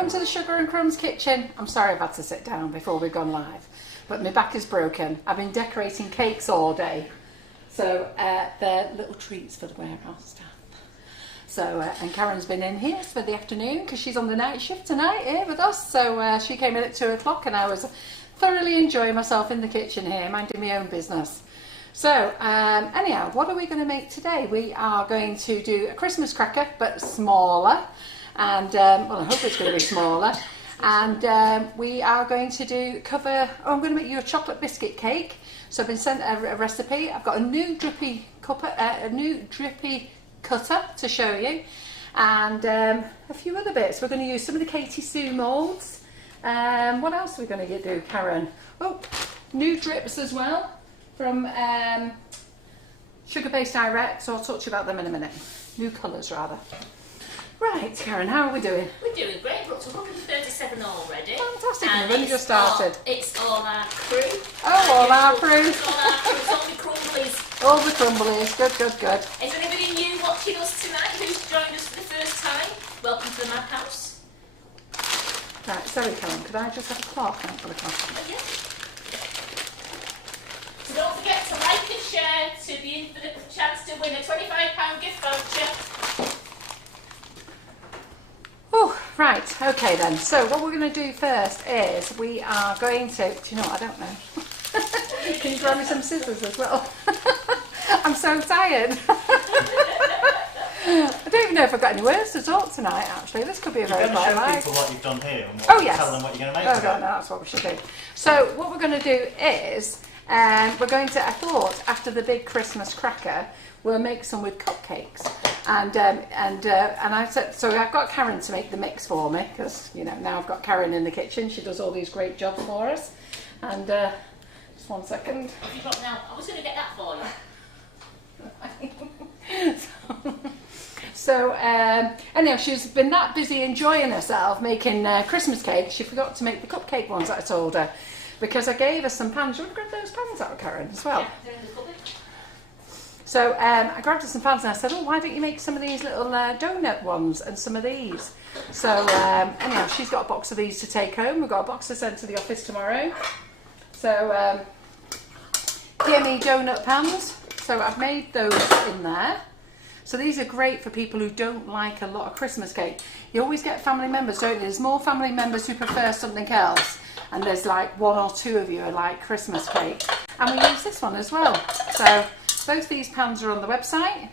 welcome to the Sugar and Crumbs kitchen. I'm sorry I've had to sit down before we've gone live, but my back is broken. I've been decorating cakes all day. So they're little treats for the warehouse staff. So, and Karen's been in here for the afternoon because she's on the night shift tonight here with us. So she came in at 2 o'clock and I was thoroughly enjoying myself in the kitchen here, minding my own business. So anyhow, what are we going to make today? We are going to do a Christmas cracker, but smaller. And well, I hope it's going to be smaller. And we are going to I'm going to make you a chocolate biscuit cake. So I've been sent a recipe. I've got a new drippy cutter to show you, and a few other bits. We're going to use some of the Katie Sue moulds. What else are we going to do, Karen? Oh, new drips as well from Sugar Based Direct, so I'll talk to you about them in a minute. New colours rather. Right, Karen, how are we doing? We're doing great. We're up to 137 already. Fantastic, we've only just started. It's all our crew. Oh, all our crew. It's all our crew. It's all the crumblies. All the crumblies. Good, good, good. Is anybody new watching us tonight who's joined us for the first time? Welcome to the Madhouse. Right, sorry, Karen, could I just have a clock? For the clock? Oh, yeah. So don't forget to like and share to be in for the chance to win a £25 gift voucher. Oh, right, okay then. So what we're going to do first is we are going to, do you know what, I don't know. Can you grab me some scissors as well? I'm so tired. I don't even know if I've got any words to talk tonight, actually. This could be a very bright light. Show people what you've done here and oh, yes. Tell them what you're going to make. Oh, no, that's what we should do. So what we're going to do is, we're going to, I thought, after the big Christmas cracker, we'll make some with cupcakes. And I said, so I've got Karen to make the mix for me, because, you know, now I've got Karen in the kitchen. She does all these great jobs for us. And just 1 second. What have you got now? I was going to get that for you. So anyhow, she's been that busy enjoying herself making Christmas cakes, she forgot to make the cupcake ones that I told her. Because I gave her some pans. Do you want to grab those pans out, Karen, as well? Yeah, they're in the cupboard. So I grabbed her some pans and I said, oh, why don't you make some of these little donut ones and some of these? So anyhow, she's got a box of these to take home. We've got a box to send to the office tomorrow. So here me donut pans. So I've made those in there. So these are great for people who don't like a lot of Christmas cake. You always get family members, don't you? There's more family members who prefer something else. And there's like 1 or 2 of you who like Christmas cake. And we use this one as well. So both these pans are on the website.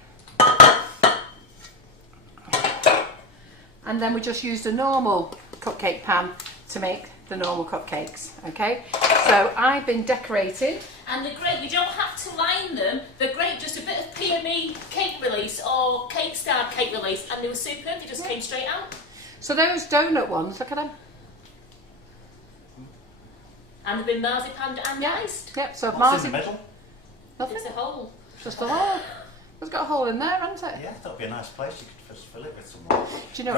And then we just used a normal cupcake pan to make the normal cupcakes, okay? So I've been decorated. And they're great, you don't have to line them. They're great, just a bit of PME cake release or Cake Star cake release, and they were superb, they just came straight out. So those donut ones, look at them. And they've been marzipan and iced. Yep, so What's in the middle? Nothing. It's a hole. Just a hole. It's got a hole in there, hasn't it? Yeah, that would be a nice place. You could just fill it with some more Do you know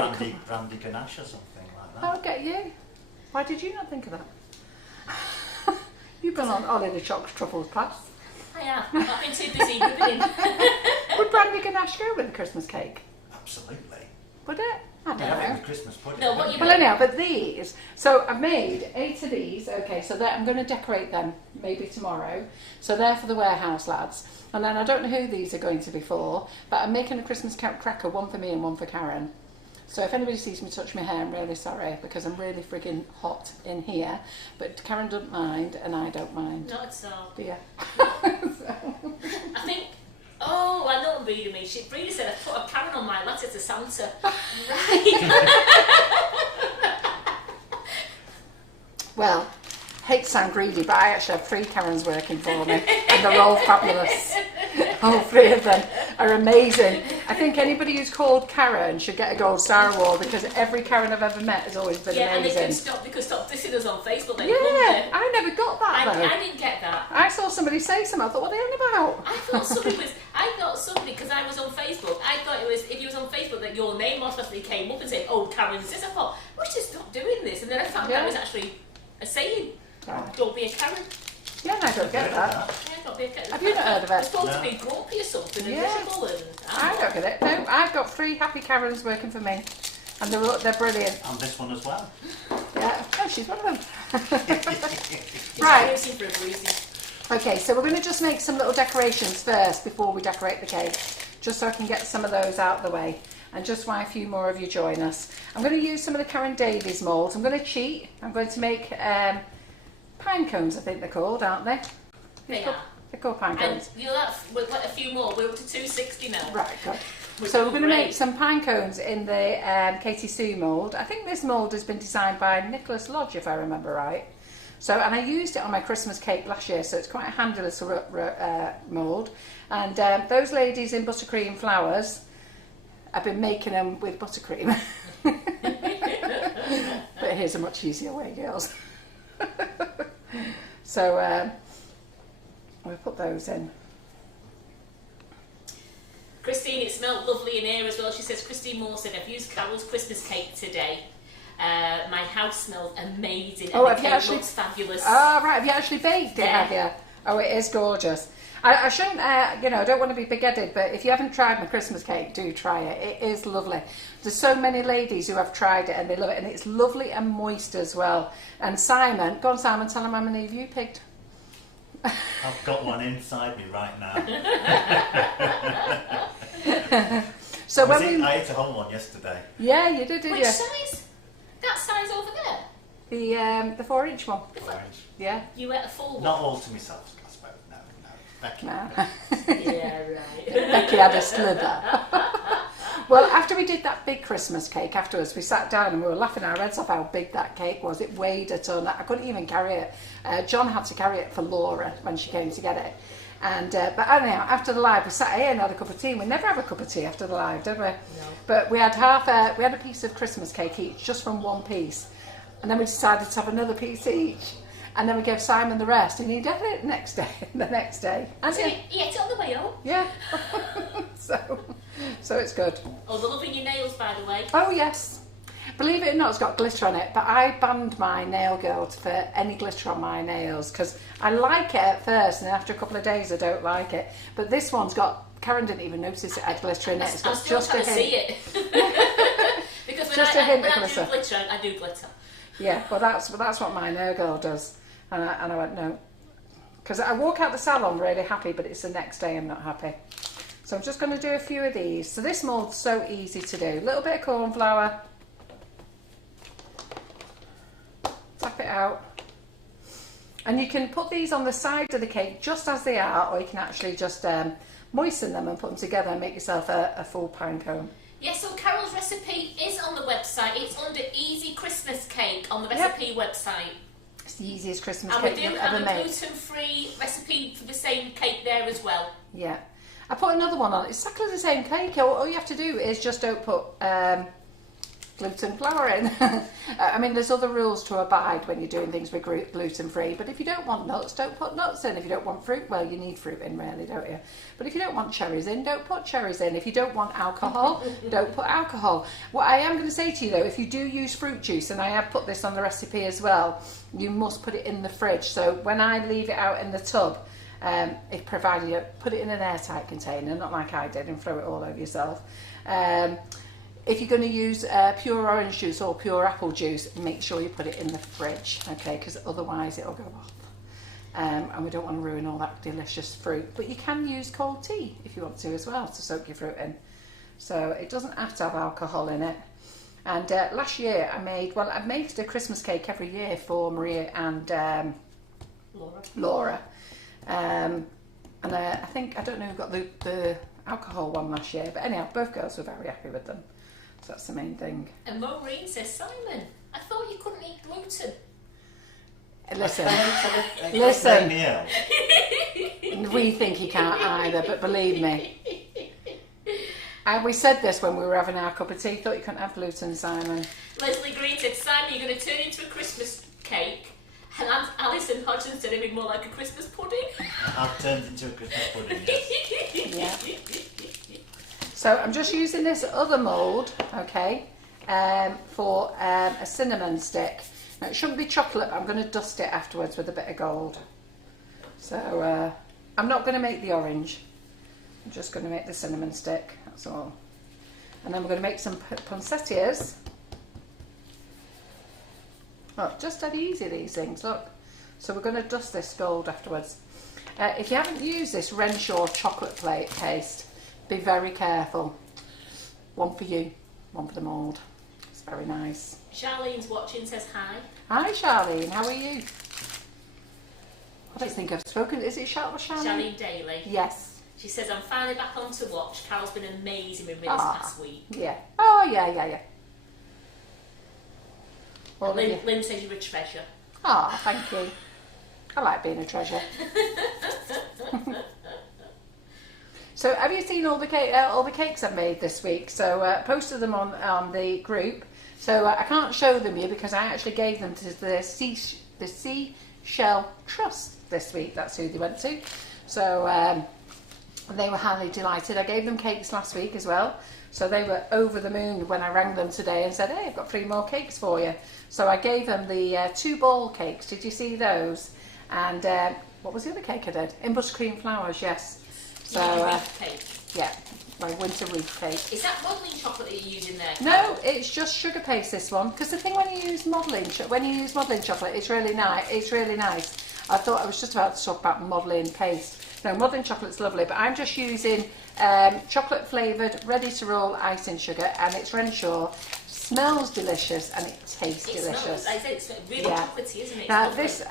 brandy ganache or something like that. I'll get you. Why did you not think of that? You've been on Ollie Chocolate Truffles class. I have. I've been too busy ribbing. Would brandy ganache go with a Christmas cake? Absolutely. Would it? I don't Yeah, know. with Christmas pudding. No, what you Well, anyhow, but these, so I've made 8 of these, okay, so I'm going to decorate them maybe tomorrow. So they're for the warehouse lads. And then I don't know who these are going to be for, but I'm making a Christmas cracker, one for me and one for Karen. So if anybody sees me touch my hair, I'm really sorry, because I'm really frigging hot in here. But Karen doesn't mind, and I don't mind. Not at all. Do you? I think, oh, I know what Breda means. Breda said I put a Karen on my letter to Santa. Right. Well, hate to sound greedy, but I actually have 3 Karens working for me, and they're all fabulous. All 3 of them are amazing. I think anybody who's called Karen should get a gold star award, because every Karen I've ever met has always been amazing. And they could stop dissing us on Facebook. Then, yeah, I never got that though. I didn't get that. I saw somebody say something, I thought, what are they on about? I thought somebody, because I was on Facebook, I thought it was, if you was on Facebook, that your name automatically came up and said, oh, Karen's this. I thought, we should stop doing this. And then I found out it was actually a saying. Don't be a Karen. Yeah, no, I don't get that. Yeah, don't be a Karen. Have you not heard of it? It's supposed to be grumpy or something and miserable. And I don't get it. No, I've got 3 happy Karens working for me. And they're brilliant. And this one as well. Yeah, oh, she's one of them. Right. Okay, so we're going to just make some little decorations first before we decorate the cake, just so I can get some of those out of the way, and just why a few more of you join us. I'm going to use some of the Karen Davies moulds. I'm going to cheat. I'm going to make pine cones, I think they're called, aren't they? They are. They're called pine cones. And you'll have a few more. We're up to 260 now. Right, good. So we're going to make some pine cones in the Katie Sue mould. I think this mould has been designed by Nicholas Lodge, if I remember right. So, and I used it on my Christmas cake last year, so it's quite a handy little mould. And those ladies in Buttercream Flowers, I've been making them with buttercream. But here's a much easier way, girls. So we'll put those in. Christine, it smelled lovely in here as well. She says, Christine Moore said, I've used Carol's Christmas cake today. My house smells amazing. Oh, and have the you cake actually? looks fabulous. Oh, right. Have you actually baked it? Yeah. Have you? Oh, it is gorgeous. I shouldn't, you know, I don't want to be big-headed, but if you haven't tried my Christmas cake, do try it. It is lovely. There's so many ladies who have tried it and they love it, and it's lovely and moist as well. And Simon, go on, Simon, tell him how many of you picked. I've got one inside me right now. So I ate a whole one yesterday. Yeah, you did, didn't Which you? size? That size over there? The 4-inch one. Orange. Yeah. You ate a full one? Not all to myself, I suppose. No. Becky. No. Yeah, right. Becky had a slither. Well, after we did that big Christmas cake afterwards, we sat down and we were laughing our heads off how big that cake was. It weighed a ton. I couldn't even carry it. John had to carry it for Laura when she came to get it. And but anyhow, after the live, we sat here and had a cup of tea. We never have a cup of tea after the live, did we? No. But we had we had a piece of Christmas cake each, just from one piece, and then we decided to have another piece each, and then we gave Simon the rest, and he did it the next day. And So he ate it on the way home? Yeah. so it's good. Oh, they're loving your nails, by the way. Oh yes. Believe it or not, it's got glitter on it, but I banned my nail girl for any glitter on my nails because I like it at first, and then after a couple of days I don't like it. But this one's got, Karen didn't even notice it had glitter in it. It's got just a hint. See it. Because when Just I a hint do of glitter. glitter, I do glitter. Yeah, well that's what my nail girl does. And I went, no. Because I walk out the salon really happy, but it's the next day I'm not happy. So I'm just going to do a few of these. So this mould's so easy to do. A little bit of corn flour. Tap it out. And you can put these on the side of the cake just as they are, or you can actually just moisten them and put them together and make yourself a full pine cone. Yeah, so Carol's recipe is on the website. It's under Easy Christmas Cake on the recipe website. It's the easiest Christmas And cake we do you'll have ever a make. gluten-free recipe for the same cake there as well. Yeah. I put another one on. It's exactly the same cake. All you have to do is just don't put gluten flour in. I mean, there's other rules to abide when you're doing things with gluten-free, but if you don't want nuts, don't put nuts in. If you don't want fruit, well, you need fruit in really, don't you? But if you don't want cherries in, don't put cherries in. If you don't want alcohol, don't put alcohol. What I am going to say to you though, if you do use fruit juice, and I have put this on the recipe as well, you must put it in the fridge. So when I leave it out in the tub, if provided you put it in an airtight container, not like I did and throw it all over yourself. If you're going to use pure orange juice or pure apple juice, make sure you put it in the fridge, okay? Because otherwise it'll go off. And we don't want to ruin all that delicious fruit. But you can use cold tea if you want to as well to soak your fruit in. So it doesn't have to have alcohol in it. And last year I made a Christmas cake every year for Maria and Laura. And I think, I don't know who got the alcohol one last year, but anyhow, both girls were very happy with them. So that's the main thing. And Maureen says, Simon, I thought you couldn't eat gluten. Listen, Yeah. we think he can't either, but believe me. We said this when we were having our cup of tea, thought you couldn't have gluten, Simon. Leslie Green said, Simon, you're going to turn into a Christmas cake. And Alison Hodgson said it'd be more like a Christmas pudding. I've turned into a Christmas pudding, yes. Yeah. So I'm just using this other mould, okay, for a cinnamon stick. Now it shouldn't be chocolate, but I'm going to dust it afterwards with a bit of gold. So I'm not going to make the orange. I'm just going to make the cinnamon stick, that's all. And then we're going to make some poinsettias. Look, just dead easy, these things, look. So we're going to dust this gold afterwards. If you haven't used this Renshaw chocolate plate paste, be very careful. One for you, one for the mould. It's very nice. Charlene's watching, says hi. Hi Charlene, how are you? I don't think I've spoken. Is it Charlene? Charlene Daly. Yes. She says, I'm finally back on to watch. Carol's been amazing with me this past week. Yeah. Oh, yeah. Well, Lynn says you're a treasure. Oh, thank you. I like being a treasure. So, have you seen all the cakes I've made this week? So, posted them on the group. So, I can't show them you because I actually gave them to the Seashell Trust this week. That's who they went to. So, they were highly delighted. I gave them cakes last week as well. So they were over the moon when I rang them today and said, hey, I've got 3 more cakes for you. So I gave them the 2 ball cakes. Did you see those? And what was the other cake I did? Embossed cream flowers, yes. So cake. yeah, my winter wreath cake. Is that modelling chocolate that you're using there? No, it's just sugar paste, this one. Because the thing when you use modelling chocolate, it's really nice. It's really nice. I thought I was just about to talk about modelling paste. No, modelling chocolate's lovely, but I'm just using chocolate flavoured, ready to roll icing sugar, and it's Renshaw. Smells delicious and it tastes delicious. I say it's really chocolatey, isn't it? Now this,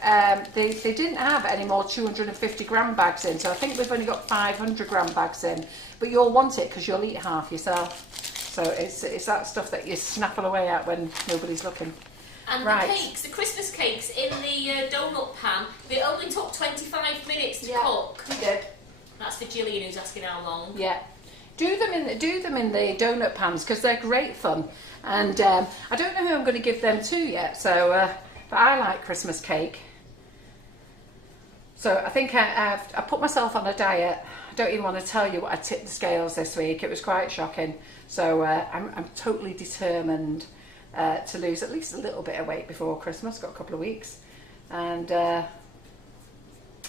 they didn't have any more 250 gram bags in, so I think we've only got 500 gram bags in. But you'll want it because you'll eat half yourself. So it's that stuff that you snaffle away at when nobody's looking. And the cakes, the Christmas cakes in the donut pan, they only took 25 minutes to cook. We did. That's for Gillian who's asking how long. Yeah. Do them in the donut pans because they're great fun. And I don't know who I'm going to give them to yet. So, but I like Christmas cake. So I think I put myself on a diet. I don't even want to tell you what I tipped the scales this week. It was quite shocking. So I'm totally determined to lose at least a little bit of weight before Christmas. Got a couple of weeks, and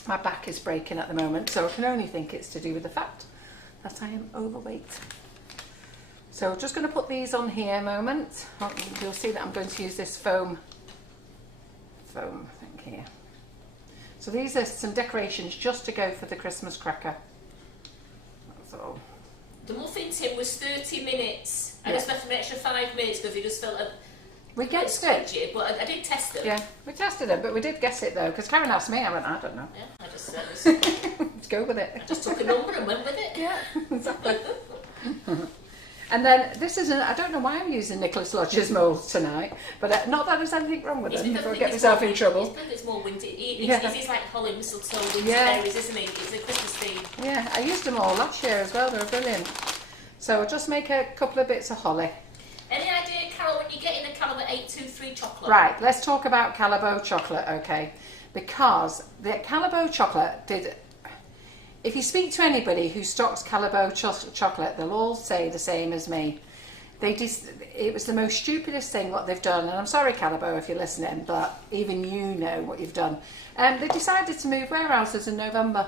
my back is breaking at the moment, so I can only think it's to do with the fact that I am overweight. So just going to put these on here a moment. You'll see that I'm going to use this foam thing here. So these are some decorations just to go for the Christmas cracker. That's all. The muffin tin was 30 minutes. I just left an extra 5 minutes because it just felt we guessed it. But I did test it. Yeah, we tested it, but we did guess it though, because Karen asked me. I went, I don't know. Yeah, I just let's go with it. I just took a number and went with it. Yeah, exactly. And then this isn't, I don't know why I'm using Nicholas Lodge's moulds tonight, but not that there's anything wrong with them, before I get myself in trouble. It's more winter. It's like holly, mistletoe, winter berries, isn't it? It's a Christmas theme. Yeah, I used them all last year as well, they were brilliant. So I'll just make a couple of bits of holly. Any idea, Carol, when you're getting the Calibre 823 chocolate? Right, let's talk about Calibre chocolate, okay? Because the Calibre chocolate did... If you speak to anybody who stocks Calibre chocolate, they'll all say the same as me. It was the most stupidest thing what they've done, and I'm sorry Calibre if you're listening, but even you know what you've done. They decided to move warehouses in November.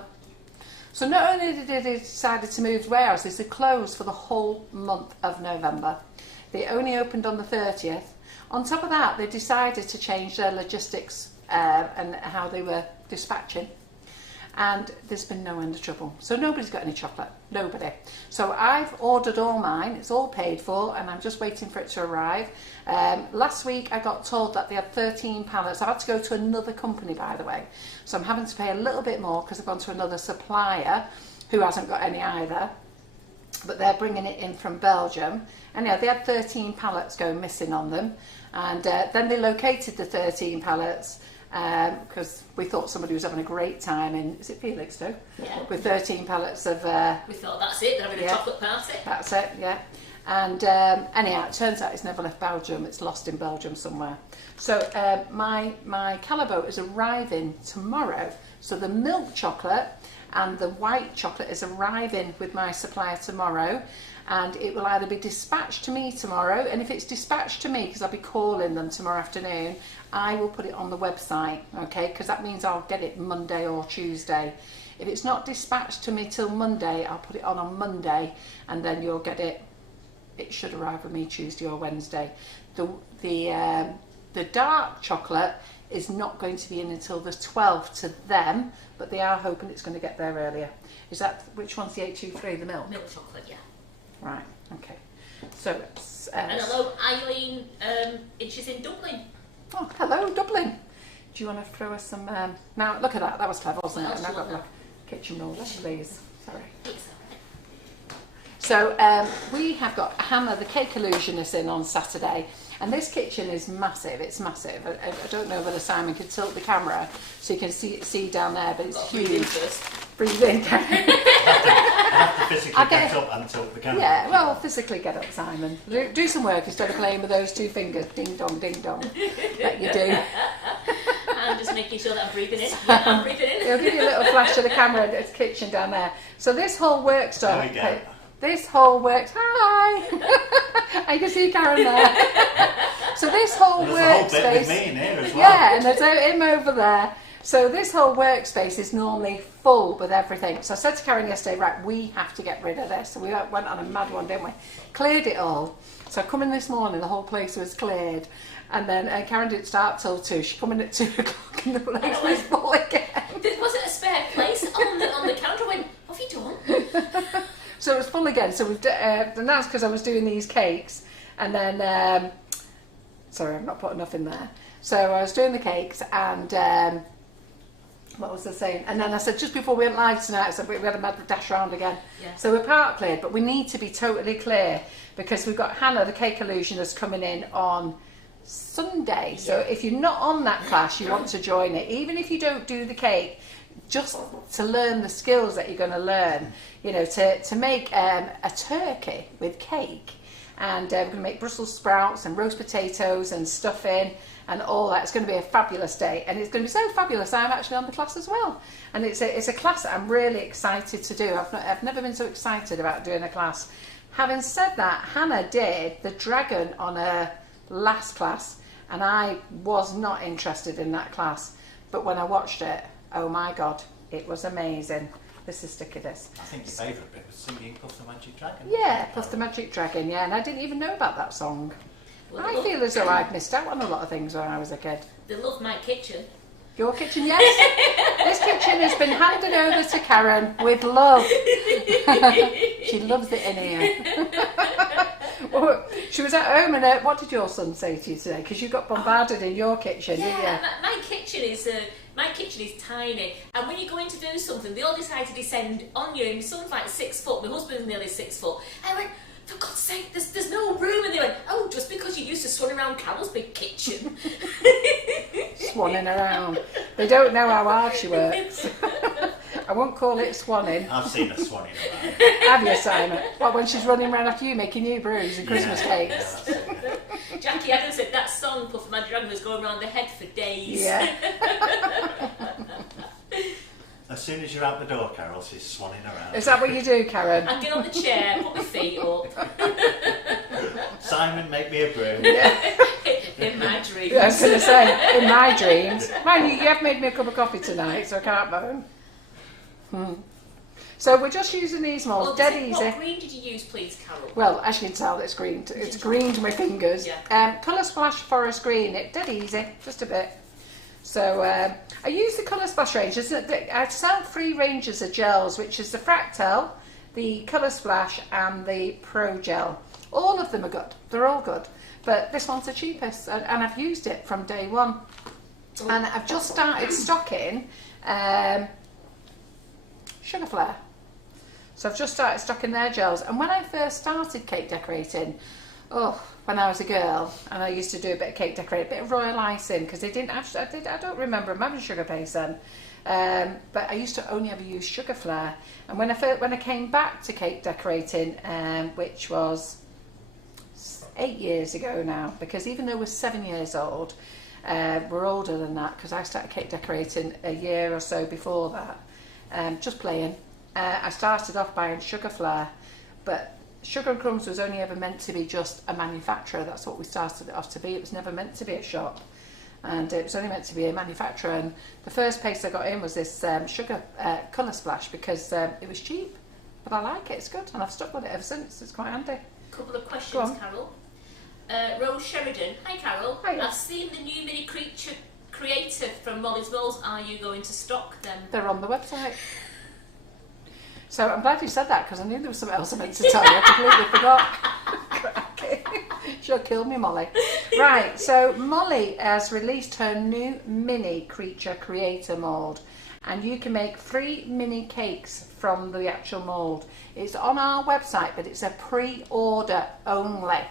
So not only did they decide to move warehouses, they closed for the whole month of November. They only opened on the 30th. On top of that, they decided to change their logistics and how they were dispatching. And there's been no end of trouble. So nobody's got any chocolate. Nobody. So I've ordered all mine. It's all paid for and I'm just waiting for it to arrive. Last week I got told that they had 13 pallets. I've had to go to another company, by the way. So I'm having to pay a little bit more because I've gone to another supplier who hasn't got any either. But they're bringing it in from Belgium. And yeah, they had 13 pallets going missing on them. And then they located the 13 pallets because we thought somebody was having a great time in, is it Felixstowe? Yeah. With 13 pallets of... we thought, that's it, they're having a chocolate party. That's it, yeah. And anyhow, it turns out it's never left Belgium, it's lost in Belgium somewhere. So my Calibre is arriving tomorrow. So the milk chocolate and the white chocolate is arriving with my supplier tomorrow. And it will either be dispatched to me tomorrow, and if it's dispatched to me, because I'll be calling them tomorrow afternoon, I will put it on the website, okay, because that means I'll get it Monday or Tuesday. If it's not dispatched to me till Monday, I'll put it on Monday, and then you'll get it. It should arrive with me Tuesday or Wednesday. The The dark chocolate is not going to be in until the 12th to them, but they are hoping it's going to get there earlier. Is that, which one's the 823, the milk? Milk chocolate, yeah. Right, okay. So it's... and hello, Eileen, she's in Dublin. Oh, hello, Dublin. Do you want to throw us some... now, look at that. That was clever, wasn't it? What And else I've do got you like kitchen rollers, please. Sorry. Pizza. So we have got Hannah, the cake illusionist, in on Saturday. And this kitchen is massive. It's massive. I don't know whether Simon could tilt the camera so you can see down there, but it's huge. Breathe in. I have to physically get up and tilt the camera. Yeah, well, physically get up, Simon. Do some work instead of playing with those two fingers. Ding dong, ding dong. That you do. I'm just making sure that I'm breathing in. Yeah, I'm breathing in. It'll give you a little flash to the camera. It's kitchen down there. So this whole work stuff. There we go. This whole work. Hi. I can see Karen there. So this whole There's a whole bit workspace. with me in here as well. Yeah, and there's him over there. So this whole workspace is normally full with everything. So I said to Karen yesterday, right, we have to get rid of this. So we went on a mad one, didn't we? Cleared it all. So I come in this morning, the whole place was cleared. And then Karen didn't start till 2. She come in at 2 o'clock and the place was full again. There wasn't a spare place on the counter. What have you done? So it was full again. So we've and that's because I was doing these cakes. And then, sorry, I've not put enough in there. So I was doing the cakes and... what was I saying? And then I said, just before we went live tonight, I said we had a mad dash around again. Yeah. So we're part cleared, but we need to be totally clear because we've got Hannah, the cake illusionist, coming in on Sunday. So if you're not on that class, you want to join it. Even if you don't do the cake, just to learn the skills that you're going to learn, you know, to make a turkey with cake. And we're going to make Brussels sprouts and roast potatoes and stuffing and all that. It's going to be a fabulous day, and it's going to be so fabulous I'm actually on the class as well. And it's a class that I'm really excited to do. I've never been so excited about doing a class. Having said that, Hannah did the dragon on her last class, and I was not interested in that class. But when I watched it, oh my God, it was amazing. This is sticky this. I think your favourite bit was singing Puff the Magic Dragon. Yeah, plus the Magic Dragon, yeah, and I didn't even know about that song. Well, I feel as though I'd missed out on a lot of things when I was a kid. They love my kitchen. Your kitchen, yes. This kitchen has been handed over to Karen with love. She loves it in here. Well, she was at home and what did your son say to you today? Because you got bombarded in your kitchen, didn't you? My kitchen is tiny, and when you go in to do something, they all decide to descend on you. And my son's like 6 foot, my husband's nearly 6 foot. I went, for God's sake, there's no room. And they went, oh, just because you used to swan around Carol's big kitchen. Swanning around. They don't know how hard she works. I won't call it swanning. I've seen her swanning around. Have you, Simon? What, when she's running around after you making you brews and Christmas cakes? Yeah, Jackie Adams said that song, Puff the Magic Dragon, was going around the head for days. Yeah. As soon as you're out the door, Carol, she's swanning around. Is that what you do, Karen? I get on the chair, put my feet up. Simon, make me a brew. Yeah. In my dreams. I was going to say, in my dreams. Mind you, you have made me a cup of coffee tonight, so I can't moan. So we're just using these molds, Well, dead easy. what green did you use, please, Carol? Well, as you can tell, it's green. It's green to my fingers. Yeah. Colour Splash Forest Green. It dead easy, just a bit. So I use the Colour Splash range. I sell 3 ranges of gels, which is the Fractal, the Colour Splash, and the Pro Gel. All of them are good. They're all good. But this one's the cheapest, and I've used it from day one. And I've just started stocking Sugar Flare. So I've just started stocking their gels. And when I first started cake decorating, when I was a girl, and I used to do a bit of cake decorating, a bit of royal icing, because they didn't actually, I don't remember them having sugar paste then. But I used to only ever use Sugar Flare. And when I came back to cake decorating, which was 8 years ago now, because even though we're 7 years old, we're older than that, because I started cake decorating a year or so before that, just playing. I started off buying Sugar Flare, but Sugar and Crumbs was only ever meant to be just a manufacturer. That's what we started it off to be. It was never meant to be a shop, and it was only meant to be a manufacturer. And the first paste I got in was this Sugar Colour Splash, because it was cheap, but I like it, it's good, and I've stuck with it ever since. It's quite handy. Couple of questions, Carol. Rose Sheridan. Hi, Carol. Hiya. I've seen the new mini creature creator from Molly's Molds. Are you going to stock them? They're on the website. So I'm glad you said that because I knew there was something else I meant to tell you. I completely forgot. She'll kill me, Molly. Right, so Molly has released her new mini creature creator mould, and you can make 3 mini cakes from the actual mould. It's on our website, but it's a pre-order only.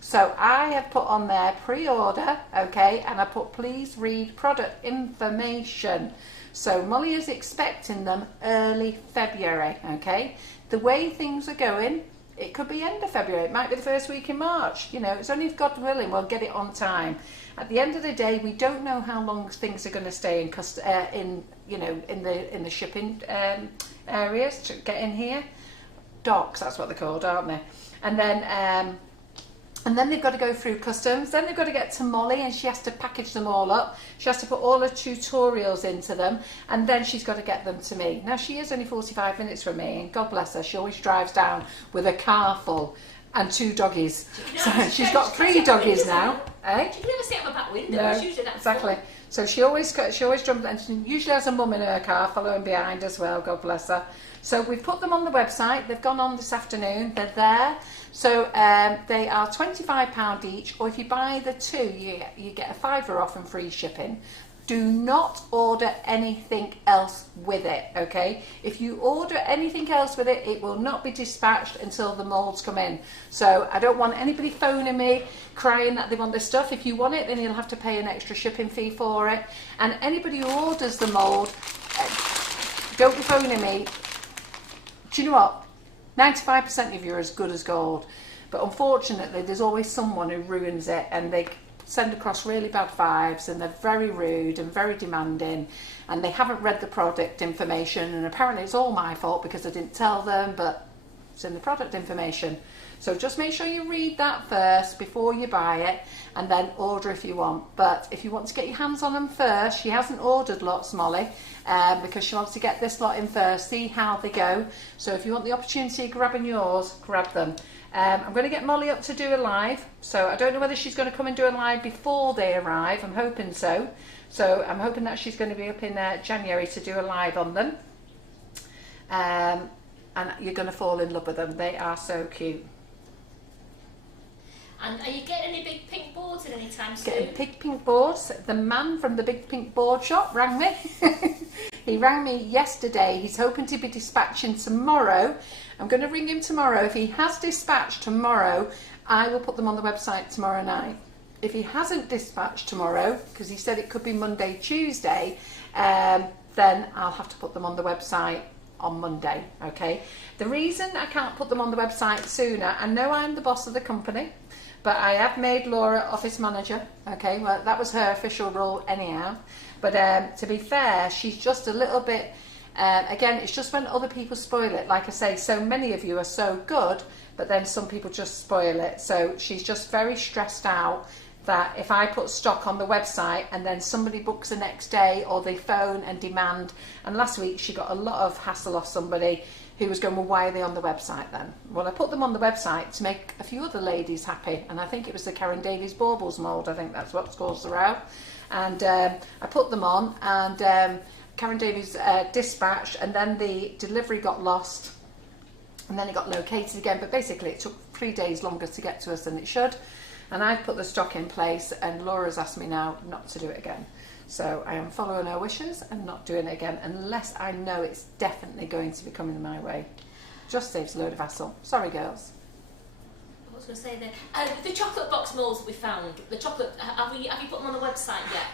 So I have put on there pre-order, okay, and I put please read product information. So Molly is expecting them early February, okay. The way things are going, it could be end of February, it might be the first week in March. You know, it's only if God willing we'll get it on time. At the end of the day, we don't know how long things are going to stay in the shipping areas to get in here. Docks, that's what they're called, aren't they? And then they've got to go through customs, then they've got to get to Molly and she has to package them all up. She has to put all her tutorials into them and then she's got to get them to me. Now she is only 45 minutes from me and God bless her, she always drives down with a car full and 2 doggies. So she's got 3 doggies now. Eh? She can never sit out the back window, No, it's usually that exactly. full. So she always jumps and she usually has a mum in her car following behind as well, God bless her. So we've put them on the website, they've gone on this afternoon, they're there. So they are £25 each, or if you buy the 2, you get a £5 off and free shipping. Do not order anything else with it, okay? If you order anything else with it, it will not be dispatched until the moulds come in. So I don't want anybody phoning me, crying that they want this stuff. If you want it, then you'll have to pay an extra shipping fee for it. And anybody who orders the mould, don't be phoning me. Do you know what? 95% of you are as good as gold. But unfortunately, there's always someone who ruins it and they send across really bad vibes and they're very rude and very demanding and they haven't read the product information, and apparently it's all my fault because I didn't tell them, but it's in the product information. So just make sure you read that first before you buy it and then order if you want. But if you want to get your hands on them first, she hasn't ordered lots, Molly, because she wants to get this lot in first, see how they go. So if you want the opportunity of grabbing yours, grab them. I'm going to get Molly up to do a live, so I don't know whether she's going to come and do a live before they arrive. I'm hoping so. So I'm hoping that she's going to be up in January to do a live on them. And you're going to fall in love with them. They are so cute. And are you getting any big pink boards in any time soon? Getting big pink boards. The man from the big pink board shop rang me. He rang me yesterday. He's hoping to be dispatching tomorrow. I'm going to ring him tomorrow. If he has dispatched tomorrow, I will put them on the website tomorrow night. If he hasn't dispatched tomorrow, because he said it could be Monday, Tuesday, then I'll have to put them on the website on Monday, okay? The reason I can't put them on the website sooner, I know I'm the boss of the company, but I have made Laura office manager, okay? Well, that was her official role anyhow. But to be fair, she's just a little bit, again, it's just when other people spoil it. Like I say, so many of you are so good, but then some people just spoil it. So she's just very stressed out that if I put stock on the website and then somebody books the next day or they phone and demand, and last week she got a lot of hassle off somebody who was going, well, why are they on the website then? Well, I put them on the website to make a few other ladies happy, and I think it was the Karen Davies Baubles mould, I think that's what's caused the row. And I put them on, and Karen Davies dispatched, and then the delivery got lost, and then it got located again, but basically it took 3 days longer to get to us than it should. And I've put the stock in place, and Laura's asked me now not to do it again. So I am following her wishes and not doing it again unless I know it's definitely going to be coming my way. Just saves a load of hassle. Sorry, girls. I was going to say then, the chocolate box moulds that we found, the chocolate, have you put them on the website yet?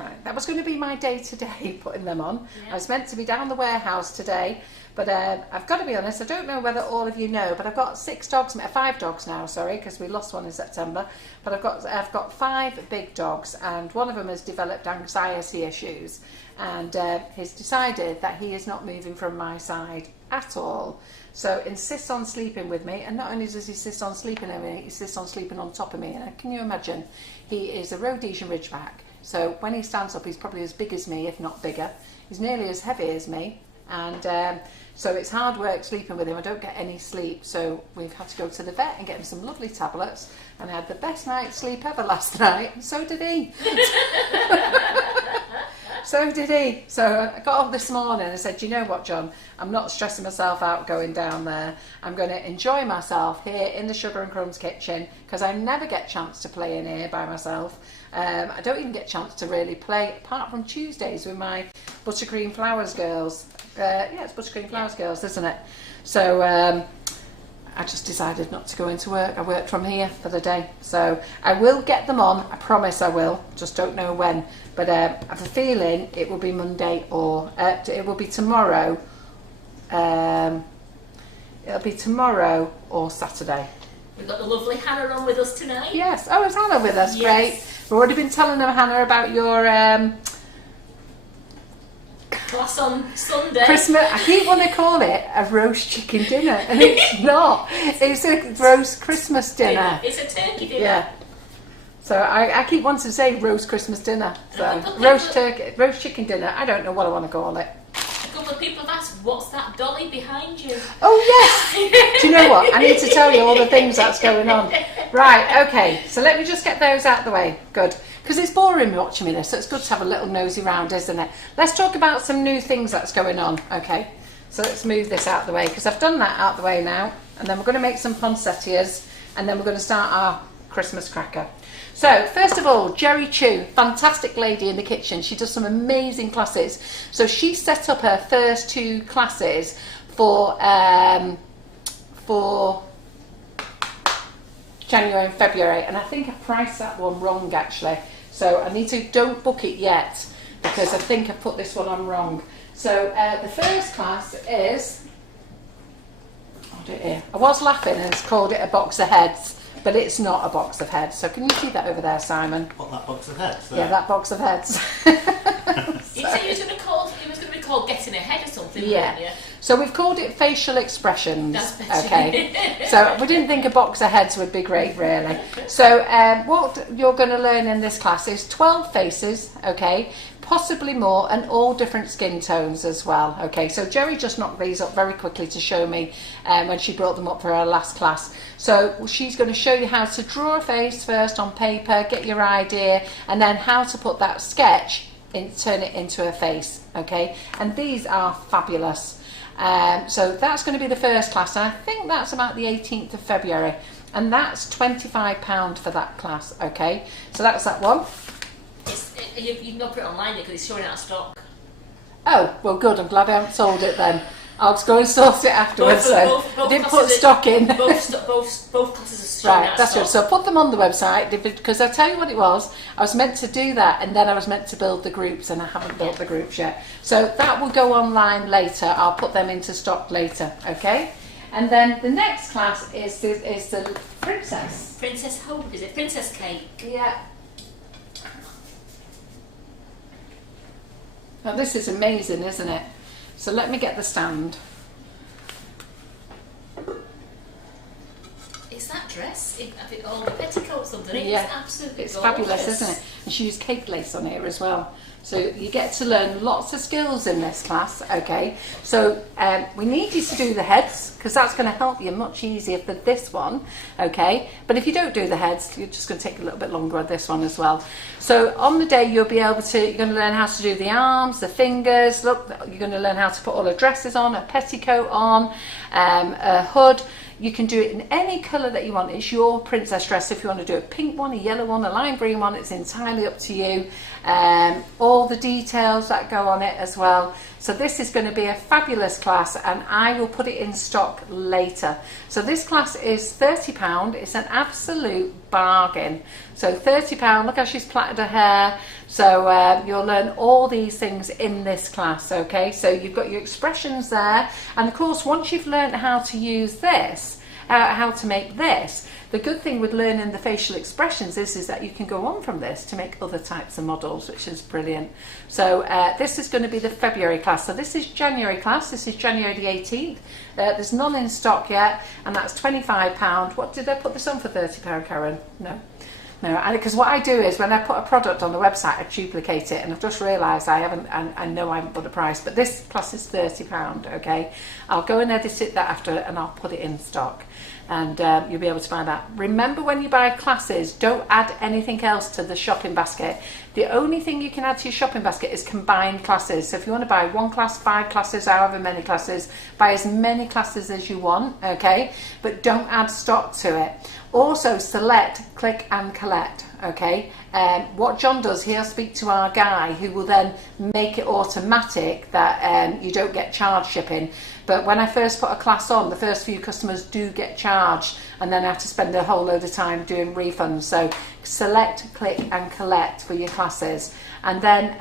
Right, that was going to be my day today, putting them on. Yeah. I was meant to be down the warehouse today, but I've got to be honest, I don't know whether all of you know, but I've got 5 dogs now, sorry, because we lost one in September, but I've got 5 big dogs, and one of them has developed anxiety issues, and he's decided that he is not moving from my side at all. So insists on sleeping with me, and not only does he insist on sleeping with me, he insists on sleeping on top of me. And can you imagine? He is a Rhodesian Ridgeback, so when he stands up, he's probably as big as me, if not bigger. He's nearly as heavy as me, and so it's hard work sleeping with him. I don't get any sleep, so we've had to go to the vet and get him some lovely tablets, and I had the best night's sleep ever last night, and so did he. So did he. So I got up this morning and said, you know what, John, I'm not stressing myself out going down there. I'm going to enjoy myself here in the Sugar and Crumbs kitchen, because I never get a chance to play in here by myself. I don't even get a chance to really play, apart from Tuesdays with my Buttercream Flowers girls. Yeah, it's Buttercream Flowers girls, isn't it? So I just decided not to go into work. I work from here for the day. So I will get them on, I promise I will, just don't know when. But I have a feeling it will be Monday, or it will be tomorrow. It'll be tomorrow or Saturday. We've got the lovely Hannah on with us tonight. Yes. Oh, is Hannah with us? Yes. Great. We've already been telling them, Hannah, about your class on Sunday. Christmas. I keep wanting to call it a roast chicken dinner, and it's not. It's a roast Christmas dinner. It's a turkey dinner. Yeah. So I keep wanting to say roast Christmas dinner. So roast chicken dinner. I don't know what I want to call it. A couple of people have asked, what's that dolly behind you? Oh yes. Do you know what? I need to tell you all the things that's going on. Right. Okay. So let me just get those out of the way. Good. Because it's boring watching me this, so it's good to have a little nosy round, isn't it? Let's talk about some new things that's going on. Okay. So let's move this out of the way, because I've done that out of the way now, and then we're going to make some poinsettias, and then we're going to start our Christmas cracker. So first of all, Jerry Chu, fantastic lady in the kitchen. She does some amazing classes. So she set up her first 2 classes for January and February, and I think I priced that one wrong actually. So I need to, don't book it yet, because I think I put this one on wrong. So the first class is, oh dear, I was laughing and called it a box of heads, but it's not a box of heads. So can you see that over there, Simon? What, that box of heads? Yeah, that box of heads. You said it was going to be called getting ahead or something, Yeah. weren't you? So we've called it facial expressions. That's better. Okay. So we didn't think a box of heads would be great, really. So what you're going to learn in this class is 12 faces, okay, possibly more, and all different skin tones as well. Okay. So Jerry just knocked these up very quickly to show me when she brought them up for her last class. So she's going to show you how to draw a face first on paper, get your idea, and then how to put that sketch in, turn it into a face. Okay. And these are fabulous. So that's going to be the first class, and I think that's about the 18th of February, and that's £25 for that class. Okay, so that's that one. You've not put it online yet because it's showing out of stock. Oh, well good, I'm glad I haven't sold it then. I'll just go and sort it afterwards then. I didn't put stock in. Both classes are showing Right, out that's of good. stock. So put them on the website, because I'll tell you what it was. I was meant to do that, and then I was meant to build the groups, and I haven't built the groups yet. So that will go online later. I'll put them into stock later, okay? And then the next class is the Princess. Princess Hope, is it? Princess Cake. Yeah. Now this is amazing, isn't it? So let me get the stand. It's that dress. I think all the petticoats underneath. Yeah, It's absolutely it's gorgeous. fabulous, isn't it? And she used cake lace on here as well. So you get to learn lots of skills in this class, okay? So we need you to do the heads, because that's going to help you much easier for this one, okay? But if you don't do the heads, you're just going to take a little bit longer on this one as well. So on the day you'll be able to, you're going to learn how to do the arms, the fingers, look, you're going to learn how to put all the dresses on, a petticoat on, a hood. You can do it in any colour that you want. It's your princess dress. If you want to do a pink one, a yellow one, a lime green one, it's entirely up to you. All the details that go on it as well. So this is going to be a fabulous class, and I will put it in stock later. So this class is £30. It's an absolute bargain. So £30. Look how she's plaited her hair. So you'll learn all these things in this class, okay? So you've got your expressions there, and of course once you've learned how to use this, how to make this, the good thing with learning the facial expressions is that you can go on from this to make other types of models, which is brilliant. So this is going to be the February class. So this is January class. This is January the 18th. There's none in stock yet, and that's £25. What did I put this on for £30, Karen? No. No, because what I do is when I put a product on the website, I duplicate it, and I've just realised I haven't, and I know I haven't put a price, but this class is £30, okay? I'll go and edit it that after, and I'll put it in stock, and you'll be able to buy that. Remember, when you buy classes, don't add anything else to the shopping basket. The only thing you can add to your shopping basket is combined classes. So if you want to buy 1 class, 5 classes, however many classes, buy as many classes as you want, okay? But don't add stock to it. Also, select, click and collect, okay? What John does, he'll speak to our guy who will then make it automatic that you don't get charged shipping. But when I first put a class on, the first few customers do get charged, and then I have to spend a whole load of time doing refunds. So select, click and collect for your classes. And then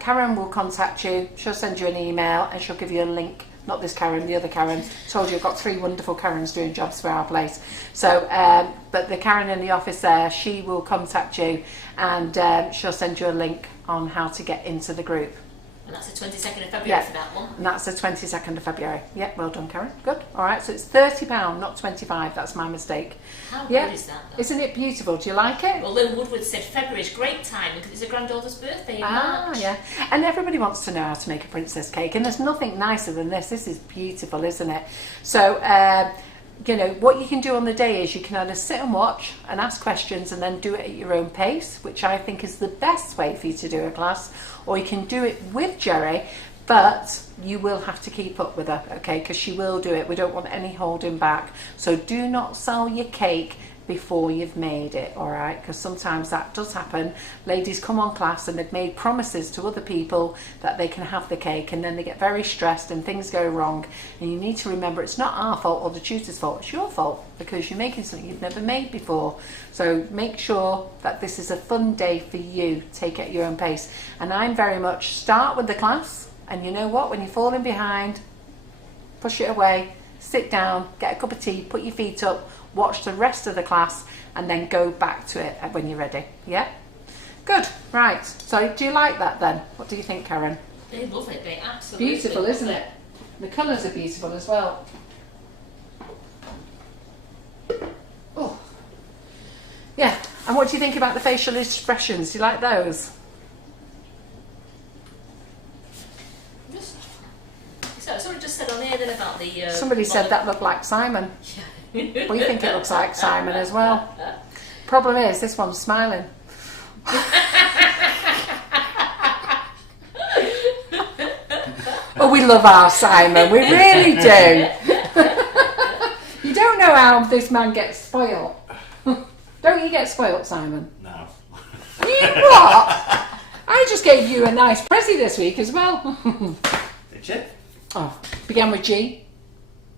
Karen will contact you, she'll send you an email, and she'll give you a link. Not this Karen, the other Karen. Told you I've got 3 wonderful Karens doing jobs for our place. So, but the Karen in the office there, she will contact you, and she'll send you a link on how to get into the group. And that's the 22nd of February for that one. And that's the 22nd of February. Yep, well done, Karen. Good. All right, so it's £30, not 25. That's my mistake. How good is that, though? Isn't it beautiful? Do you like it? Well, Lynn Woodward said February is great time because it's her granddaughter's birthday in March. Yeah. And everybody wants to know how to make a princess cake, and there's nothing nicer than this. This is beautiful, isn't it? So, you know, what you can do on the day is you can either sit and watch and ask questions and then do it at your own pace, which I think is the best way for you to do a class, or you can do it with Jerry, but you will have to keep up with her, okay, because she will do it. We don't want any holding back. So do not sell your cake before you've made it, all right, because sometimes that does happen. Ladies come on class and they've made promises to other people that they can have the cake, and then they get very stressed and things go wrong, and you need to remember it's not our fault or the tutor's fault, it's your fault, because you're making something you've never made before. So make sure that this is a fun day for you. Take it at your own pace, and I'm very much start with the class, and you know what, when you're falling behind, push it away, sit down, get a cup of tea, put your feet up, watch the rest of the class, and then go back to it when you're ready. Yeah? Good. Right. So do you like that then? What do you think, Karen? They love it. They absolutely Beautiful, love isn't it? The colours are beautiful as well. Oh. Yeah. And what do you think about the facial expressions? Do you like those? So someone just said on here then about the... Somebody said that looked like Simon. We think it looks like Simon as well. Problem is, this one's smiling. Oh, we love our Simon, we really do. You don't know how this man gets spoilt. Don't you get spoilt, Simon? No. You what? I just gave you a nice pressie this week as well. Did you? Oh, began with G.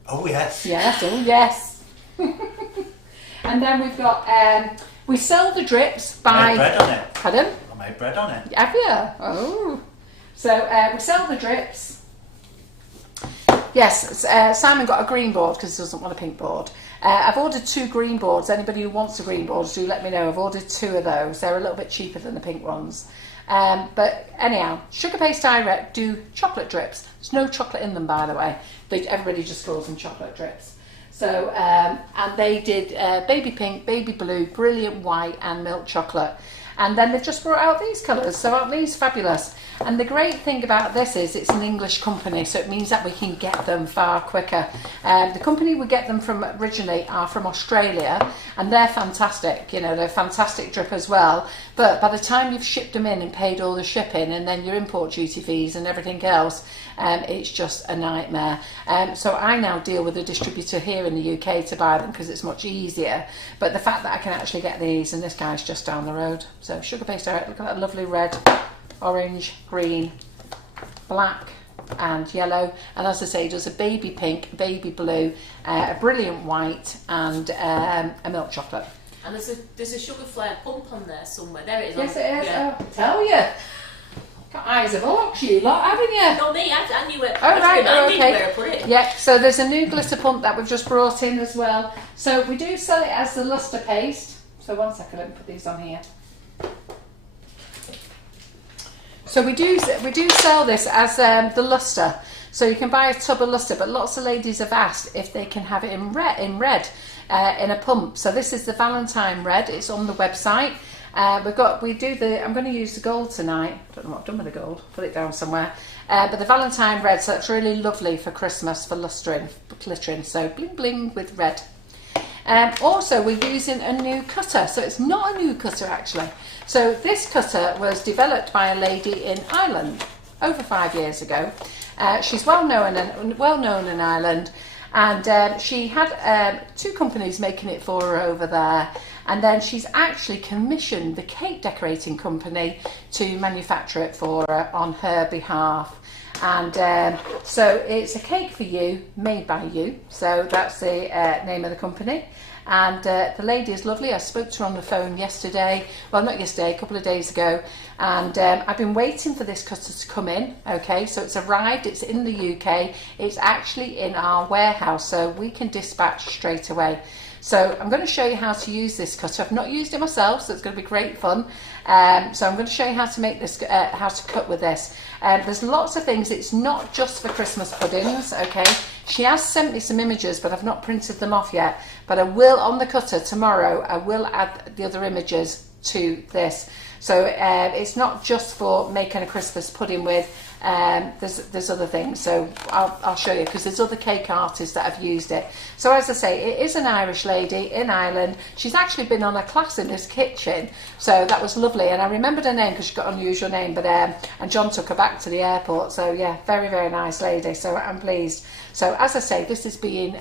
Oh, yes. Yes, oh yes. And then we've got, we sell the drips by... I made bread on it. Pardon? I made bread on it. Have you? Oh. So we sell the drips. Yes, Simon got a green board because he doesn't want a pink board. I've ordered 2 green boards. Anybody who wants a green board, do let me know. I've ordered 2 of those. They're a little bit cheaper than the pink ones. But anyhow, Sugar Paste Direct do chocolate drips. There's no chocolate in them, by the way. Everybody just calls them chocolate drips. So, and they did baby pink, baby blue, brilliant white and milk chocolate. And then they've just brought out these colours, so aren't these fabulous? And the great thing about this is it's an English company, so it means that we can get them far quicker. The company we get them from originally are from Australia, and they're fantastic, you know, they're fantastic drip as well. But by the time you've shipped them in and paid all the shipping and then your import duty fees and everything else, it's just a nightmare. So I now deal with a distributor here in the UK to buy them because it's much easier. But the fact that I can actually get these, and this guy's just down the road. So Sugar Paste Direct, look at that lovely red, orange, green, black and yellow. And as I say, does a baby pink, baby blue, a brilliant white and a milk chocolate. And there's a sugar flare pump on there somewhere. There it is. Yes, it is. Yeah. Oh, I tell you. Got eyes of hawks, you lot, haven't you? Not me, I knew it. Oh, right, I okay. where I put it. Yeah, so there's a new glitter pump that we've just brought in as well. So we do sell it as the luster paste. So one second, let me put these on here. So we do sell this as the luster. So you can buy a tub of luster, but lots of ladies have asked if they can have it in red, in a pump. So this is the Valentine red. It's on the website. I'm going to use the gold tonight. I don't know what I've done with the gold. Put it down somewhere. But the Valentine red, so that's really lovely for Christmas, for lustering, for glittering. So bling bling with red. Also, we're using a new cutter. So it's not a new cutter actually. So this cutter was developed by a lady in Ireland over 5 years ago. She's well known in Ireland, and she had 2 companies making it for her over there. And then she's actually commissioned the cake decorating company to manufacture it for her on her behalf. And so it's a cake for you, made by you. So that's the name of the company. And the lady is lovely. I spoke to her on the phone yesterday. Well, not yesterday, a couple of days ago. And I've been waiting for this cutter to come in. Okay, so it's arrived. It's in the UK. It's actually in our warehouse, so we can dispatch straight away. So I'm going to show you how to use this cutter. I've not used it myself, so it's going to be great fun. So I'm going to show you how to make this, how to cut with this. There's lots of things. It's not just for Christmas puddings, okay? She has sent me some images, but I've not printed them off yet. But I will, on the cutter tomorrow, I will add the other images to this. So it's not just for making a Christmas pudding with. There's other things, so I'll show you, because there's other cake artists that have used it. So as I say, it is an Irish lady in Ireland. She's actually been on a class in this kitchen, so that was lovely. And I remembered her name because she got an unusual name, but and John took her back to the airport. So yeah, very, very nice lady. So I'm pleased. So as I say, this is being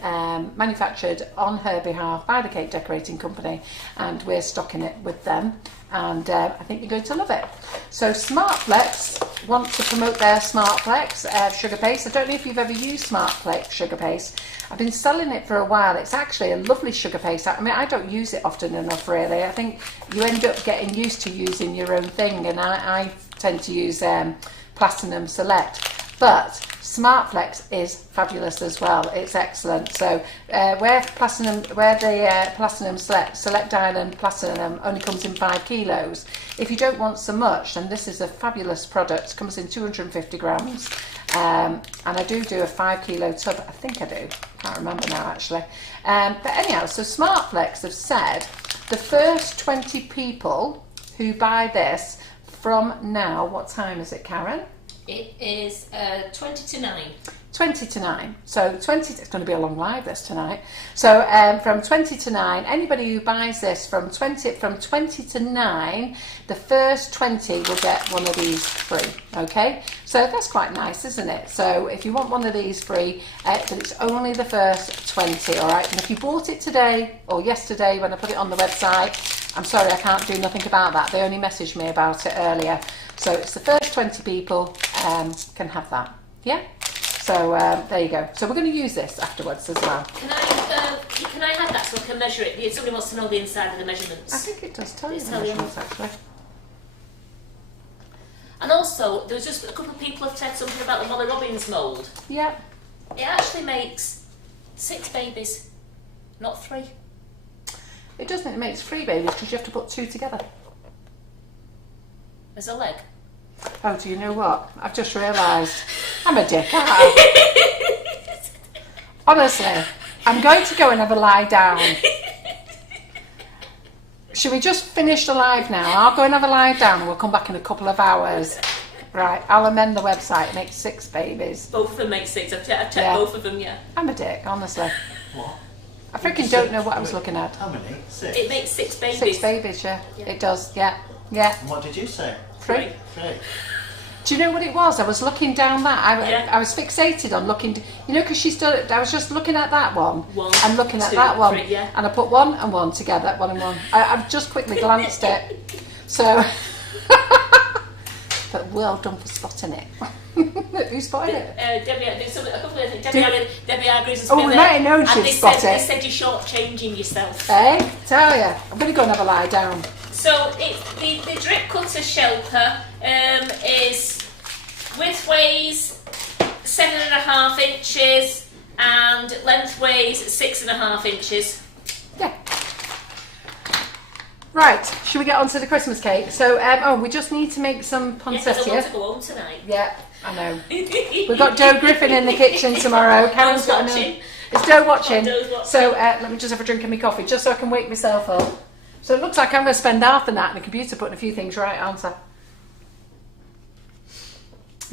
manufactured on her behalf by the cake decorating company, and we're stocking it with them. And I think you're going to love it. So Smartflex want to promote their Smartflex sugar paste. I don't know if you've ever used Smartflex sugar paste. I've been selling it for a while. It's actually a lovely sugar paste. I mean, I don't use it often enough, really. I think you end up getting used to using your own thing, and I tend to use Platinum Select. But Smartflex is fabulous as well. It's excellent. So where the Platinum Select Island Platinum only comes in 5 kilos, if you don't want so much, then this is a fabulous product. It comes in 250 grams. And I do a 5 kilo tub. I think I do. Can't remember now actually. But anyhow, so Smartflex have said the first 20 people who buy this from now, what time is it, Karen? It is 20 to 9. 20 to 9. So 20, it's going to be a long live this tonight. So from 20 to 9, anybody who buys this from 20 to 9, the first 20 will get one of these free. Okay, so that's quite nice, isn't it? So if you want one of these free, but it's only the first 20. All right, and if you bought it today or yesterday when I put it on the website, I'm sorry, I can't do nothing about that. They only messaged me about it earlier. So it's the first 20 people can have that. Yeah. So there you go. So we're going to use this afterwards as well. Can I have that so I can measure it? Somebody wants to know the inside of the measurements. I think it does tell you the measurements actually. And also, there was just a couple of people have said something about the Molly Robbins mould. Yeah. It actually makes 6 babies, not 3. It doesn't. It makes 3 babies because you have to put 2 together. As a leg. Oh, do you know what? I've just realised. I'm a dick, aren't I? Honestly, I'm going to go and have a lie down. Should we just finish the live now? I'll go and have a lie down and we'll come back in a couple of hours. Right, I'll amend the website. It makes 6 babies. Both of them make 6. I've checked both of them, yeah. I'm a dick, honestly. What? I freaking don't know what I was looking at. How many? 6? It makes 6 babies. 6 babies, yeah. It does, yeah. Yeah. And what did you say? 3. 3. Do you know what it was? I was looking down that. I was fixated on looking. You know, because she's done it. I was just looking at that one and looking at that one, 3, yeah. and I put 1 and 1 together. 1 and 1. I've just quickly glanced it. So, but well done for spotting it. Who spotted it? Debbie, there's a couple of things. Debbie Agrees. Oh, we might have known she'd spot it. They said you're shortchanging yourself. Eh? Tell you. I'm going to go and have a lie down. So the drip cutter shelper is widthways 7.5 inches and lengthways 6.5 inches. Yeah. Right, should we get on to the Christmas cake? So, oh, we just need to make some Yes, I want poinsettia. to go home tonight. Yeah, I know. We've got Joe Griffin in the kitchen tomorrow. Karen's got watching. It's Joe watching. Joe's watching. So let me just have a drink of my coffee, just so I can wake myself up. So it looks like I'm going to spend half the night in the computer putting a few things right, aren't I?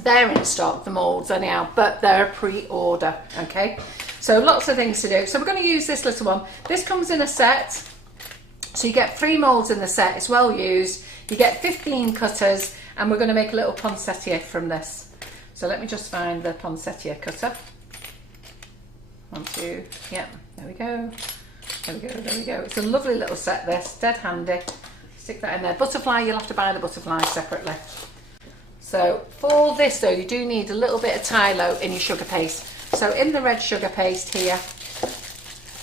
They're in stock, the moulds anyhow, but they're a pre-order, okay? So lots of things to do. So we're going to use this little one. This comes in a set. So you get 3 moulds in the set. It's well used. You get 15 cutters, and we're going to make a little poinsettia from this. So let me just find the poinsettia cutter. 1, 2, yeah, there we go. There we go, there we go. It's a lovely little set, this, dead handy. Stick that in there. Butterfly, you'll have to buy the butterfly separately. So for this though, you do need a little bit of Tylo in your sugar paste. So in the red sugar paste here,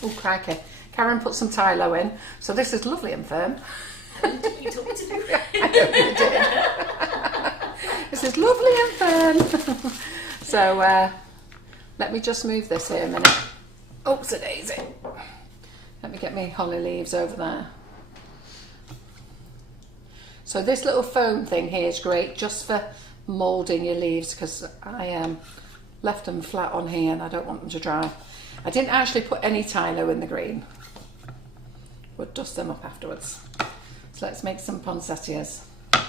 oh crikey, Karen put some Tylo in. So this is lovely and firm. You told me to do it. I know you did. This is lovely and firm. So let me just move this here a minute. Oops, a daisy. Let me get my holly leaves over there. So this little foam thing here is great just for moulding your leaves, because I left them flat on here and I don't want them to dry. I didn't actually put any Tylo in the green. We'll dust them up afterwards. So let's make some poinsettias. So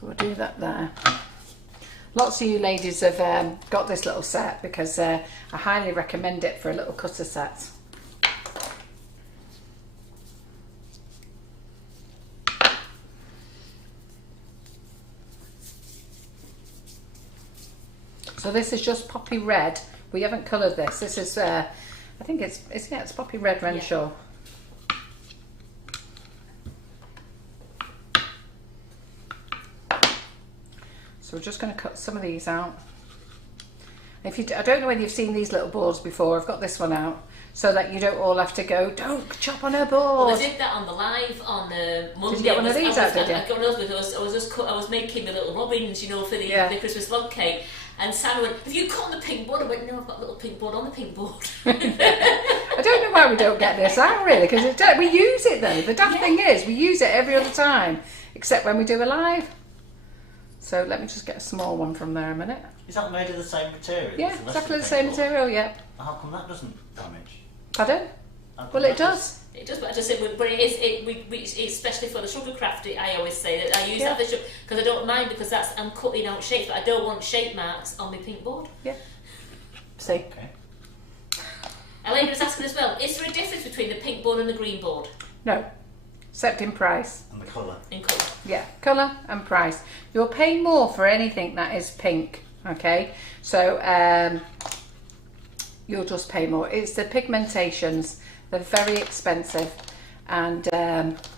we'll do that there. Lots of you ladies have got this little set because I highly recommend it for a little cutter set. So this is just poppy red. We haven't coloured this. This is, I think it's poppy red Renshaw. So we're just going to cut some of these out. If you, I don't know whether you've seen these little boards before. I've got this one out so that you don't all have to go, don't chop on a board. Well, I did that on the live on Monday. Did you get one of these out, did you? I got one of those because I was making the little robins, you know, for the Christmas log cake. And Sam went, have you cut on the pink board? I went, no, I've got a little pink board on the pink board. I don't know why we don't get this out really, because we use it though. The daft thing is, we use it every other time, except when we do a live. So let me just get a small one from there a minute. Is that made of the same material? Yeah, exactly the same material, yeah. How come that doesn't damage? Pardon? Well, it does. It does, but I just said, but it's especially for the sugar craft. I always say that I use that because I don't mind, because I'm cutting out shapes, but I don't want shape marks on my pink board. Yeah. See. Okay. Elena was asking as well, is there a difference between the pink board and the green board? No, except in price. And the colour. In colour. Yeah, colour and price. You'll pay more for anything that is pink, okay? So you'll just pay more. It's the pigmentations. They're very expensive, and That's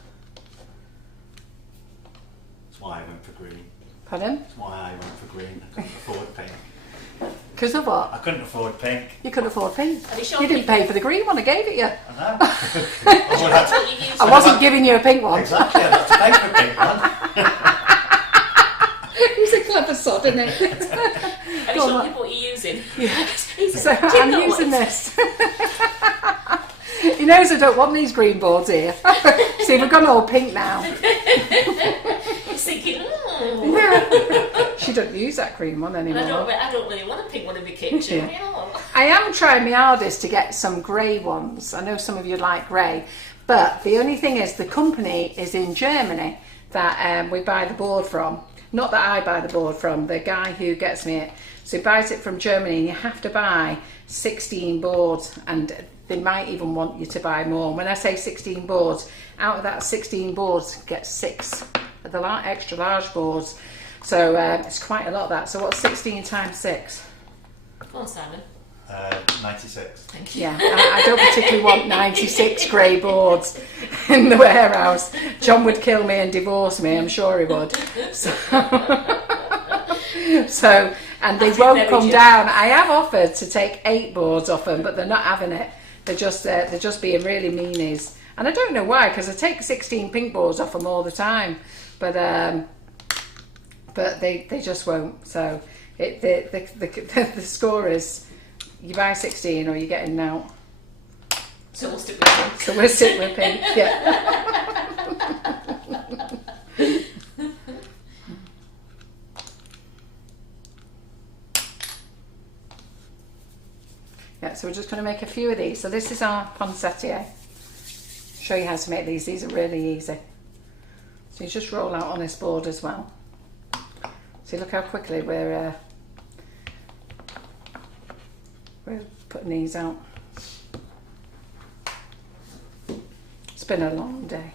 why I went for green. pardon? That's why I went for green. I couldn't afford pink. Because of what? I couldn't afford pink. You couldn't afford pink. Are you sure You didn't pay for the green one. I gave it you. I know. I would have to, What you use? I wasn't giving you a pink one. exactly, I'd have to pay for pink one. He's a clever sod, isn't he? Are you Go sure on, what you're using? Yeah. He's So do you I'm know using what? this. He knows I don't want these green boards here. See, we've gone all pink now. He's thinking, She doesn't use that green one and anymore. I don't really want a pink one in my kitchen. Yeah. You know. I am trying my hardest to get some grey ones. I know some of you like grey, but the only thing is the company is in Germany that we buy the board from. Not that I buy the board from, the guy who gets me it. So he buys it from Germany, and you have to buy 16 boards, and they might even want you to buy more. When I say 16 boards, out of that 16 boards, get 6 of the extra large boards. So it's quite a lot of that. So what's 16 times 6? Go on, Simon. 96. Thank you. Yeah, I don't particularly want 96 grey boards in the warehouse. John would kill me and divorce me, I'm sure he would. So and they won't come down. I have offered to take 8 boards off them, but they're not having it. They're just being really meanies. And I don't know why, because I take 16 pink boards off them all the time. But they just won't. So the score is, you buy 16 or you're getting out. So we'll stick with pink. So we'll stick with pink, yeah. Yeah, so we're just going to make a few of these. So this is our poinsettia. Show you how to make these. These are really easy. So you just roll out on this board as well. See, look how quickly we're putting these out. It's been a long day.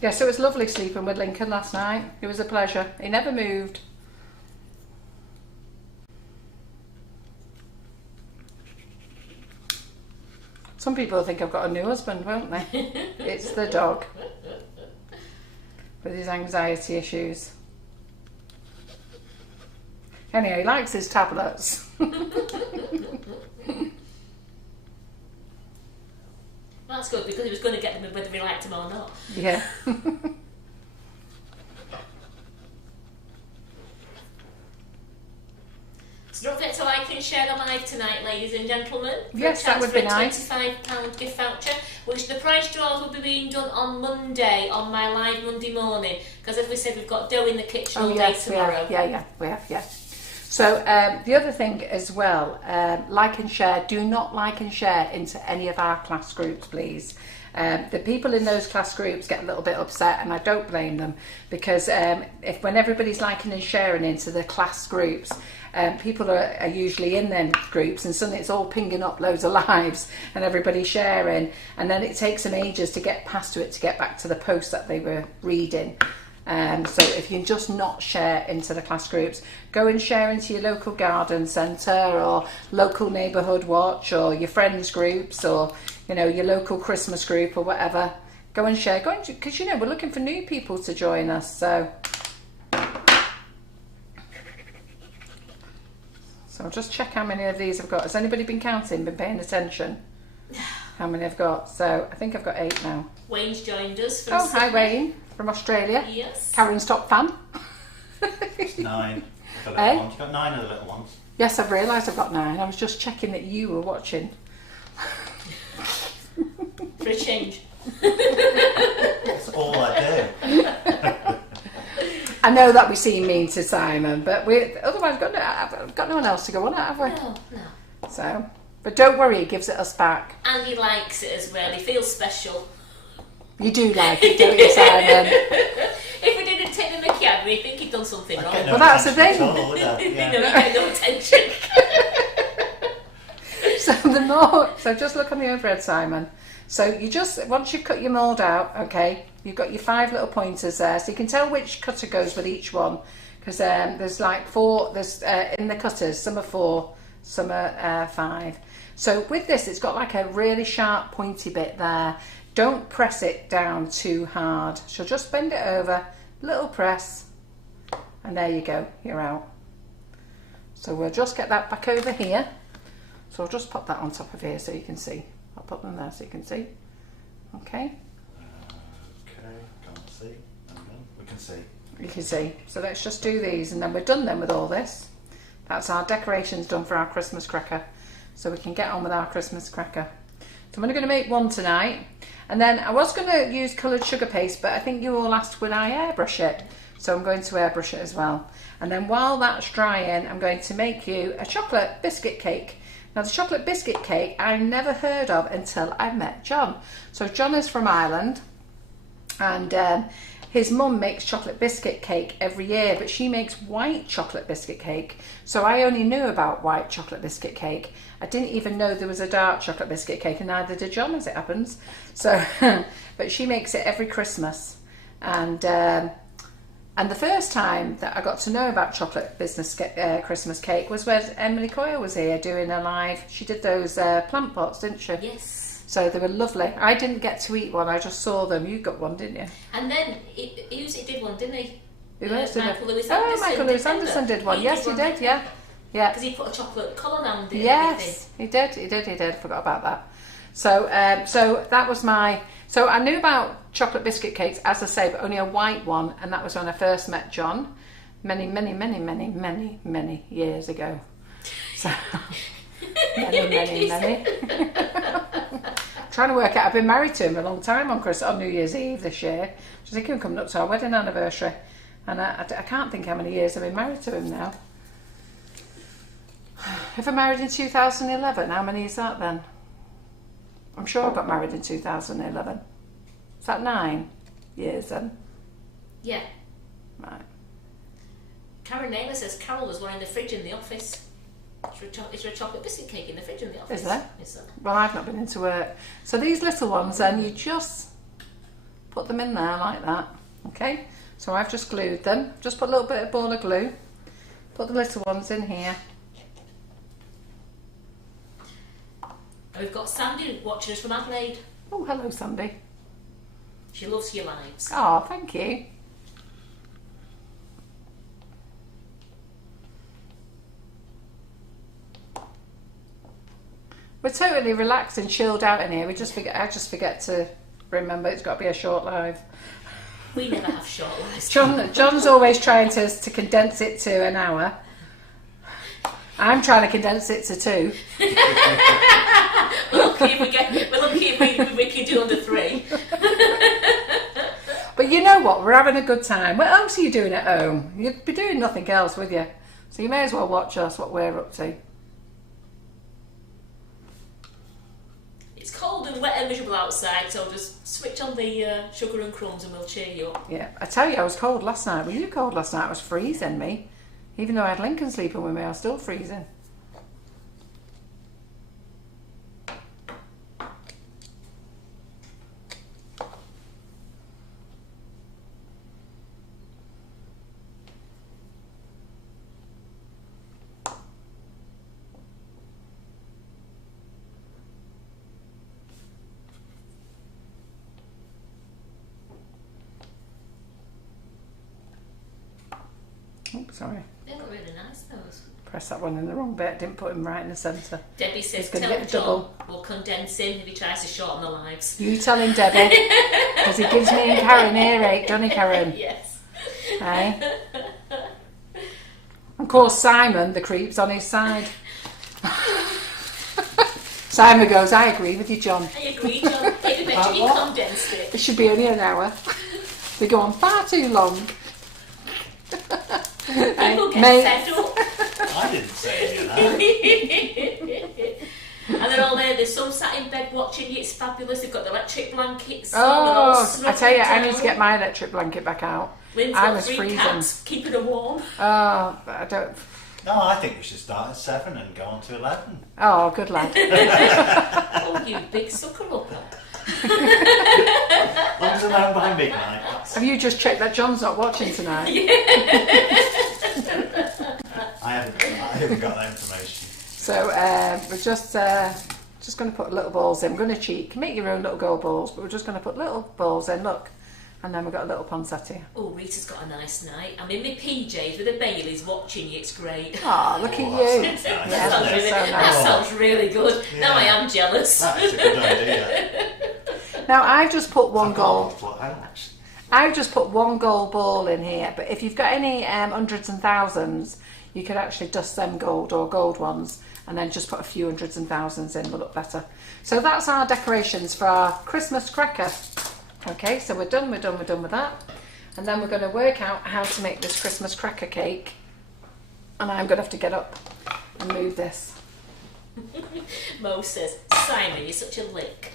Yes, it was lovely sleeping with Lincoln last night. It was a pleasure. He never moved. Some people think I've got a new husband, won't they? It's the dog with his anxiety issues. Anyway, he likes his tablets. That's good, because he was going to get them whether he liked them or not. Yeah. So don't forget to like and share the live tonight, ladies and gentlemen. Yes, that would be nice. £25 gift voucher, which the price draws will be being done on Monday, on my live Monday morning. Because as we said, we've got dough in the kitchen all day tomorrow. We have. So the other thing as well, like and share. Do not like and share into any of our class groups, please. The people in those class groups get a little bit upset, and I don't blame them, because when everybody's liking and sharing into the class groups, people are usually in them groups, and suddenly it's all pinging up loads of lives and everybody sharing, and then it takes them ages to get past to it, to get back to the post that they were reading. So if you can just not share into the class groups, go and share into your local garden centre or local neighbourhood watch or your friends groups, or your local Christmas group or whatever. Go and share, because we're looking for new people to join us. So I'll just check how many of these I've got. Has anybody been counting, been paying attention? How many I've got? So I think I've got 8 now. Wayne's joined us from Sydney. Hi Wayne, from Australia. Yes. Karen's top fan. 9 of the little ones. You've got 9 of the little ones. Yes, I've realised I've got 9. I was just checking that you were watching. For a change. That's all I do. I know that we seem mean to Simon, but otherwise I've got no one else to go on it, have we? No. So, but don't worry, he gives it us back. And he likes it as well. He feels special. You do like it, don't you, Simon? If we didn't take the mickey out, we'd think he'd done something wrong. Well, that's the thing. All, yeah. You get no attention. So just look on the overhead, Simon. So once you've cut your mould out, okay, you've got your 5 little pointers there, so you can tell which cutter goes with each one, because there's like 4, there's in the cutters, some are 4, some are 5. So with this, it's got like a really sharp pointy bit there. Don't press it down too hard. So just bend it over, little press, and there you go, you're out. So we'll just get that back over here. So I'll just pop that on top of here so you can see. I'll put them there so you can see. Okay. Okay, can't see. We can see. You can see. So let's just do these, and then we're done then with all this. That's our decorations done for our Christmas cracker. So we can get on with our Christmas cracker. So I'm only going to make one tonight. And then I was going to use coloured sugar paste, but I think you all asked would I airbrush it. So I'm going to airbrush it as well. And then while that's drying, I'm going to make you a chocolate biscuit cake. Now the chocolate biscuit cake I never heard of until I met John. So John is from Ireland, and his mum makes chocolate biscuit cake every year, but she makes white chocolate biscuit cake. So I only knew about white chocolate biscuit cake. I didn't even know there was a dark chocolate biscuit cake, and neither did John, as it happens. So, but she makes it every Christmas, and the first time that I got to know about chocolate Christmas cake was when Emily Coyle was here doing a live. She did those plant pots, didn't she? Yes. So they were lovely. I didn't get to eat one, I just saw them. You got one, didn't you? And then he did one, didn't he? Who else did Michael it? Lewis Anderson. Oh, Michael Lewis Anderson did one. Yes, he did, yeah. Yeah. Because he put a chocolate colour around it. Yes, he did. I forgot about that. So, so that was my. So I knew about chocolate biscuit cakes, as I say, but only a white one, and that was when I first met John. many, many, many, many, many, many years ago. So, many. Trying to work out, I've been married to him a long time on New Year's Eve this year. She's thinking coming up to our wedding anniversary. And I can't think how many years I've been married to him now. If I married in 2011, how many is that then? I'm sure I got married in 2011. Is that 9 years then? Yeah. Right. Karen Naylor says Carol was one in the fridge in the office. Is there a chocolate biscuit cake in the fridge in the office? Is there? Is there? Well, I've not been into work. So these little ones then, you just put them in there like that. Okay? So I've just glued them. Just put a little bit of ball of glue. Put the little ones in here. And we've got Sandy watching us from Adelaide. Oh, hello, Sandy. She loves your lives. Oh, thank you. We're totally relaxed and chilled out in here. I just forget to remember it's got to be a short live. We never have short lives. John's always trying to condense it to an hour. I'm trying to condense it to 2. We're lucky if we can do under 3. But you know what? We're having a good time. What else are you doing at home? You'd be doing nothing else, would you? So you may as well watch us, what we're up to. It's cold and wet and miserable outside, so just switch on the sugar and crumbs and we'll cheer you up. Yeah, I tell you, I was cold last night. Were you cold last night? I was freezing me. Even though I had Lincoln sleeping with me, I was still freezing. Oh, sorry. They look really nice, those. Press that one in the wrong bit. Didn't put him right in the centre. Debbie says, He's gonna tell get John double. we'll condense him if he tries to shorten the lives. You tell him, Debbie, because he gives me and Karen earache, doesn't he, Karen? Yes. Hey? Of course, Simon, the creep's on his side. Simon goes, I agree with you, John. I agree, John. It'd be better if you condensed it. It should be only an hour. We go on far too long. People get Mate. fed up. I didn't say any of that. And they're all there. There's some sat in bed watching you. It's fabulous. They've got the electric blankets on. They're all Oh, I tell you, I need snuggled to get down. my electric blanket back out. Lynn's I got was 3 freezing. cats keeping her warm. Oh, I don't. No, I think we should start at 7 and go on to 11. Oh, good lad. Oh, you big sucker upper. As long as I'm home by midnight. Have you just checked that John's not watching tonight? I haven't got that information. So we're just going to put little balls in. We're going to cheat. You can make your own little gold balls, but we're just going to put little balls in. Look, and then we've got a little poinsettia. Oh, Rita's got a nice night. I'm in my PJs with the Baileys watching you. It's great. Oh, look Oh, at you. that sounds nice, Yeah, doesn't that's it? so nice. That sounds really good. Yeah. Now I am jealous. That's a good idea. Now I've just put one I've got gold. multiple hours. I've just put one gold ball in here, but if you've got any hundreds and thousands, you could actually dust them gold or gold ones, and then just put a few hundreds and thousands in. Will look better. So that's our decorations for our Christmas cracker. Okay, so we're done with that, and then we're going to work out how to make this Christmas cracker cake. And I'm going to have to get up and move this. Mo says, Simon, you're such a lick.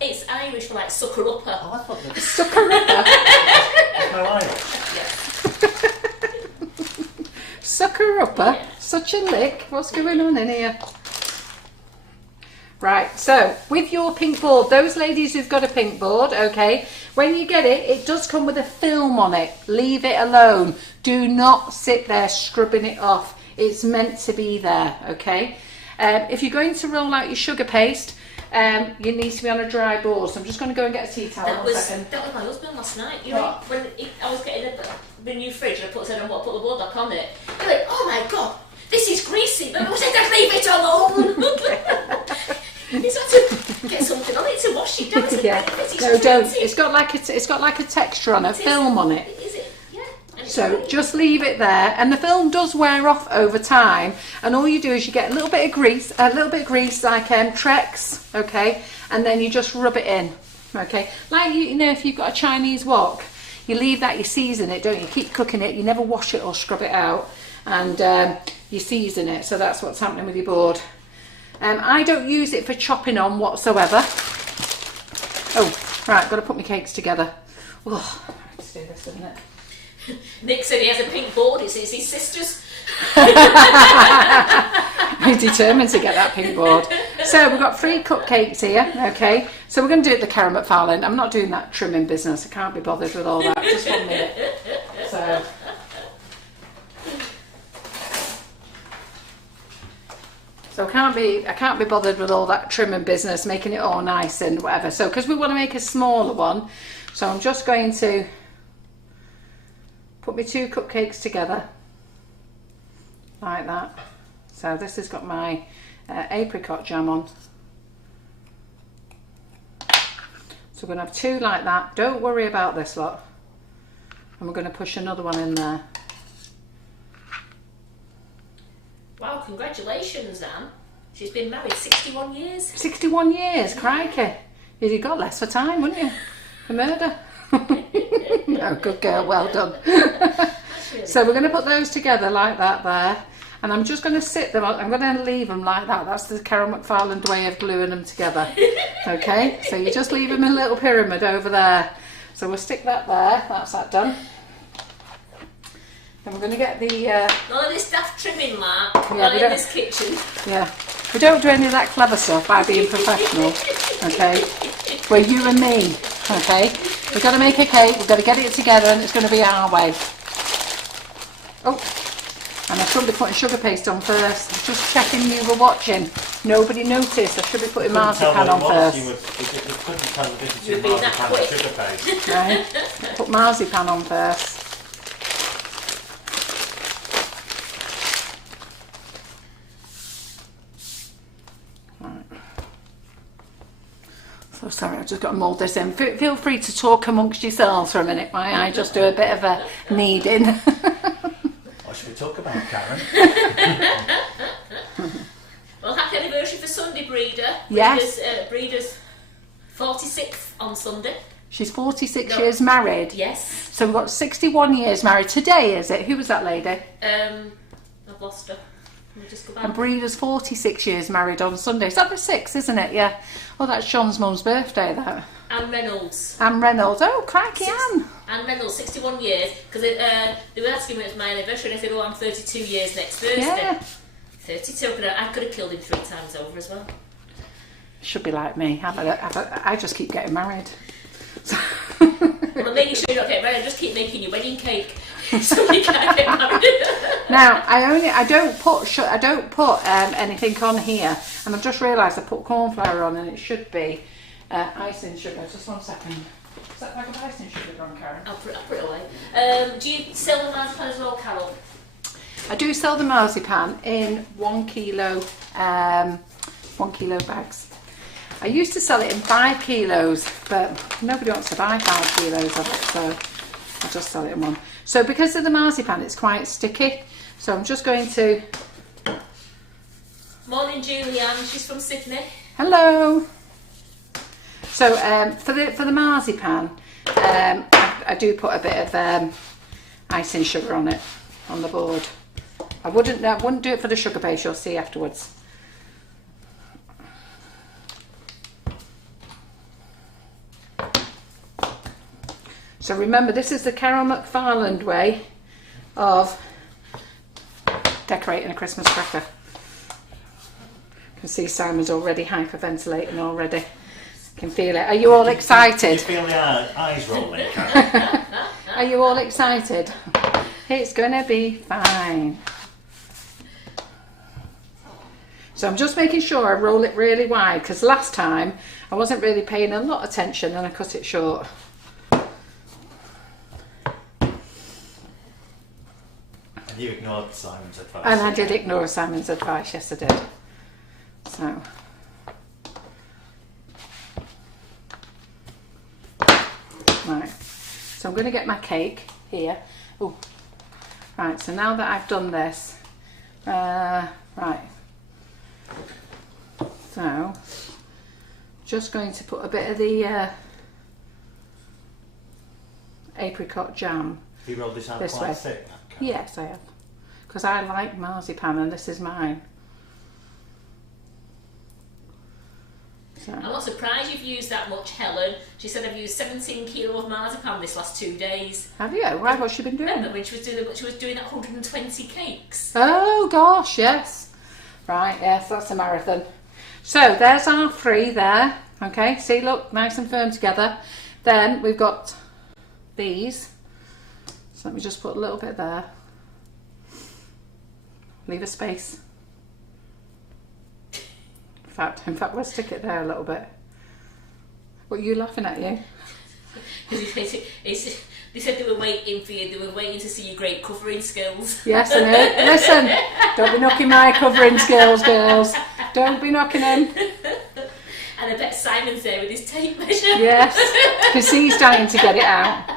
It's Irish for like sucker upper. Oh, I thought that was Sucker upper. no Irish. Sucker upper. Yeah. Such a lick. What's going on in here? Right, so with your pink board, those ladies who've got a pink board, okay, when you get it, it does come with a film on it. Leave it alone. Do not sit there scrubbing it off. It's meant to be there, okay? If you're going to roll out your sugar paste, you need to be on a dry board. So I'm just going to go and get a tea towel. That one was second. my husband last night. You know, when I was getting the new fridge and I said I want to put the board back on it. You're like, oh my god, this is greasy. But I said, leave it alone. He's had to get something on it to wash it down. I said, Yeah. No, don't. It's got like a texture on it, film on it. Is it? Yeah. So just leave it there, and the film does wear off over time. And all you do is you get a little bit of grease like Trex, okay, and then you just rub it in, okay. Like you know, if you've got a Chinese wok, you leave that, you season it, don't you? Keep cooking it, you never wash it or scrub it out, and you season it. So that's what's happening with your board. I don't use it for chopping on whatsoever. Oh, right, got to put my cakes together. Oh, I have to do this, isn't it? Nick said he has a pink board. It's his sister's. I'm determined to get that pink board. So we've got 3 cupcakes here, okay. So we're going to do it the Karen McFarland. I'm not doing that trimming business. I can't be bothered with all that. Just 1 minute. So I can't be bothered with all that trimming business, making it all nice and whatever. So because we want to make a smaller one, so I'm just going to put my 2 cupcakes together like that. So this has got my apricot jam on. So we're going to have 2 like that. Don't worry about this lot. And we're going to push another one in there. Wow, congratulations, Anne. She's been married 61 years. 61 years, crikey. You'd have got less for time, wouldn't you? For murder. Oh, good girl, well done. So we're going to put those together like that there. And I'm just going to sit them, I'm going to leave them like that. That's the Karen McFarland way of gluing them together. Okay, so you just leave them in a little pyramid over there. So we'll stick that there, that's that done. Then we're going to get the... None of this daft trimming, Mark. Yeah, not in this kitchen. Yeah, we don't do any of that clever stuff by being professional, okay? We're you and me, okay? We've got to make a cake, we've got to get it together, and it's going to be our way. Oh, and I should be putting sugar paste on first. Just checking you were watching. Nobody noticed. I should be putting marzipan on first. You couldn't tell the difference between marzipan and sugar paste. Right, put marzipan on first. So sorry, I've just got to mould this in. Feel free to talk amongst yourselves for a minute while I just do a bit of a kneading. What should we talk about, Karen? Well, happy anniversary for Sunday, Breeder. Yes. Breeder's 46th on Sunday. She's 46 years married. Yes. So we've got 61 years married. Today, is it? Who was that lady? I've lost her. Let me just go back. And Breeder's 46 years married on Sunday. Is that the 6th, isn't it? Yeah. Oh, that's Sean's mum's birthday, that. Anne Reynolds. Anne Reynolds. Oh, crikey, Anne. Anne Reynolds, 61 years. Because they were asking me when it was my anniversary, and I said, oh, I'm 32 years next Thursday. Yeah. 32. I could have killed him 3 times over as well. Should be like me. I just keep getting married. Well, I'm making sure you don't get married. I just keep making your wedding cake. So you can't get married. Now I don't put anything on here, and I've just realised I put corn flour on, and it should be icing sugar. Just 1 second. Is that like of icing sugar on, Karen? I'll put it away. Do you sell the marzipan as well, Carol? I do sell the marzipan in 1 kilo, 1 kilo bags. I used to sell it in 5 kilos, but nobody wants to buy 5 kilos of it, so I just sell it in 1. So because of the marzipan, it's quite sticky. So I'm just going to... Morning, Julianne. She's from Sydney. Hello. So for the marzipan, I do put a bit of icing sugar on it, on the board. I wouldn't do it for the sugar paste. You'll see afterwards. So remember, this is the Karen McFarland way of decorating a Christmas cracker. You can see Simon's already hyperventilating already. Can feel it. Are you all excited? You feel the eyes rolling, Karen? Are you all excited? It's gonna be fine. So I'm just making sure I roll it really wide, because last time I wasn't really paying a lot of attention and I cut it short. And you ignored Simon's advice. And I did ignore Simon's advice, yes I did. So. So I'm going to get my cake here. Oh, right. So now that I've done this, right. So just going to put a bit of the apricot jam. Have you rolled this out This quite way. thick? Yes, I have. Because I like marzipan and this is mine. So. I'm not surprised you've used that much, Helen. She said I've used 17 kilo of marzipan this last 2 days. Have you? Why? What's she been doing? Remember when she was doing that 120 cakes? Oh gosh, yes. Right, yes, that's a marathon. So there's our 3 there. Okay, see, look, nice and firm together. Then we've got these. So let me just put a little bit there. Leave a space. In fact, we'll stick it there a little bit. What are you laughing at, you? They said they were waiting for you. They were waiting to see your great covering skills. Yes, I know. Listen, don't be knocking my covering skills, girls. Don't be knocking them. And I bet Simon's there with his tape measure. Yes, because he's starting to get it out.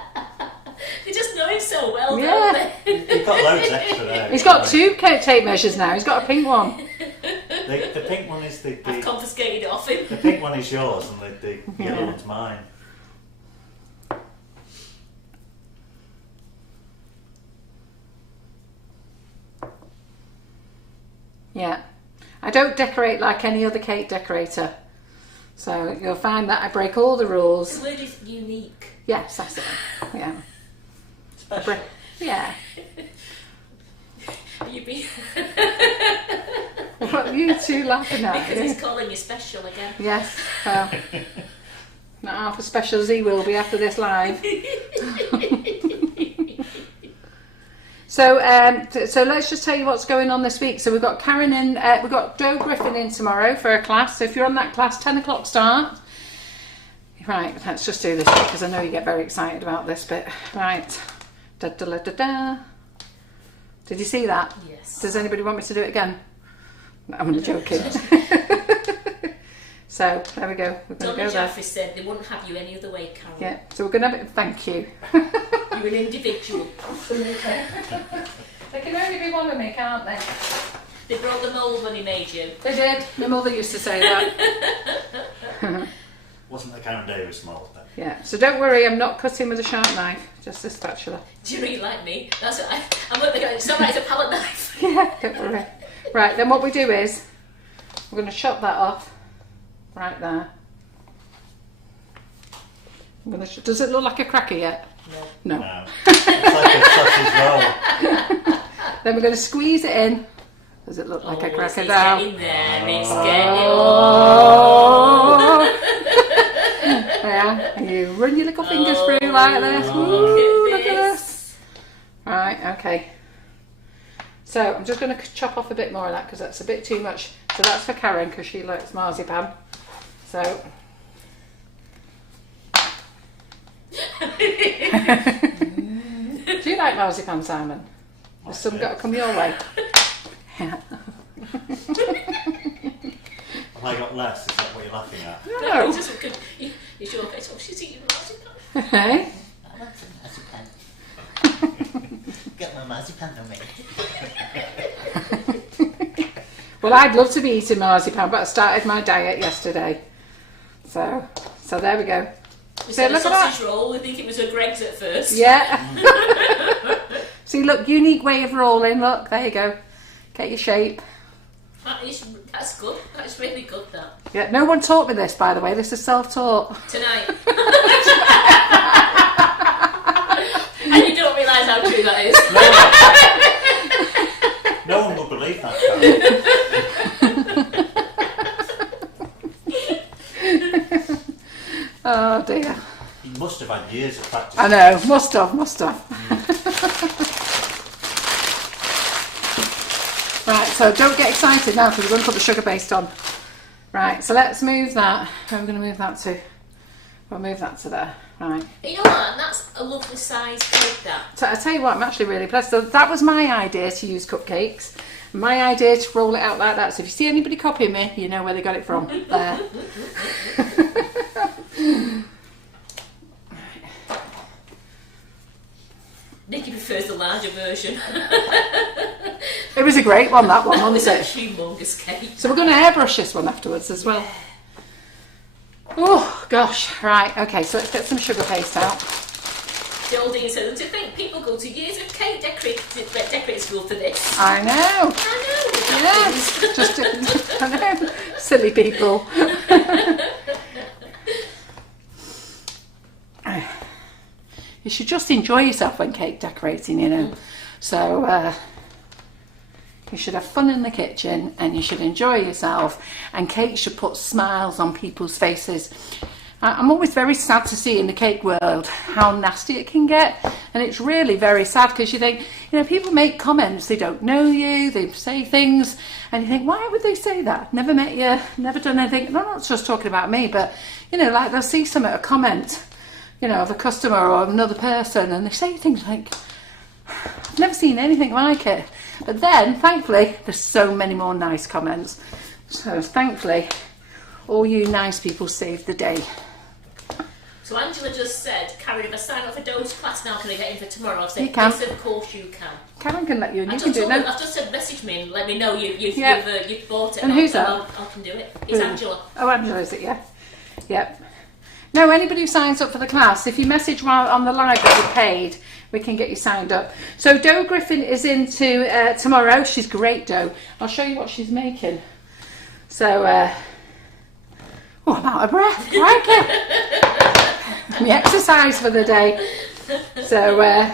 They just know him so well, Yeah. don't they? You've got loads extra there. He's got 2 tape measures now. He's got a pink one. The pink one is I've confiscated it off him. the pink one is yours, and the yellow one's mine. Yeah. I don't decorate like any other cake decorator. So you'll find that I break all the rules. The word is unique. Yes, that's it. Yeah. Special. Yeah. You be What are you 2 laughing at? because he's calling you special again. Yes. Well, not half as special as he will be after this live. So let's just tell you what's going on this week. So we've got Karen in, we've got Joe Griffin in tomorrow for a class. So if you're on that class, 10 o'clock start. Right, let's just do this bit because I know you get very excited about this bit. Right. Da, da, da, da, da. Did you see that? Yes. Does anybody want me to do it again? I'm only joking. So there we go. We're going to Donna go there. Jeffrey said they wouldn't have you any other way, Carol. Yeah. So we're going to have it. Thank you. You're an individual. Absolutely. They can only be one of me, can't they? They broke the mould when they made you. They did. My mother used to say that. Wasn't the Karen Davis mould then? Yeah. So don't worry. I'm not cutting with a sharp knife. Just a spatula. Do you really like me? That's what I'm not going. It's not like it's a palette knife. Yeah. Don't worry. Right. Then what we do is we're going to chop that off. Right there. I'm gonna does it look like a cracker yet? No. No. It's like a sausage roll. Then we're going to squeeze it in. Does it look like a cracker it's now? getting there. It's getting. Yeah. And you run your little fingers through like this. Look Ooh, at look at this. this. Right. Okay. So I'm just going to chop off a bit more of that because that's a bit too much. So that's for Karen because she likes marzipan. So. Do you like marzipan, Simon? Has some got to come your way? Yeah. Have I got less? Is that what you're laughing at? No. You just look at you show face. Oh, she's eating marzipan. Hey? I want some marzipan. Get my marzipan on me. Well, I'd love to be eating marzipan, but I started my diet yesterday. So there we go. We So said a look at that. sausage roll. We think it was a Greg's at first. Yeah. See, look, unique way of rolling. Look, there you go. Get your shape. That's good. That's really good, that. Yeah, no one taught me this, by the way. This is self-taught. Tonight. And you don't realise how true that is. No one will believe that, Karen. Oh dear. You must have had years of practice. I know. Must have. Right, so don't get excited now because we're going to put the sugar paste on. Right, so let's move that. Where are we going to move that to? We'll move that to there. Right. You know what? That's a lovely size cake, that. So I tell you what, I'm actually really pleased. So that was my idea to use cupcakes. My idea to roll it out like that. So if you see anybody copying me, you know where they got it from. There. prefers the larger version. It was a great one, that one, That was wasn't a it? humongous cake. So we're going to airbrush this one afterwards as well. Oh gosh, right, okay, so let's get some sugar paste out. Geraldine says, to think people go to years of cake decorating school for this. I know. I know. Yeah, just I know, silly people. You should just enjoy yourself when cake decorating, you know. So you should have fun in the kitchen and you should enjoy yourself, and cake should put smiles on people's faces. I'm always very sad to see in the cake world how nasty it can get, and it's really very sad because you think, you know, people make comments, they don't know you, they say things, and you think, why would they say that? Never met you, never done anything. No, I'm not just talking about me, but you know, like they'll see a comment, you know, of a customer or another person, and they say things like, I've never seen anything like it. But then, thankfully, there's so many more nice comments. So thankfully, all you nice people saved the day. So Angela just said, Karen, if I sign up for Doe's class now, can I get in for tomorrow? I've said, You can. yes, of course you can. Karen can let you in. You I've can do it now. just said, message me and let me know you've bought it. And who's that? I can do it. It's Angela. Oh, Angela, is it? Yeah. Yep. No, anybody who signs up for the class, if you message while on the live that you paid, we can get you signed up. So Doe Griffin is into tomorrow. She's great, Doe. I'll show you what she's making. So, I'm out of breath. My exercise for the day. So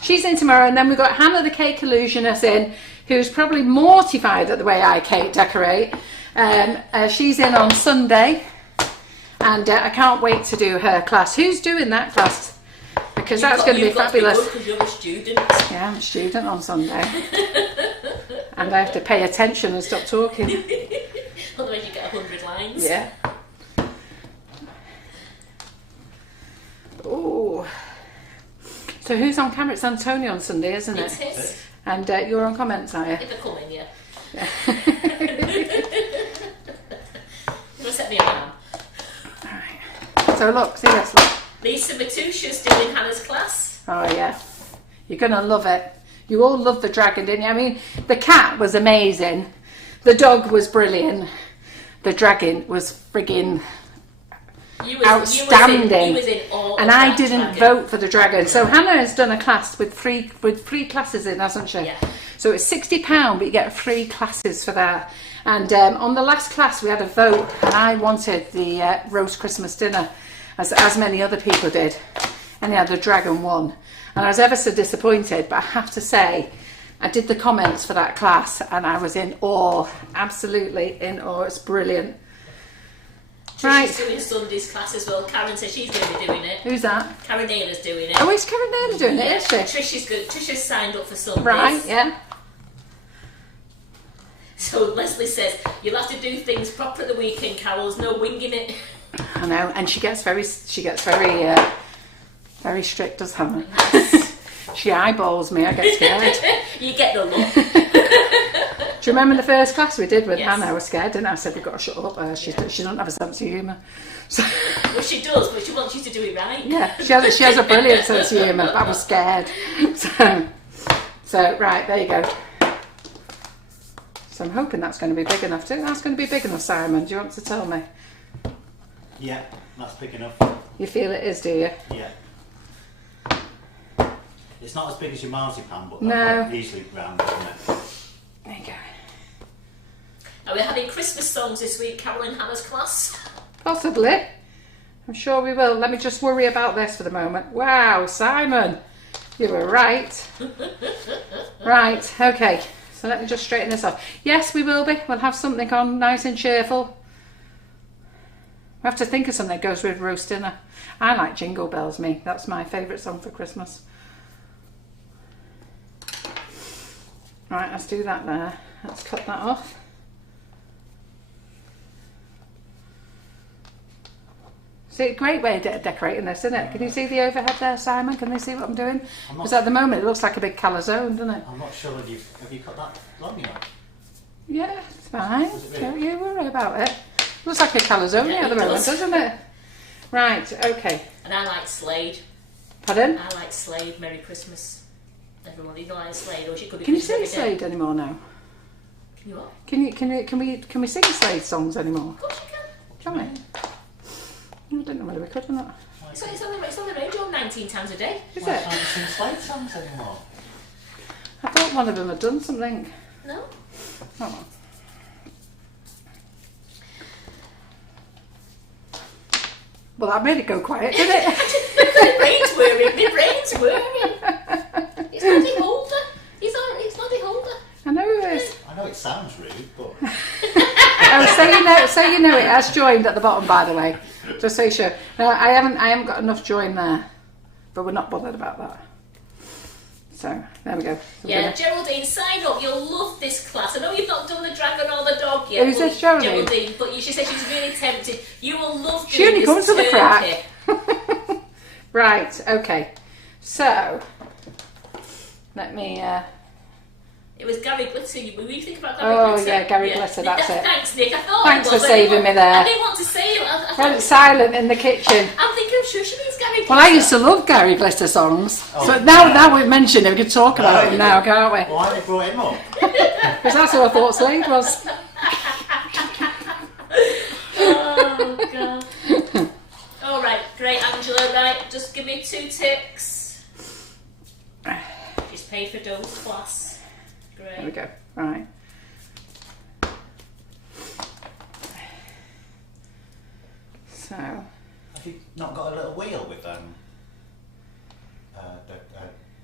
she's in tomorrow, and then we've got Hannah the cake illusionist in, who's probably mortified at the way I cake decorate. She's in on Sunday, and I can't wait to do her class. Who's doing that class? Because that's going to be fabulous. Because you're a student. Yeah, I'm a student on Sunday. And I have to pay attention and stop talking. Otherwise you get 100 lines. Yeah. Oh. So who's on camera? It's Antonio on Sunday, isn't it? It's his. And you're on comments, are you? If they're coming, yeah. Yeah. You're going to set me alarm. Alright. So look, see this, look. Lisa Matusha's doing Hannah's class. Oh yeah. You're going to love it. You all loved the dragon, didn't you? I mean, the cat was amazing. The dog was brilliant. The dragon was friggin' outstanding. You was in all and I didn't vote for the dragon. So Hannah has done a class with three classes in, hasn't she? Yeah. So it's £60, but you get 3 classes for that. And on the last class we had a vote, and I wanted the roast Christmas dinner, as many other people did. And yeah, the dragon won. And I was ever so disappointed, but I have to say, I did the comments for that class and I was in awe, absolutely in awe. It's brilliant. Right. She's doing Sunday's class as well. Karen says she's going to be doing it. Who's that? Karen Naylor's doing it. Oh, is Karen Naylor doing it, is she? Tricia's good. Tricia's signed up for Sundays. Right, yeah. So Leslie says, you'll have to do things proper at the weekend, Carol's no winging it. I know, and she gets very strict, does Hannah? She eyeballs me, I get scared. You get the look. Do you remember the first class we did with Yes. Hannah? I was scared, didn't I? I said, we've got to shut up. She doesn't have a sense of humour. So, Well, she does, but she wants you to do it right. yeah, she has a brilliant sense of humour, but I was scared. So, right, there you go. So I'm hoping that's going to be big enough. Do you think that's going to be big enough, Simon? Do you want to tell me? Yeah, that's big enough. You feel it is, do you? Yeah. It's not as big as your marzipan, but No. easily round, isn't it? There you go. Are we having Christmas songs this week, Carol and Hannah's class? Possibly. I'm sure we will. Let me just worry about this for the moment. Wow, Simon, you were right. Right, okay. So let me just straighten this off. Yes, we will be. We'll have something on nice and cheerful. We have to think of something that goes with roast dinner. I like Jingle Bells, me. That's my favourite song for Christmas. Right, let's do that there. Let's cut that off. See, a great way of decorating this, isn't it? Can you see the overhead there, Simon? Can they see what I'm doing? Because at the moment it looks like a big calzone, doesn't it? I'm not sure have you cut that long enough? Yeah, it's fine. Was it really? Don't you worry about it. Looks like a calzone Yeah, at the it moment, does. doesn't it? Right, okay. And I like Slade. Pardon? I like Slade, Merry Christmas. Everyone, you know, like Slade, or she could be. Can you Christmas sing every day. Slade anymore now? Can you what? Can we sing Slade songs anymore? Of course you can. Can we? I don't know whether we could or not. It's on the radio 19 times a day. Is Why it? can't you sing Slade songs anymore? I thought one of them had done something. No. Oh. Well, that made it go quiet, didn't it? My brain's whirring. My brain's whirring. He's not the holder. He's not the holder. I know it is. I know it sounds rude, but Oh, so you know it has joined at the bottom, by the way. Just so you sure. No, I haven't got enough join there, but we're not bothered about that. So there we go. Yeah, Geraldine, sign up. You'll love this class. I know you've not done the dragon or the dog yet. Who's this, Geraldine? Geraldine, but she said she's really tempted. You will love doing She only this comes to the turkey. crack. Right. Okay. So let me. It was Gary Glitter. Were you thinking about Gary Oh Glitter? yeah, Gary Glitter. That's it. Thanks, Nick. I thought Thanks it was. for saving me there. I didn't want to say it. I Went silent in the kitchen. I'm thinking, I'm sure she means Gary Glitter. Well, I used to love Gary Glitter songs. Oh, So now we've mentioned it, we could talk about him now, can't we? why they brought him up? Because that's who I thought Slade was. Oh god. All right, great, Angela. Right, just give me 2 ticks. She's paid for Doe's class. Great. There we go. Right. So. Have you not got a little wheel with the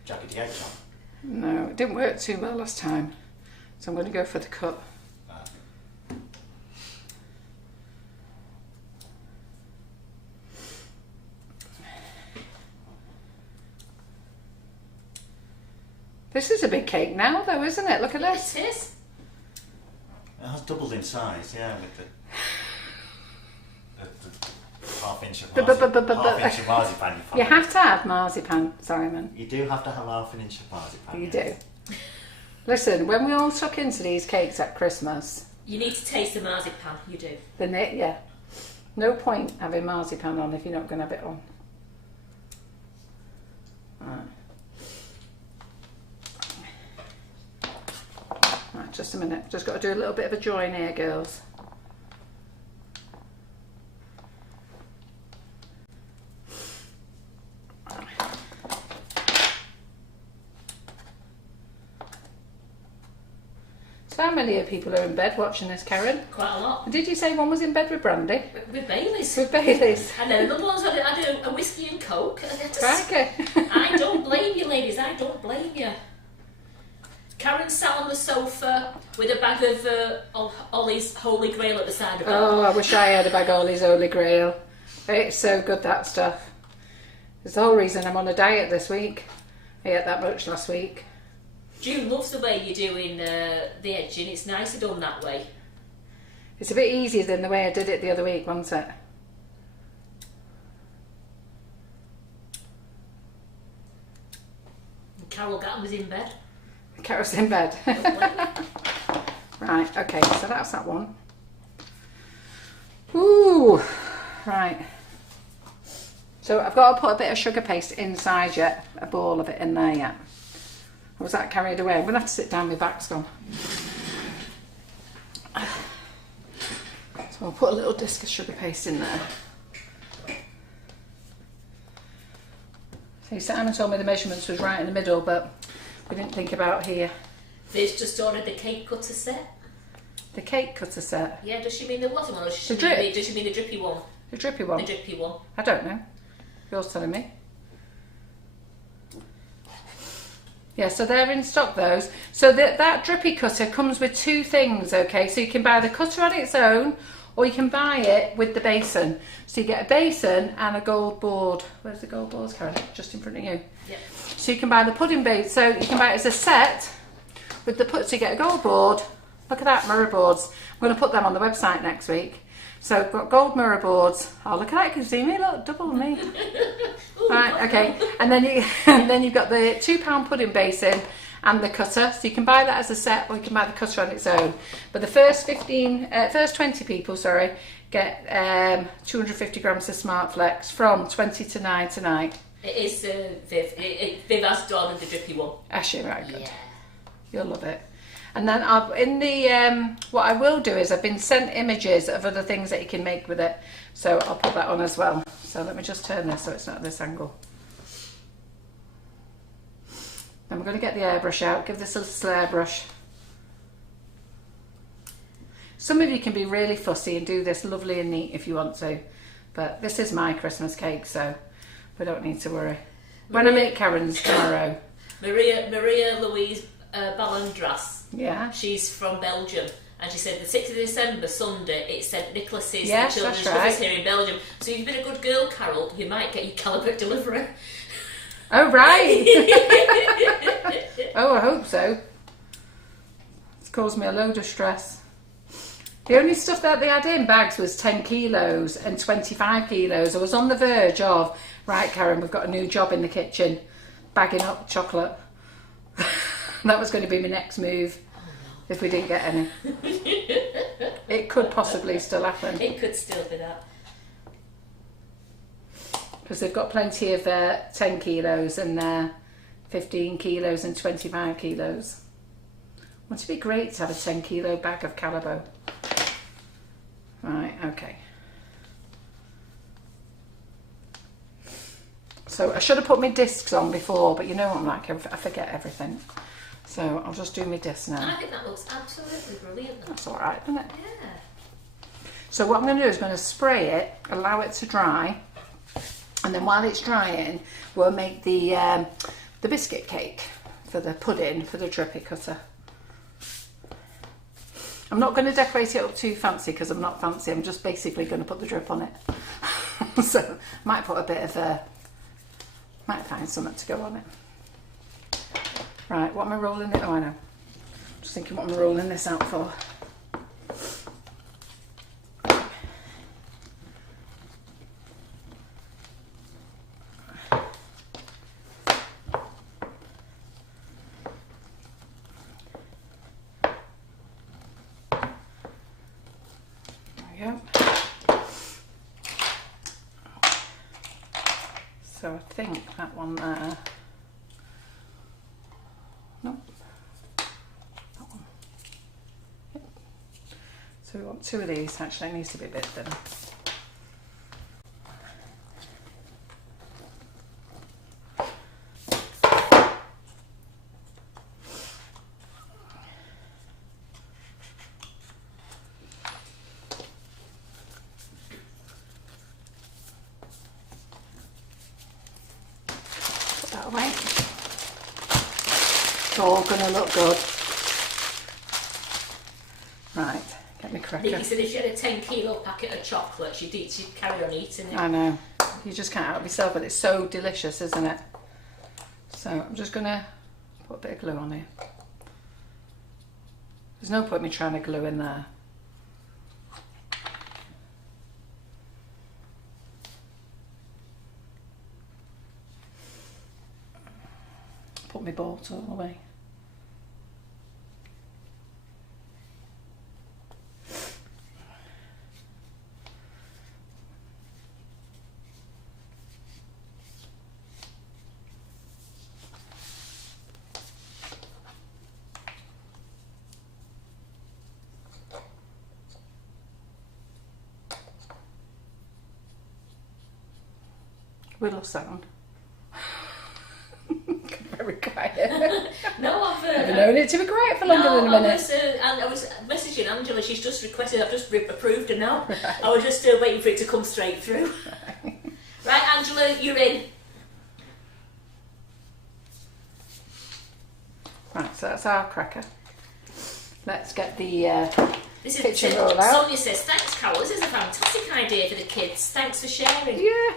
jaggedy edge on? No, it didn't work too well last time. So I'm going to go for the cut. This is a big cake now, though, isn't it? Look at this. It is. It has doubled in size, yeah, with the half-inch of marzipan. You have to have marzipan, Simon. You do have to have half an inch of marzipan. You yes. do. Listen, when we all tuck into these cakes at Christmas, You need to taste the marzipan. You do. then yeah, no point having marzipan on if you're not going to have it on. Right. Right, just a minute. Just got to do a little bit of a join here, girls. So how many of people are in bed watching this, Karen? Quite a lot. Did you say one was in bed with Brandy? With Baileys. With Baileys. And then another one's had a whiskey and coke. Crikey. I don't blame you, ladies. I don't blame you. Karen sat on the sofa with a bag of Ollie's Holy Grail at the side of her. Oh, I wish I had a bag of Ollie's Holy Grail. It's so good, that stuff. It's the whole reason I'm on a diet this week. I ate that much last week. June loves the way you're doing the edging. It's nicer done that way. It's a bit easier than the way I did it the other week, wasn't it? And Carol Gatton was in bed. Carol's in bed. Right, okay, so that's that one. Ooh, right. So I've got to put a bit of sugar paste inside yet, a ball of it in there yet. Or was that carried away? I'm going to have to sit down, my back's gone. So I'll put a little disc of sugar paste in there. See, Simon told me the measurements was right in the middle, but we didn't think about here. Liz just ordered the cake cutter set. The cake cutter set? Yeah, does she mean the water one or does she The drip. mean the drippy one? The drippy one? The drippy one. I don't know. You're telling me. Yeah, so they're in stock, those. So that drippy cutter comes with 2 things, okay? So you can buy the cutter on its own, or you can buy it with the basin. So you get a basin and a gold board. Where's the gold boards, Karen? Just in front of you. Yep. So you can buy the pudding base. So you can buy it as a set with the so you get a gold board. Look at that, mirror boards. I'm going to put them on the website next week. So I've got gold mirror boards. Oh, look at that! You can see me. Look, double me. Right, okay. And then you've got the £2 pudding basin and the cutter. So you can buy that as a set, or you can buy the cutter on its own. But the first 20 people, get 250 grams of Smart Flex from 20 to 9 tonight. It is Viv. Viv has done the drippy one. Actually, right, good. Yeah. You'll love it. And then in the what I will do is I've been sent images of other things that you can make with it, so I'll put that on as well. So let me just turn this so it's not at this angle. Then we're going to get the airbrush out. Give this a little airbrush. Some of you can be really fussy and do this lovely and neat if you want to, but this is my Christmas cake, so we don't need to worry. When I make Karen's tomorrow. Maria Louise Ballandras. Yeah. She's from Belgium, and she said the 6th of December, Sunday, it's St Nicholas's, yes, the children's that's Christmas right. here in Belgium. So if you've been a good girl, Carol, you might get your calibrate delivery. Oh, right. Oh, I hope so. It's caused me a load of stress. The only stuff that they had in bags was 10 kilos and 25 kilos. I was on the verge of, right, Karen, we've got a new job in the kitchen, bagging up chocolate. That was going to be my next move if we didn't get any. It could possibly still happen. It could still be that. Because they've got plenty of 10 kilos and 15 kilos and 25 kilos. Wouldn't it be great to have a 10 kilo bag of Calabo? Right, okay. So I should have put my discs on before, but you know what I'm like, I forget everything. So I'll just do my discs now. I think that looks absolutely brilliant. That's all right, isn't it? Yeah. So what I'm going to do is I'm going to spray it, allow it to dry, and then while it's drying, we'll make the biscuit cake for the pudding for the drippy cutter. I'm not going to decorate it up too fancy because I'm not fancy. I'm just basically going to put the drip on it. So might put a bit of might find something to go on it. Right, what am I rolling it? Oh, I know. Just thinking what I'm rolling this out for. So I think that one there. Nope. That one. Yep. So we want two of these. Actually, it needs to be a bit thinner. Away. It's all going to look good. Right, get me cracker. Nikki said if she had a 10 kilo packet of chocolate, she'd carry on eating it. I know. You just can't help yourself, but it's so delicious, isn't it? So I'm just going to put a bit of glue on here. There's no point me trying to glue in there. Put my bottle away. Whittle sound. Very quiet. No, I've known it to be quiet for longer than a minute. I was messaging Angela. She's just requested. I've just approved her now. Right. I was just waiting for it to come straight through. Right, Angela, you're in. Right, so that's our cracker. Let's get the This is kitchen roll out. Sonia says, "Thanks, Carol. This is a fantastic idea for the kids. Thanks for sharing." Yeah.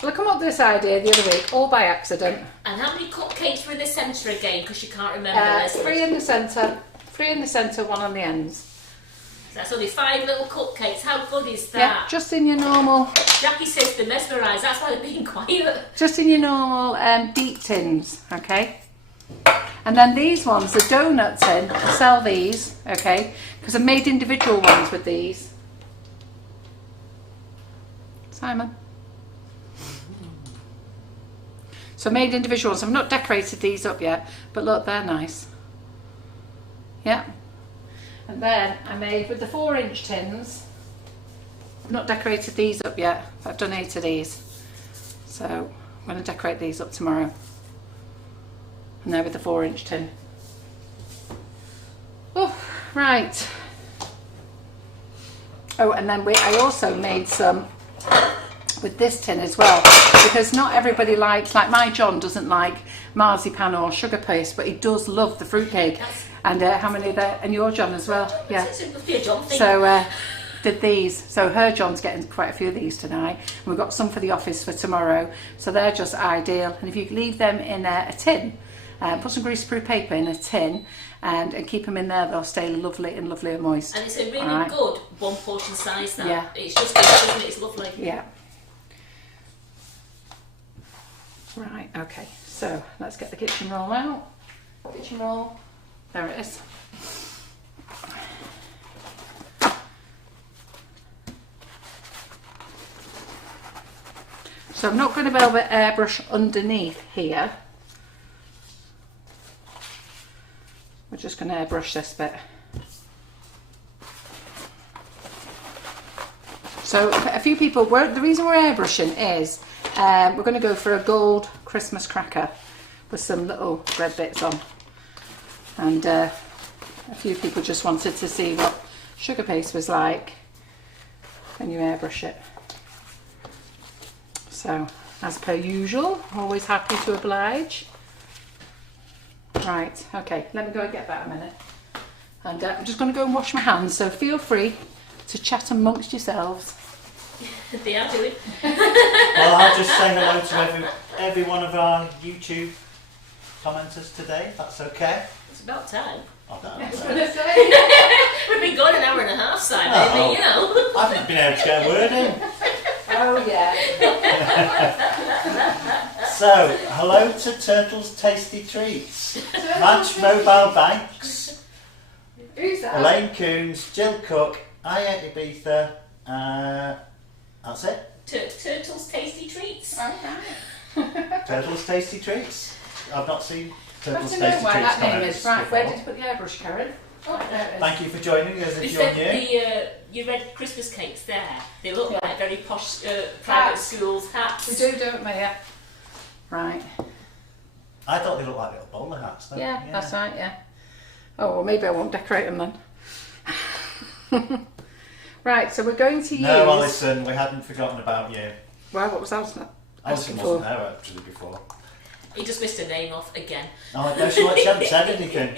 Well, I come up with this idea the other week, all by accident. And how many cupcakes were in the centre again? Because you can't remember. Leslie. 3 in the centre, 1 on the ends. So that's only 5 little cupcakes. How good is that? Yeah, just in your normal, Jackie says they're mesmerised. That's why they're being quiet. just in your normal deep tins, okay? And then these ones, the donut tin, I sell these, okay? Because I've made individual ones with these. Simon. So I made individuals. I've not decorated these up yet, but look, they're nice. Yeah. And then I made with the 4-inch tins. I've not decorated these up yet. I've done 8 of these. So I'm going to decorate these up tomorrow. And they're with the 4-inch tin. Oh, right. Oh, and then I also made some with this tin as well, because not everybody likes, like my John doesn't like marzipan or sugar paste, but he does love the fruitcake. And how many there? And your John as well? Yeah. So did these. So her John's getting quite a few of these tonight, and we've got some for the office for tomorrow. So they're just ideal. And if you leave them in a tin, put some greaseproof paper in a tin, and keep them in there, they'll stay lovely and moist. And it's a really good 1 portion size now. Yeah. It's just good, isn't it? It's lovely. Yeah. Right, okay, so let's get the kitchen roll out. Kitchen roll, there it is. So I'm not going to velvet airbrush underneath here. We're just going to airbrush this bit. So a few people, the reason we're airbrushing is we're going to go for a gold Christmas cracker with some little red bits on. And a few people just wanted to see what sugar paste was like when you airbrush it. So, as per usual, always happy to oblige. Right, okay, let me go and get that a minute. And I'm just going to go and wash my hands, so feel free to chat amongst yourselves. They are doing. Well, I'll just say hello to every one of our YouTube commenters today, if that's okay. It's about time. I don't know. We've been going an hour and a half, Simon, oh, you know. I haven't been able to get a word in. Oh, yeah. So, hello to Turtle's Tasty Treats, Madge Mobile Banks, Who's that? Elaine Coombs, Jill Cook, I Ate Ibiza, that's it. Turtle's Tasty Treats. Okay. Turtle's Tasty Treats. I've not seen Turtle's Tasty I Treats. don't know why that name is. Right, before. where did you put the airbrush, Karen? Oh, there it is. Thank you for joining us if We you're said new. your red Christmas cakes there, they look like very posh private schools hats. We do, don't we? Yeah. Right. I thought they looked like little bowler hats. Yeah, that's right, yeah. Oh, well, maybe I won't decorate them then. Right, so we're going to use... No, Alison, we hadn't forgotten about you. Well, what was Alison? Alison wasn't there actually before. He just missed her name off again. Oh, no, she hadn't said anything.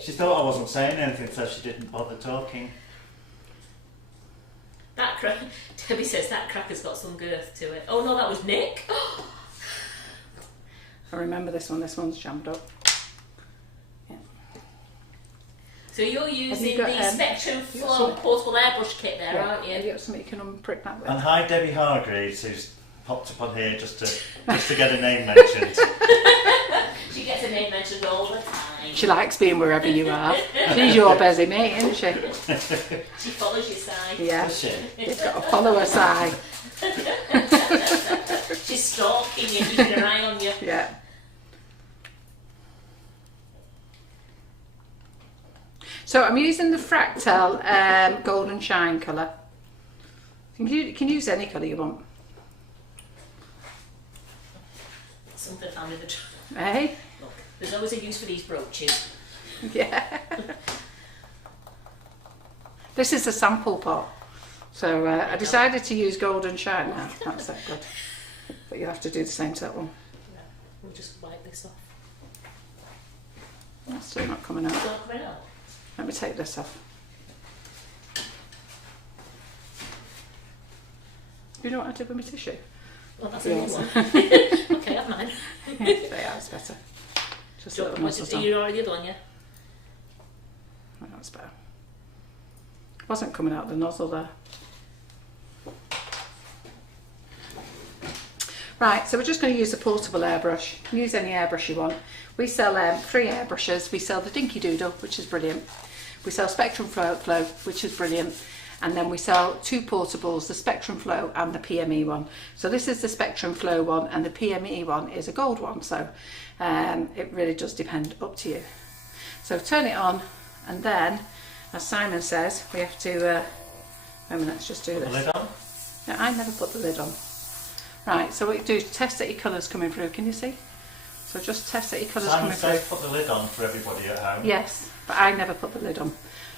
She thought I wasn't saying anything, so she didn't bother talking. Debbie says that cracker's got some girth to it. Oh no, that was Nick. I remember this one. This one's jammed up. Yeah. So you're using the Spectrum Flow portable airbrush kit there, aren't you? Have you got something you can unprick that with? And hi, Debbie Hargreaves, who's popped up on here just to get a name mentioned. She gets her name mentioned all the time. She likes being wherever you are. She's your busy mate, isn't she? She follows your side. Yeah. Does she? You've got to follow her side. She's stalking you, keeping her eye on you. Yeah. So I'm using the Fractal Golden Shine colour. You can use any colour you want. Something I found in the Hey? Look, there's always a use for these brooches. Yeah. This is a sample pot. So I decided to use Golden Shine now. That's that good. But you have to do the same to that one. No, we'll just wipe this off. That's still not coming out. It's not coming out. Let me take this off. You know what I did with my tissue? Well, that's a new one. Okay, have mine. Yeah, it's better. Just a little nozzles on. You're already the other one, yeah? Oh, that's better. It wasn't coming out the nozzle there. Right, so we're just going to use a portable airbrush. You can use any airbrush you want. We sell 3 airbrushes. We sell the Dinky Doodle, which is brilliant. We sell Spectrum Flow, which is brilliant. and then we sell 2 portables, the Spectrum Flow and the PME one. So this is the Spectrum Flow one, and the PME one is a gold one, so it really does depend, up to you. So turn it on, and then, as Simon says, we have to, let's just do this. Put the lid on? No, I never put the lid on. Right, so what you do is test that your colour's coming through, can you see? So just test that your colour's coming through. Simon says put the lid on for everybody at home. Yes, but I never put the lid on.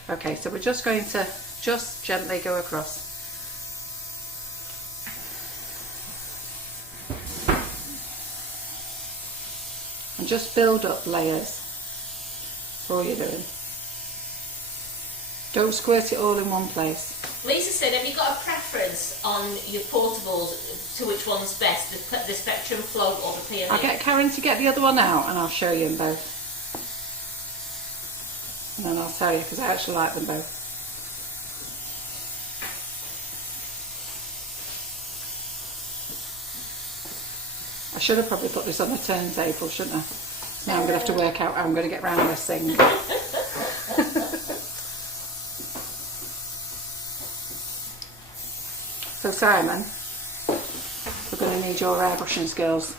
Okay, so we're just going to just gently go across. And just build up layers. That's all you're doing. Don't squirt it all in one place. Lisa said, have you got a preference on your portables to which one's best, the Spectrum Flow or the PME? I'll get Karen to get the other one out and I'll show you them both. And then I'll tell you, because I actually like them both. I should have probably put this on the turntable, shouldn't I? Now I'm going to have to work out how I'm going to get round this thing. So Simon, we're going to need your airbrushing skills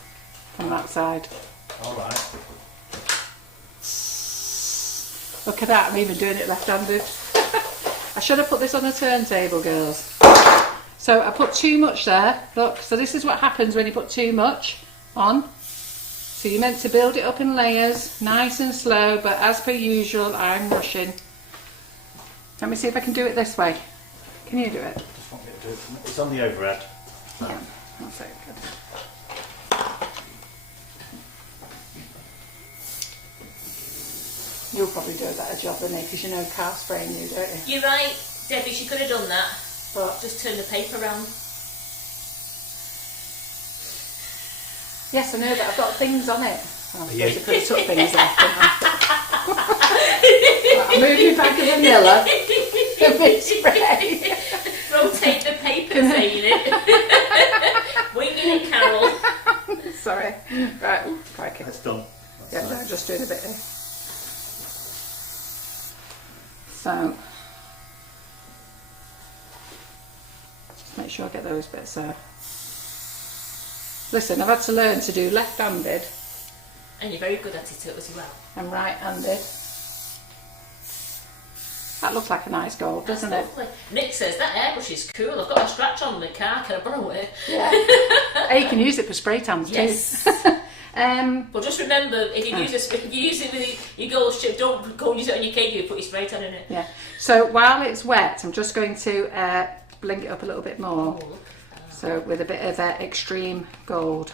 from that side. Alright. Look at that, I'm even doing it left-handed. I should have put this on the turntable, girls. So I put too much there. Look, so this is what happens when you put too much on. So you're meant to build it up in layers, nice and slow, but as per usual, I'm rushing. Let me see if I can do it this way. Can you do it? Just want me to do it. It's on the overhead. Yeah, that's it, good. You'll probably do a better job than me, because you know car spraying you, don't you? You're right, Debbie, she could have done that. But Just turn the paper around. yes, I know, but I've got things on it. Oh, I'm Yeah. supposed to put some things on. I'm moving back of vanilla. A bit spray. Rotate the paper, saying it. Winging it, Carol. Sorry. Right, ooh, crikey. That's done. Yeah, That's no, nice. just doing a bit here. So, just make sure I get those bits there. Listen, I've had to learn to do left-handed And you're very good at it as well. and right-handed. That looks like a nice gold, doesn't it? Lovely. Nick says, that airbrush is cool. I've got a scratch on my car. Can I borrow it? Yeah. Hey, you can use it for spray tans Yes. too. But just remember, if you use it with your gold strip, don't go and use it on your cake. You put your spray tan in it. Yeah. So while it's wet, I'm just going to blink it up a little bit more. Oh, look at that. So with a bit of extreme gold.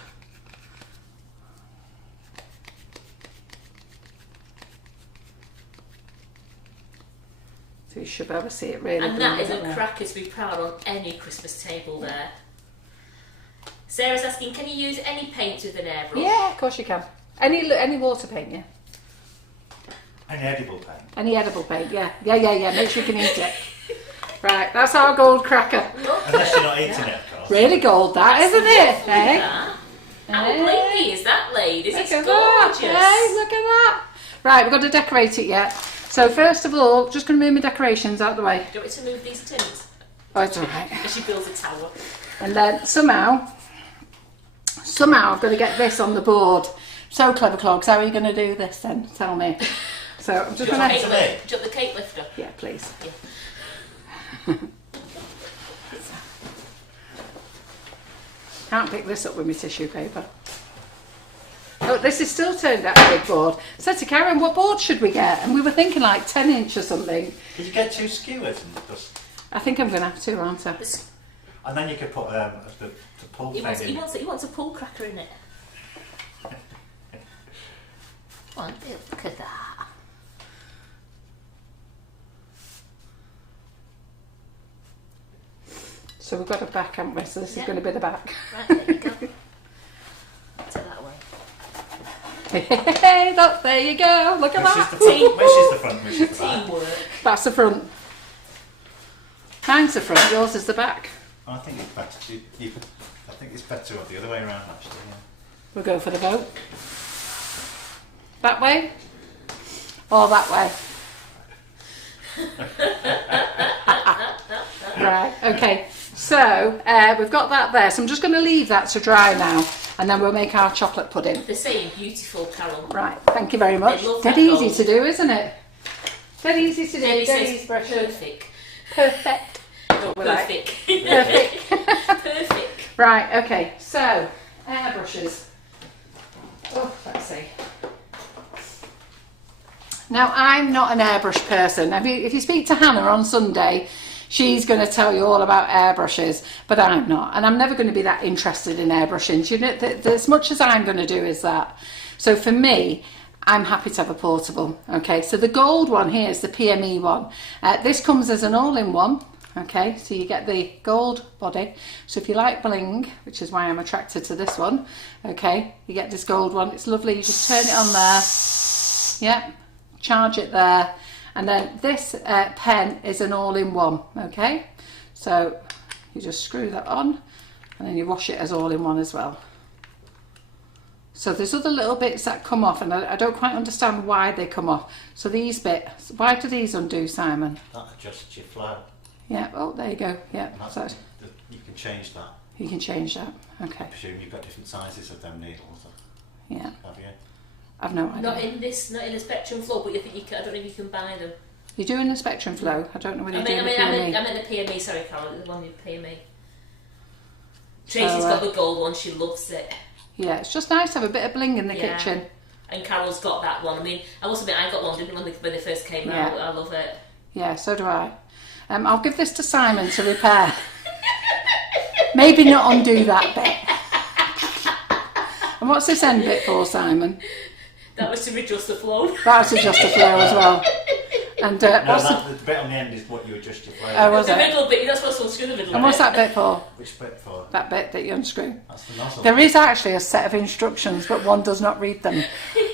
So you should be able to see it really. And that is blending a up cracker to be proud on any Christmas table there. Sarah's asking, can you use any paints with an airbrush? there. Yeah, of course you can. Any water paint, yeah. Any edible paint. Any edible paint, yeah. Yeah. Make sure you can eat it. Right, that's our gold cracker. Look Unless you're not at eating that. it, of course. Really gold, that, isn't it? Look Eh? at that. How Eh? blingy is that, ladies? Look It's at gorgeous. that. Hey, look at that. Right, we've got to decorate it yet. So first of all, just going to move my decorations out of the way. Do you want me to move these tins? Oh, it's all right. As she builds a tower. And then somehow I've got to get this on the board. So clever, Clogs. How are you going to do this then? Tell me. So I'm just Yeah. going Cake to... me. lift. Do you want the cake lifter? Yeah, please. Yeah. Can't pick this up with my tissue paper. Oh, this is still turned out a big board. I said to Karen, what board should we get? And we were thinking like 10 inch or something. Could you get 2 skewers and just... I think I'm going to have to, aren't I? And then you could put the pull He thing wants, in. he wants a pool cracker in it. Come on, look at that. So we've got a back, haven't we? So this Yeah. is going to be the back. Right, there you go. Take that way. Hey, there you go. Look at Which is that. the front, which is the front, which is the back? Teamwork. That's the front. Mine's the front, yours is the back. I think it's better. I think it's better the other way around, actually. Yeah. We'll go for the vote. That way? Or that way? Right, okay. So we've got that there. So I'm just going to leave that to dry now, and then we'll make our chocolate pudding. They're saying beautiful, Carol. Right, thank you very much. Dead easy to do, isn't it? Dead easy to do. Dead perfect. Perfect. No, perfect. Perfect. Perfect. Right, okay. So airbrushes. Oh, let's see. Now, I'm not an airbrush person. If you speak to Hannah on Sunday, she's going to tell you all about airbrushes, but I'm not. And I'm never going to be that interested in airbrushing. You know, as much as I'm going to do is that. So for me, I'm happy to have a portable. Okay, so the gold one here is the PME one. This comes as an all-in-one. Okay, so you get the gold body. So if you like bling, which is why I'm attracted to this one, okay, you get this gold one. It's lovely. You just turn it on there. Yep. Charge it there, and then this pen is an all-in-one. Okay, so you just screw that on, and then you wash it as all-in-one as well. So there's other little bits that come off, and I don't quite understand why they come off. So these bits, why do these undo, Simon? That adjusts your flow. Yeah, oh, there you go. Yeah, so you can change that. You can change that. Okay. I presume you've got different sizes of them needles. Yeah. Have you? I've no idea. Not in the Spectrum Flow, but you think you can, I don't know if you can buy them. You're doing the Spectrum Flow. I don't know whether you're doing the PME. I meant the PME, sorry, Carol, the one with PME. Tracy's got the gold one, she loves it. Yeah, it's just nice to have a bit of bling in the kitchen. And Carol's got that one. I mean, I must admit, I got one, didn't I, when they first came out. I love it. Yeah, so do I. I'll give this to Simon to repair. Maybe not undo that bit. And what's this end bit for, Simon? That was to adjust the flow. That's to adjust the flow as well. And the bit on the end is what you adjust your flow. Oh, was the it? middle bit, you're not supposed to unscrew the middle And what's that bit for? Which bit for? That bit that you unscrew. That's the nozzle. There is actually a set of instructions, but one does not read them.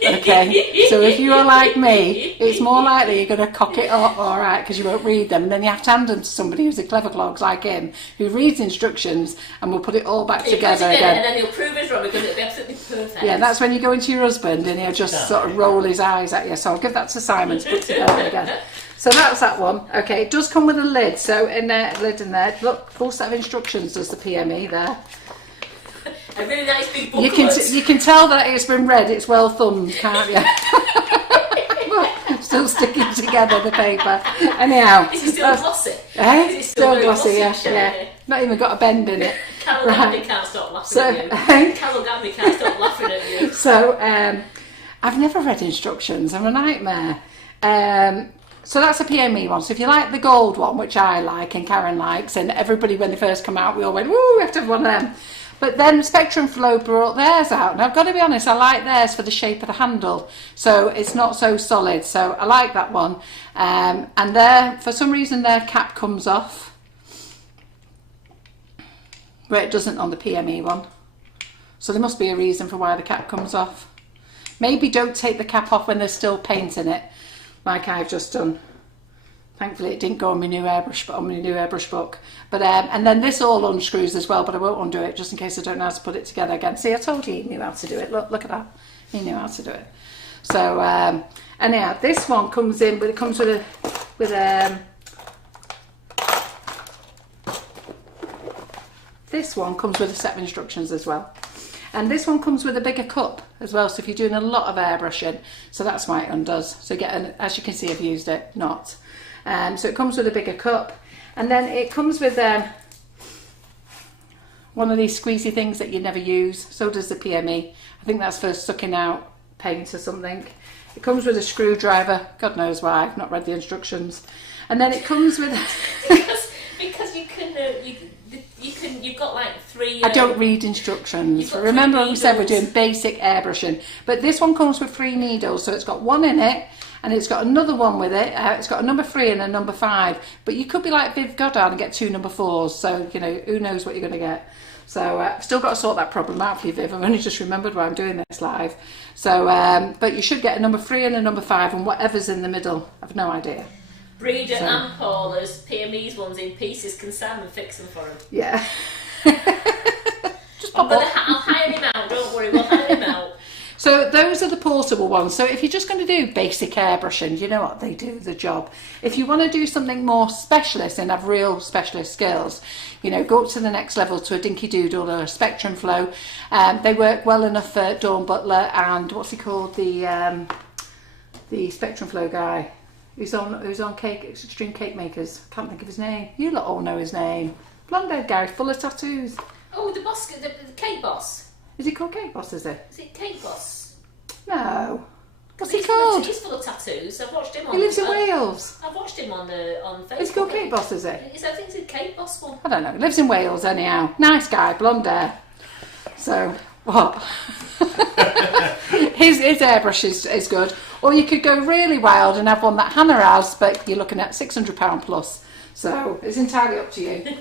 Okay, so if you are like me, it's more likely you're going to cock it up, all right, because you won't read them, and then you have to hand them to somebody who's a clever clogs like him, who reads instructions and will put it all back together again. And then he'll prove it's wrong because it'll be absolutely perfect. Yeah, that's when you go into your husband and he'll just sort of roll his eyes at you. So I'll give that to Simon to put together again. So that's that one. Okay, it does come with a lid. So in there, lid in there. Look, full set of instructions does the PME there. A really nice big booklet. You can tell that it's been read. It's well thumbed, can't you? Still sticking together the paper. Anyhow. Is it still glossy? Eh? Is it still glossy, yeah. Not even got a bend in it. Carol Gambie can't stop laughing at you. Carol Gambie can't stop laughing at you. So I've never read instructions. I'm a nightmare. So that's a PME one. So if you like the gold one, which I like and Karen likes, and everybody when they first come out, we all went, woo, we have to have one of them. But then Spectrum Flow brought theirs out. And I've got to be honest, I like theirs for the shape of the handle. So it's not so solid. So I like that one. And for some reason, their cap comes off, where it doesn't on the PME one. So there must be a reason for why the cap comes off. Maybe don't take the cap off when there's still paint in it, like I've just done. Thankfully it didn't go on my new airbrush book. But and then this all unscrews as well, but I won't undo it just in case I don't know how to put it together again. See, I told you he knew how to do it. Look at that. He knew how to do it. So anyhow, this one comes in, but it comes with this one comes with a set of instructions as well. And this one comes with a bigger cup as well, so if you're doing a lot of airbrushing, so that's why it undoes. So as you can see, I've used it, not. So it comes with a bigger cup, and then it comes with one of these squeezy things that you never use. So does the PME. I think that's for sucking out paint or something. It comes with a screwdriver. God knows why. I've not read the instructions. And then it comes with because you've got like 3. I don't read instructions. Remember we said we're doing basic airbrushing, but this one comes with 3 needles, so it's got one in it, and it's got another one with it. It's got a number 3 and a number 5. But you could be like Viv Goddard and get 2 number 4s. So you know, who knows what you're going to get. So I've still got to sort that problem out for you, Viv. I've only just remembered why I'm doing this live. So, but you should get a number 3 and a number 5, and whatever's in the middle. I've no idea. Breeder and Paula's PME's ones in pieces. Can Simon fix them for him? Yeah. I'll hire him out. Don't worry, we'll hire him out. So those are the portable ones. So if you're just going to do basic airbrushing, you know what, they do the job. If you want to do something more specialist and have real specialist skills, you know, go up to the next level to a Dinky Doodle or a Spectrum Flow. They work well enough for Dawn Butler and what's he called, the Spectrum Flow guy who's on Cake Extreme Cake Makers. Can't think of his name. You lot all know his name. Blonde-haired guy, full of tattoos. Oh, the boss, the Cake Boss. Is he called Cake Boss? Is it? Is it Cake Boss? No. What's he He's called? He's full of tattoos. I've watched him on. He lives in Wales. I've watched him on Facebook. Is he called Cake Boss? Is it? I think it's a Cake Boss one. I don't know. He lives in Wales anyhow. Nice guy, blonde hair. So what? his airbrush is good. Or you could go really wild and have one that Hannah has, but you're looking at £600 plus. So it's entirely up to you.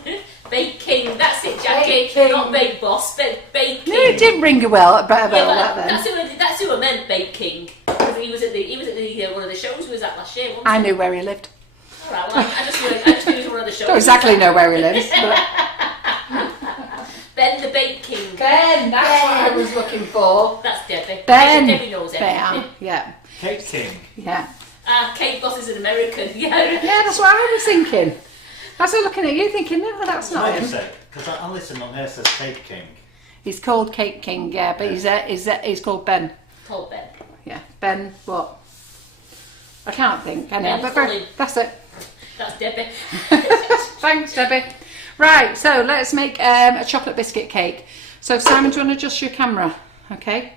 Bake King, that's it, Jackie. Bake King. Not Bake Boss, Bake King. No, it didn't ring a bell. Better bell Yeah, that then. that's who I meant, Bake King. Because he was at the one of the shows we was at last year. Wasn't I he? knew where he lived. All right, well, I just knew he was one of the shows. Don't exactly know where he lives. But... Ben the Bake King. Ben, that's what I was looking for. That's Debbie. Ben. Debbie knows everything. Ben, yeah. Cake King. Yeah. Cake Boss is an American. Yeah. Yeah, that's what I was thinking. I was looking at you thinking, no, that's not him. Because I listen on here, it says Cake King. He's called Cake King, yeah, but he's called Ben. Called Ben. Yeah, Ben what? I can't think. Anyway, Ben but Foley. that's it. That's Debbie. Thanks, Debbie. Right, so let's make a chocolate biscuit cake. So Simon, do you want to adjust your camera? Okay.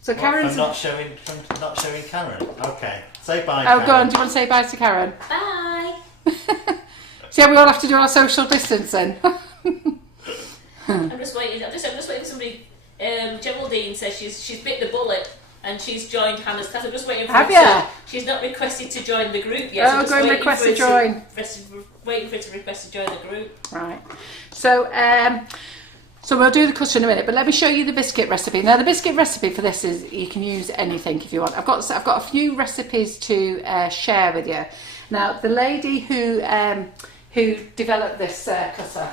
So Karen's... From not showing Karen. Okay. Say bye, Oh, Karen. go on. Do you want to say bye to Karen? Bye. See how we all have to do our social distancing. I'm just waiting for somebody. Geraldine says she's bit the bullet and she's joined Hannah's class. I'm just waiting for Have her ya? She's not requested to join the group yet. Oh, so go and request to join. Waiting for her to request to join the group. Right. So, so we'll do the custard in a minute, but let me show you the biscuit recipe. Now, the biscuit recipe for this is you can use anything if you want. I've got a few recipes to share with you. Now, the lady who developed this cutter,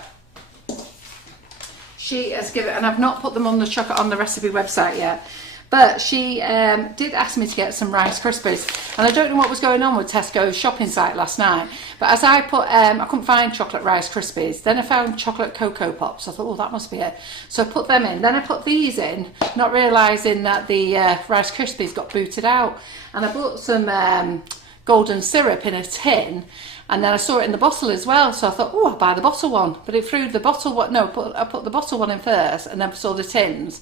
she has given, and I've not put them on the recipe website yet. But she did ask me to get some Rice Krispies, and I don't know what was going on with Tesco's shopping site last night. But as I put, I couldn't find chocolate Rice Krispies. Then I found chocolate Cocoa Pops. I thought, oh, that must be it. So I put them in. Then I put these in, not realising that the Rice Krispies got booted out. And I bought some golden syrup in a tin. And then I saw it in the bottle as well, so I thought, oh, I'll buy the bottle one. But it threw the bottle one. No, I put the bottle one in first, and then saw the tins.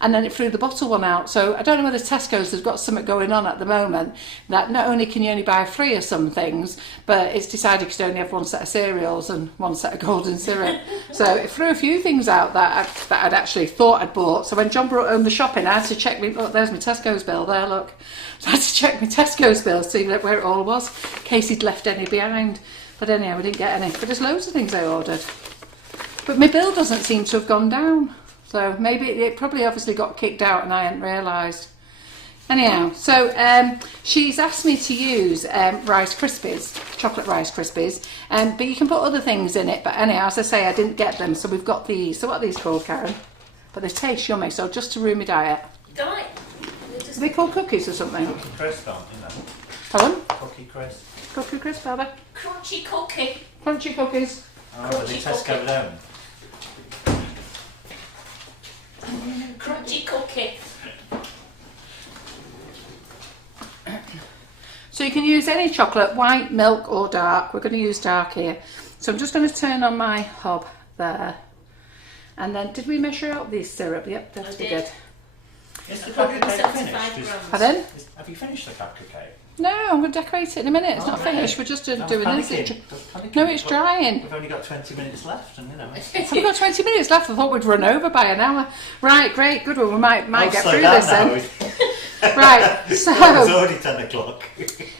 And then it threw the bottle one out. So I don't know whether Tesco's has got something going on at the moment that not only can you only buy 3 of some things, but it's decided you can only have 1 set of cereals and 1 set of golden syrup. So it threw a few things out that I'd actually thought I'd bought. So when John brought home the shopping, I had to check look, there's my Tesco's bill there, look. So I had to check my Tesco's bill, see where it all was, in case he'd left any behind. But anyhow, we didn't get any. But there's loads of things I ordered. But my bill doesn't seem to have gone down. So maybe it probably obviously got kicked out and I hadn't realised. Anyhow, so she's asked me to use Rice Krispies, chocolate Rice Krispies, but you can put other things in it. But anyhow, as I say, I didn't get them. So we've got these. So what are these called, Karen? But they taste yummy, so just to ruin my diet. Diet? Are they called cookies or something? Cookie crisp, aren't you know? Pardon? Cookie crisp. Cookie crisp, are they? Crunchy cookie. Crunchy cookies. Oh, are they Tesco own? Crunchy cookie. So you can use any chocolate, white, milk or dark. We're going to use dark here. So I'm just going to turn on my hob there. And then, did we measure out the syrup? Yep, that's we did. Is the cupcake 175 finished? grams. Pardon? Have you finished the cupcake? No, I'm going to decorate it in a minute. It's Oh, not really? finished. We're just doing Panicking. this. Panicking. No, it's drying. We've only got 20 minutes left, and you know. Have we got 20 minutes left? I thought we'd run over by an hour. Right, great, good one. We might get slow through down this now. then. Right, It's so already 10 o'clock.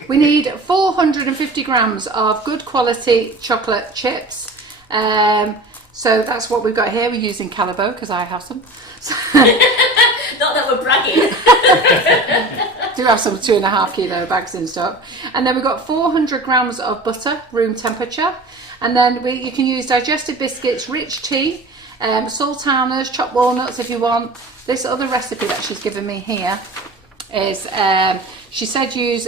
we need 450 grams of good quality chocolate chips. So that's what we've got here. We're using Calabo because I have some. So, Not that we're bragging. do have some 2.5 kilo bags in stock. And then we've got 400 grams of butter, room temperature. And then you can use digestive biscuits, rich tea, sultanas, chopped walnuts if you want. This other recipe that she's given me here is, she said use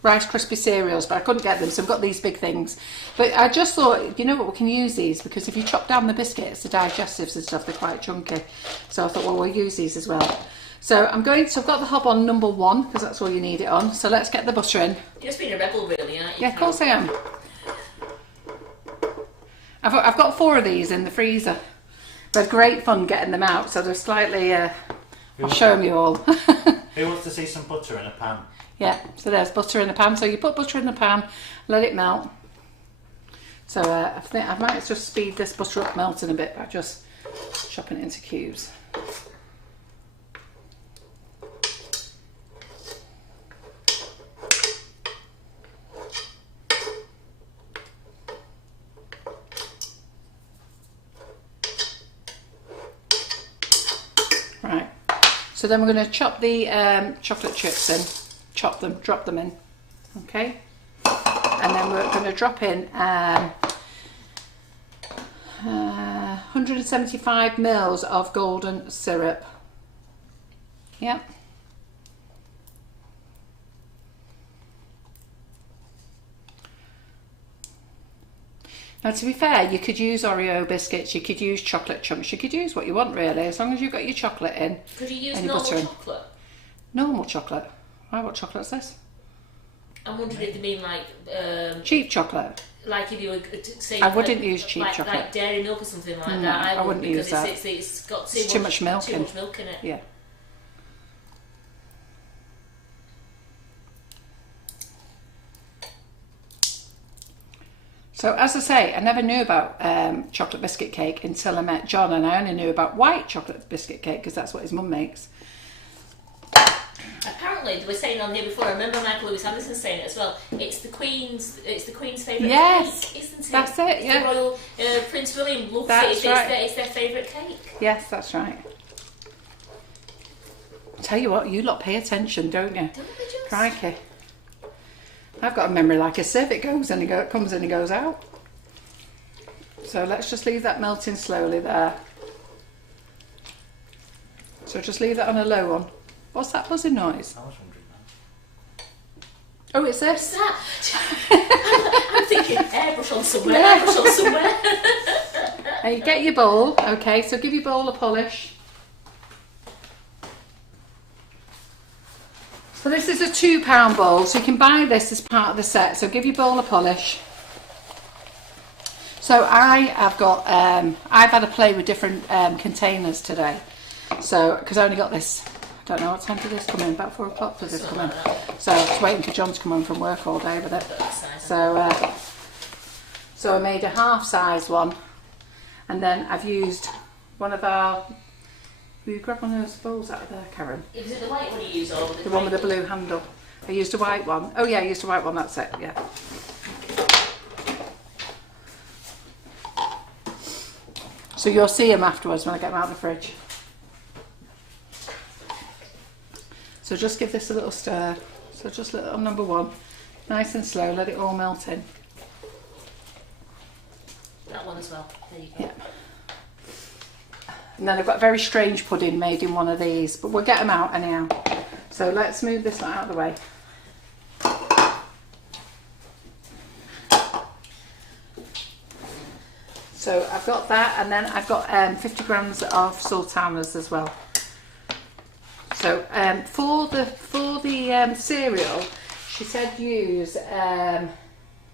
Rice Krispie cereals, but I couldn't get them, so I've got these big things. But I just thought, you know what, we can use these, because if you chop down the biscuits, the digestives and stuff, they're quite chunky. So I thought, well, we'll use these as well. So I've got the hob on number 1, because that's all you need it on. So let's get the butter in. You're just being a rebel, really, aren't you? Yeah, of course I am. I've got 4 of these in the freezer. They're great fun getting them out, so they're slightly, I'll show them you all. Who wants to see some butter in a pan? Yeah, so there's butter in the pan. So you put butter in the pan, let it melt. So I think I might just speed this butter up melting a bit by just chopping it into cubes. Right, so then we're going to chop the chocolate chips in. Chop them, drop them in, okay? And then we're going to drop in 175 mils of golden syrup. Yep. Now, to be fair, you could use Oreo biscuits, you could use chocolate chunks, you could use what you want really, as long as you've got your chocolate in. Could you use and your normal butter in. chocolate? Normal chocolate? Why, what chocolate's this? I'm wondering if they mean like... cheap chocolate? Like if you were saying... I wouldn't use cheap chocolate. Like dairy milk or something like No, that. I wouldn't use that. It's got too much milk in it. Yeah. So as I say, I never knew about chocolate biscuit cake until I met John, and I only knew about white chocolate biscuit cake because that's what his mum makes. Apparently, they were saying on here before. I remember Michael Lewis Anderson saying it as well. It's the Queen's favourite yes, cake, isn't it? That's it. Yeah. The Royal Prince William loves that's it. Right. It's their favourite cake. Yes, that's right. Tell you what, you lot pay attention, don't you? Don't they just? Crikey. I've got a memory like a sieve. It goes and it comes and it goes out. So let's just leave that melting slowly there. So just leave that on a low one. What's that buzzing noise? I was wondering that. Oh, it's What's this. that? I'm thinking airbrush on somewhere. Airbrush on somewhere. Now you get your bowl. Okay, so give your bowl a polish. So this is a £2 bowl, so you can buy this as part of the set. So give your bowl a polish. So I've had a play with different containers today. So because I only got this, I don't know what time did this come in. About 4 o'clock did this come in. So I was waiting for John to come home from work all day with it. So I made a half-size one, and then I've used one of our. Will you grab one of those bowls out of there, Karen? Is it the white one you use or the one with the blue handle? I used a white one. Oh yeah, I used a white one, that's it, yeah. So you'll see them afterwards when I get them out of the fridge. So just give this a little stir. So just let it on number 1. Nice and slow, let it all melt in. That one as well. There you go. Yeah. And then I've got a very strange pudding made in one of these, but we'll get them out anyhow. So let's move this one out of the way. So I've got that, and then I've got 50 grams of sultanas as well. So for the cereal, she said use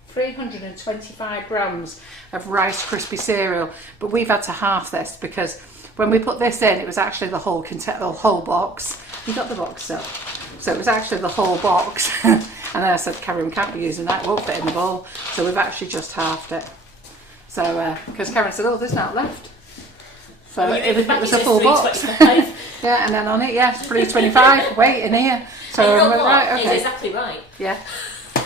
325 grams of Rice Krispie cereal, but we've had to half this because when we put this in, it was actually the whole box. You got the box still? So it was actually the whole box. And then I said, Karen, we can't be using that, it won't fit in the bowl. So we've actually just halved it. So, because Karen said, oh, there's not left. So it was a full box. Yeah, and then on it, yes, 325, wait in here. So you know what? right, okay. It's exactly right. Yeah.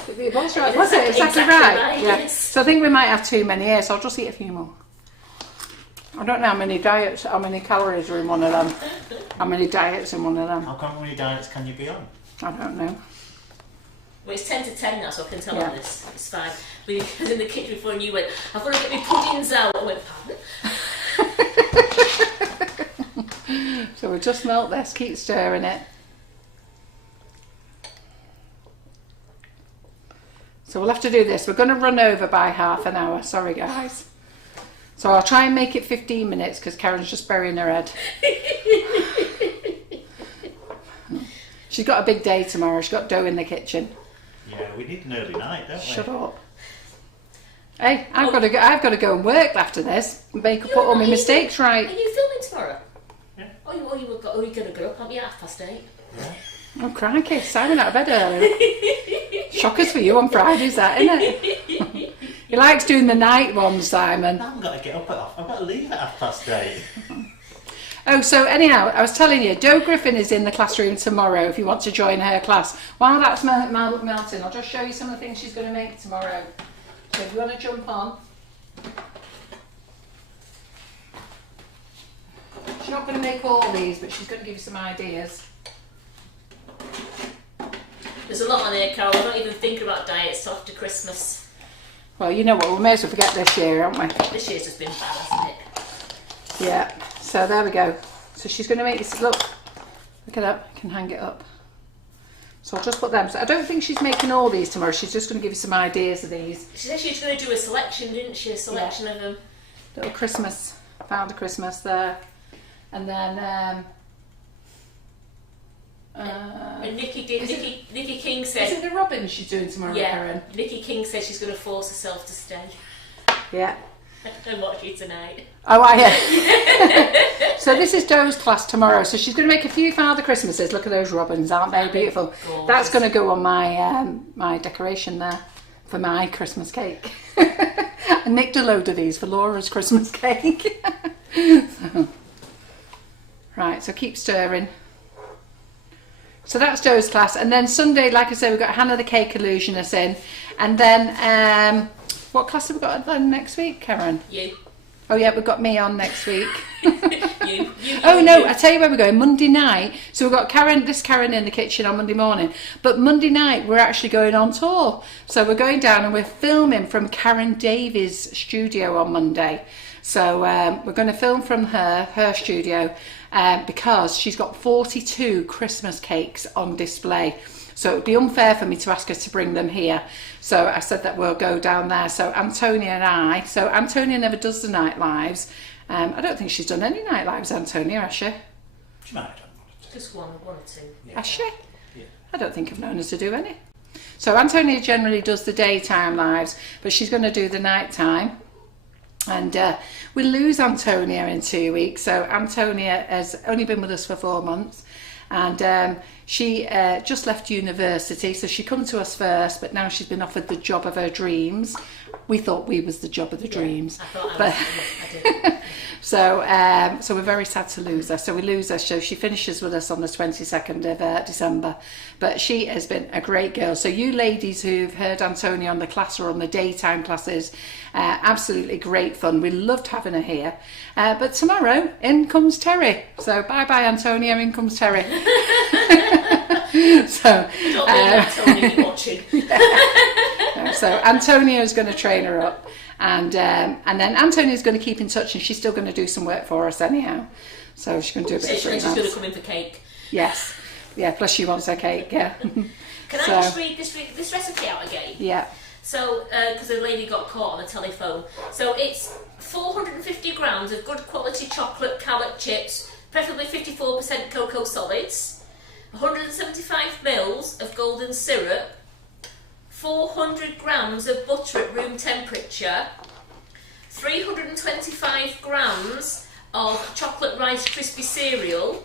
It was right, was it? Exactly right. Yeah. Yes. So I think we might have too many here, so I'll just eat a few more. I don't know how many calories are in one of them. How many diets in one of them? How many diets can you be on? I don't know. Well, it's 10 to 10 now, so I can tell Yeah. on this. It's fine. when he was in the kitchen before and you went, I've got to get my puddings out. I went, pardon? So we'll just melt this, keep stirring it. So we'll have to do this. We're going to run over by half an hour. Sorry, guys. So I'll try and make it 15 minutes because Karen's just burying her head. She's got a big day tomorrow. She's got dough in the kitchen. Yeah, we need an early night, don't we? Shut up. Hey, I've got to go and work after this. Put all my mistakes right. Are you filming tomorrow? Yeah. Oh, you're going to get up, aren't you, at 8:30? Yeah. Oh, crikey. Simon out of bed early. Shockers for you on Fridays, that, isn't it? He likes doing the night ones, Simon. I haven't got to get up at I've got to leave at 8:30. Oh, so anyhow, I was telling you, Jo Griffin is in the classroom tomorrow if you want to join her class. While that's melting, I'll just show you some of the things she's going to make tomorrow. So if you want to jump on. She's not going to make all these, but she's going to give you some ideas. There's a lot on here, Carol. I'm not even thinking about diets till after Christmas. Well, you know what, we may as well forget this year, haven't we? This year's just been bad, hasn't it? Yeah, so there we go. So she's going to make this, look it up, I can hang it up. So I'll just put them. So I don't think she's making all these tomorrow, she's just going to give you some ideas of these. She said she was going to do a selection, didn't she? A selection of them. Little Christmas, found a Christmas there. And then, and Nikki King said... Is it the robin she's doing tomorrow, Karen? Nikki King said she's going to force herself to stay. Yeah. And watch you tonight. Oh, yeah. So this is Do's class tomorrow. So she's going to make a few Father Christmases. Look at those robins, aren't they beautiful? Gorgeous. That's going to go on my my decoration there for my Christmas cake. I nicked a load of these for Laura's Christmas cake. Right, so keep stirring. So that's Do's class. And then Sunday, like I said, we've got Hannah the Cake Illusionist in. And then, what class have we got then next week, Karen? You. Oh yeah, we've got me on next week. You. Oh no, I tell you where we're going, Monday night. So we've got Karen in the kitchen on Monday morning. But Monday night, we're actually going on tour. So we're going down and we're filming from Karen Davies' studio on Monday. So we're going to film from her studio. Because she's got 42 Christmas cakes on display. So it would be unfair for me to ask her to bring them here. So I said that we'll go down there. So Antonia and I, so Antonia never does the night lives. I don't think she's done any night lives, Antonia, has she? She might have done one. Just one or two. Yeah. Has she? Yeah. I don't think I've known her to do any. So Antonia generally does the daytime lives, but she's going to do the nighttime. And we'll lose Antonia in 2 weeks. So Antonia has only been with us for 4 months. And she just left university. So she come to us first, but now she's been offered the job of her dreams. We thought we was the job of the dreams. I thought but I did. So we're very sad to lose her. So we lose her. So she finishes with us on the 22nd of December. But she has been a great girl. So you ladies who've heard Antonia on the class or on the daytime classes, absolutely great fun. We loved having her here. But tomorrow, in comes Terry. So bye-bye, Antonia, in comes Terry. So, Don't Antonia, you're watching. So Antonia is going to train her up. And then Antonia's going to keep in touch, and she's still going to do some work for us anyhow. So she's going to do a bit of freelance. She's going to come in for cake. Yes. Yeah, plus she wants her cake, yeah. Can I just read this recipe out again? Yeah. So, because the lady got caught on the telephone. So it's 450 grams of good quality chocolate carrot chips, preferably 54% cocoa solids, 175 mils of golden syrup, 400 grams of butter at room temperature, 325 grams of chocolate Rice Krispie cereal,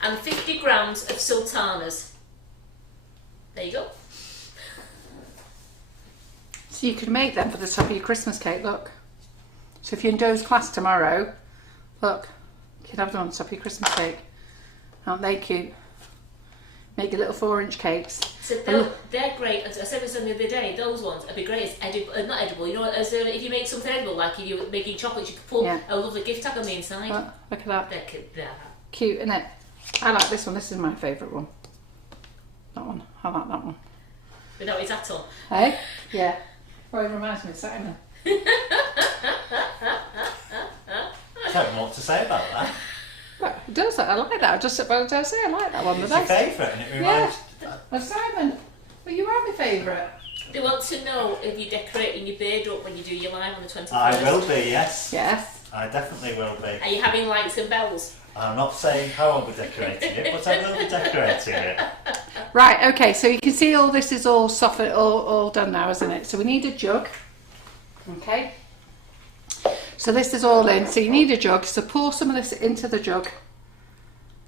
and 50 grams of sultanas. There you go. So you could make them for the top of your Christmas cake, look. So if you're in Do's class tomorrow, look, you can have them on top of your Christmas cake. Aren't they cute? Make your little 4-inch cakes. So they're great. As I said this the other day, those ones would be great as edible, not edible, you know, as if you make something edible, like if you're making chocolate, you could put a lovely gift tag on the inside. Oh, look at that. They're cute. Cute, isn't it? I like this one. This is my favourite one. That one. I like that one. But no, is that all? Hey? Yeah. Probably reminds me of Simon. I don't know what to say about that. Well, it does. I like that. I like that one. It's The your best. favourite, and it reminds. Of Simon. Well, you are my favourite. They want to know if you're decorating your beard up when you do your live on the 21st. I will be, yes. Yes. I definitely will be. Are you having lights and bells? I'm not saying how I'll be decorating it, but I will be decorating it. Right, okay, so you can see all this is all softened, all done now, isn't it? So we need a jug. Okay. So this is all in, so you need a jug. So pour some of this into the jug.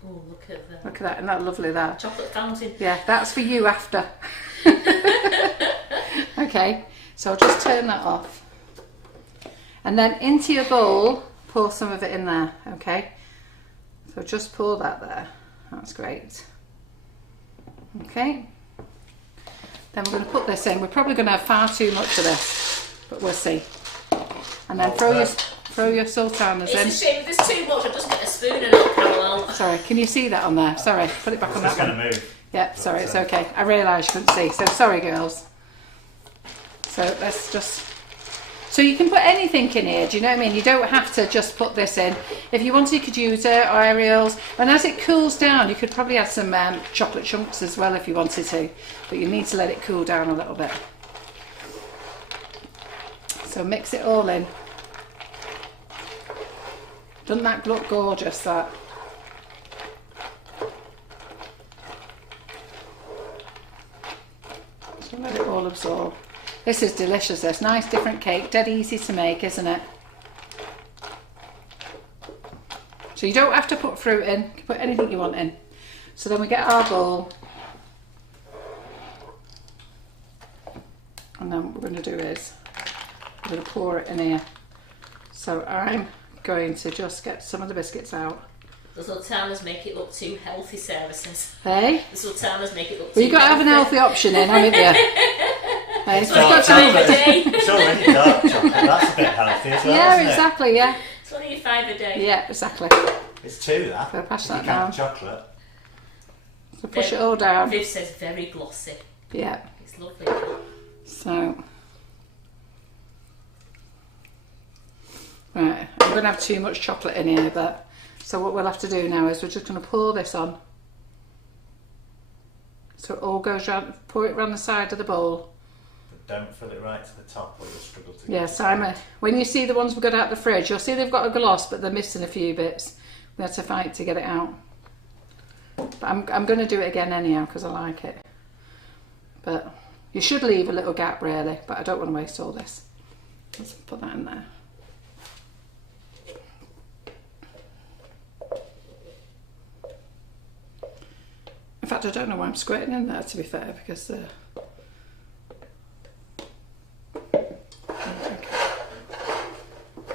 Oh, look at that. Look at that, isn't that lovely, that? Chocolate fountain. Yeah, that's for you after. Okay, so I'll just turn that off. And then into your bowl, pour some of it in there, okay? So just pour that there. That's great. Okay. Then we're going to put this in. We're probably going to have far too much of this, but we'll see. And then throw your sultanas in. It's a shame if there's too much, I'll just get a spoon and it'll parallel. Sorry, can you see that on there? Sorry, put it back on that It's one. going to move. Yeah, sorry, it's okay. I realised you couldn't see, so sorry, girls. So let's just... So you can put anything in here, do you know what I mean? You don't have to just put this in. If you wanted, you could use it, or Ariel's. And as it cools down, you could probably add some chocolate chunks as well if you wanted to. But you need to let it cool down a little bit. So mix it all in. Doesn't that look gorgeous, that? So let it all absorb. This is delicious, this. Nice different cake, dead easy to make, isn't it? So you don't have to put fruit in, you can put anything you want in. So then we get our bowl. And then what we're going to do is, we're going to pour it in here. So I'm going to just get some of the biscuits out. The sultanas make it look too healthy, Sarah says. Hey? The sultanas make it look too Well, you've got to have an healthy option in, haven't you? Hey, It's so you've got to 25 have a day. It's already dark chocolate. That's a bit healthy as well, Yeah, isn't exactly, yeah. It's only 5 a day. Yeah, exactly. it? It's two, that. So pass If that you count down. chocolate. So push it all down. Viv says very glossy. Yeah. It's lovely. So, right, I'm going to have too much chocolate in here, but so what we'll have to do now is we're just going to pour this on. So it all goes round, pour it round the side of the bowl. But don't fill it right to the top or you'll struggle to Yeah, Simon, when you see the ones we got out of the fridge, you'll see they've got a gloss, but they're missing a few bits. We had to fight to get it out. But I'm going to do it again anyhow because I like it. But you should leave a little gap really, but I don't want to waste all this. Let's put that in there. In fact, I don't know why I'm squirting in there, to be fair, because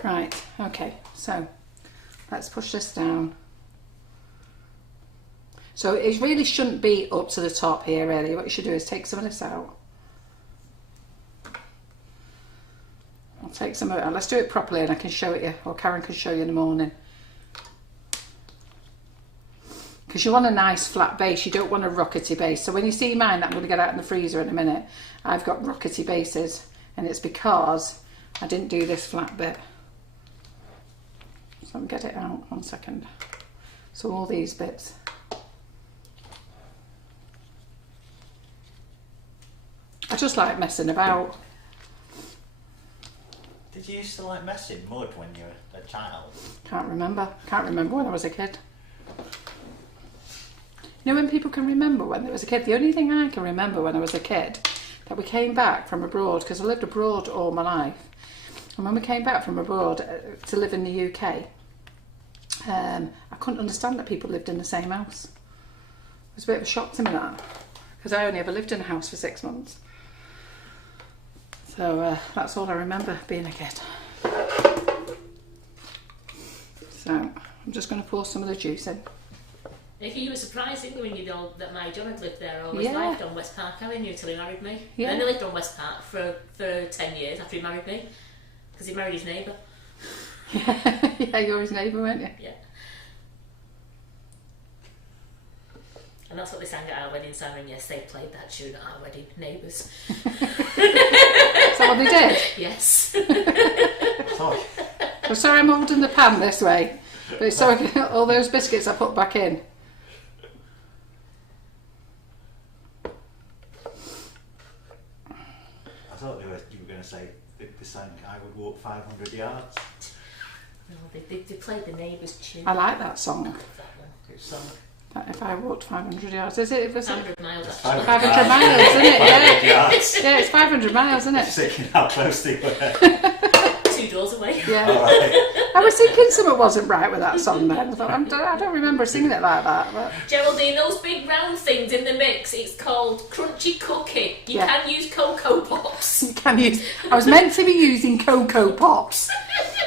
Right, okay, so let's push this down. So it really shouldn't be up to the top here, really. What you should do is take some of this out. I'll take some of it out. Let's do it properly and I can show it you, or Karen can show you in the morning. Because you want a nice flat base, you don't want a rockety base. So when you see mine that I'm going to get out in the freezer in a minute, I've got rockety bases, and it's because I didn't do this flat bit. So I'll get it out, 1 second. So all these bits. I just like messing about. Did you used to like messing mud when you were a child? Can't remember when I was a kid. You know when people can remember when they was a kid? The only thing I can remember when I was a kid, that we came back from abroad, because I lived abroad all my life. And when we came back from abroad to live in the UK, I couldn't understand that people lived in the same house. It was a bit of a shock to me, that, because I only ever lived in a house for 6 months. So that's all I remember being a kid. So I'm just going to pour some of the juice in. If you were surprised, didn't you, when you know that my John had lived there all his Yeah. life on West Park Avenue till he married me. Yeah. And then he lived on West Park for 10 years after he married me, because he married his neighbour. Yeah, you're his neighbour, weren't you? Yeah. And that's what they sang at our wedding, Simon. Yes, they played that tune at our wedding, Neighbours. Is that what they did? Yes. Sorry. I'm sorry I'm holding the pan this way. But it's so I can, all those biscuits I put back in. I thought you were going to say the song I would walk 500 yards. No, they played the neighbour's tune. I like that song. That one. Which song? If I walked 500 yards, is it? Was it 100 miles actually. 500 miles, isn't it? 500 Yeah. yards. Yeah, it's 500 miles, isn't Just it? thinking how close they were. 2 doors away. Yeah. Alright. I was thinking something wasn't right with that song then. I thought, I don't remember singing it like that. But Geraldine, those big round things in the mix, it's called Crunchy Cookie. You Yeah. can use Cocoa Pops. you can use. I was meant to be using Cocoa Pops.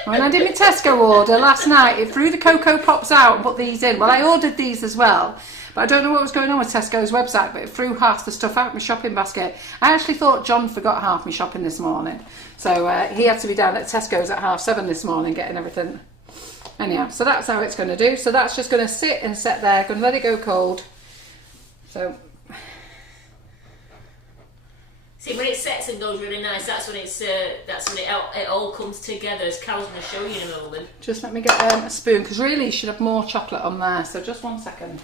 When I did my Tesco order last night, it threw the Cocoa Pops out and put these in. Well, I ordered these as well. But I don't know what was going on with Tesco's website, but it threw half the stuff out of my shopping basket. I actually thought John forgot half my shopping this morning. So he had to be down at Tesco's at 7:30 this morning getting everything. Anyhow, so that's how it's going to do. So that's just going to sit and set there, going to let it go cold. So, See, when it sets and goes really nice, that's when it all comes together, as Carol's going to show you in a moment. just let me get a spoon, because really you should have more chocolate on there. So just 1 second.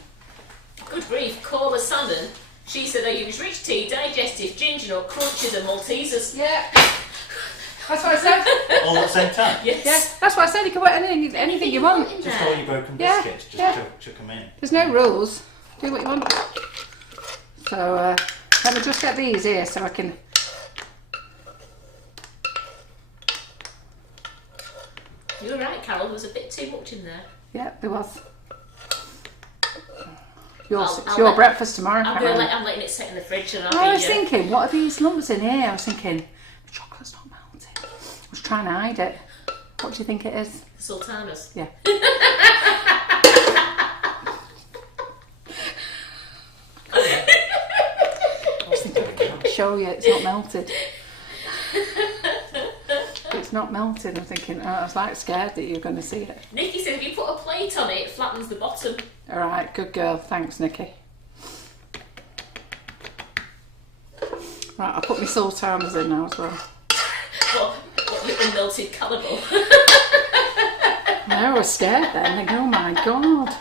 Good grief, Cora Salmon. She said they use rich tea, digestive, ginger nut, crunches and Maltesers. Yeah. That's what I said. All at the same time? Yes. Yeah, that's what I said. You can put anything you want. in Just there. all your broken Yeah, biscuits, just yeah. chuck them in. There's no rules. Do what you want. So let me just get these here so I can. You were right, Carol. There was a bit too much in there. Yeah, there was. It's I'll your let- breakfast tomorrow. I'm Karen. letting it sit in the fridge and I was thinking, what are these lumps in here? I was thinking, the chocolate's not melted. I was trying to hide it. What do you think it is? Sultanas. Yeah. I was thinking, I can't show you, it's not melted. It's not melted. I'm thinking, I was like scared that you were going to see it. Nikki said if you put a plate on it, it flattens the bottom. All right, good girl. Thanks, Nikki. Right, I'll put my sultanas in now as well. What with the melted cannibal? I was scared then, thinking, oh my god.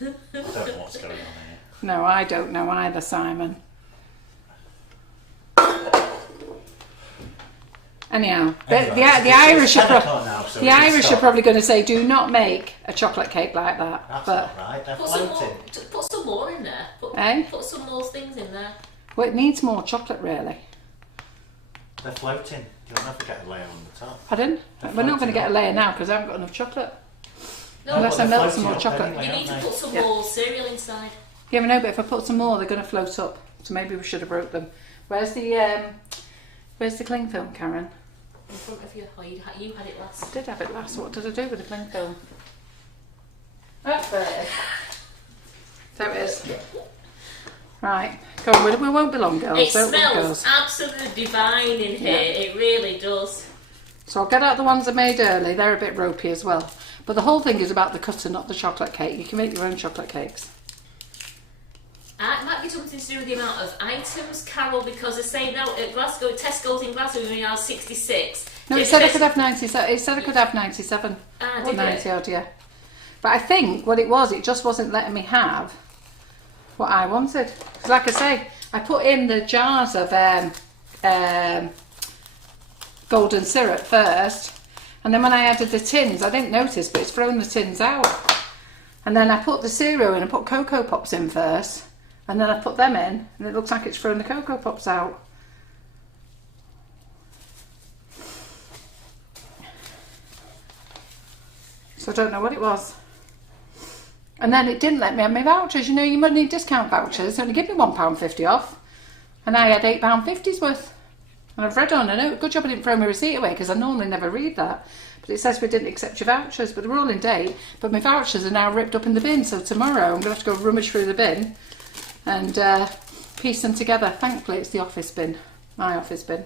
I don't know what's going on here. No, I don't know either, Simon. Anyhow, Anyway, the it's Irish 10 are o'clock now, so the we can Irish are stop. probably going to say, do not make a chocolate cake like that. That's But not right, they're Put some, floating. put some more in there. Eh? Put some more things in there. well, it needs more chocolate, really. They're floating. You'll never get a layer on the top. Pardon? They're We're not going to floating get a up. layer now because I haven't got enough chocolate. No, Unless but I they're melt some floating more up chocolate. anyway, you need to aren't put some Yeah. more cereal inside. Yeah, I know, but if I put some more, they're going to float up. So maybe we should have broke them. Where's the cling film, Karen? In front of you. Oh, you had it I last. did have it last. What did I do with the cling film? Oh, there it is. There it is. Right, go on. We won't be long, girls. It Don't we, smells girls? absolutely divine in here. Yeah. It really does. So I'll get out the ones I made early. They're a bit ropey as well. But the whole thing is about the cutter, not the chocolate cake. You can make your own chocolate cakes. It might be something to do with the amount of items, Carol, because they say now at Glasgow, Tesco's in Glasgow, we only have 66. No, it said I could have 97. It said I could have 97 Ah, or did 90 it? odd, yeah. But I think what it was, it just wasn't letting me have what I wanted. 'Cause like I say, I put in the jars of golden syrup first, and then when I added the tins, I didn't notice, but it's thrown the tins out. And then I put the cereal in, I put Cocoa Pops in first, and then I put them in, and it looks like it's thrown the Cocoa Pops out. So I don't know what it was. And then it didn't let me have my vouchers. You know, you money discount vouchers only give me £1.50 off. And I had £8.50's worth. And I've read on, I know, good job I didn't throw my receipt away because I normally never read that. But it says we didn't accept your vouchers, but they're all in date. But my vouchers are now ripped up in the bin, so tomorrow I'm going to have to go rummage through the bin and piece them together. Thankfully it's the office bin, my office bin.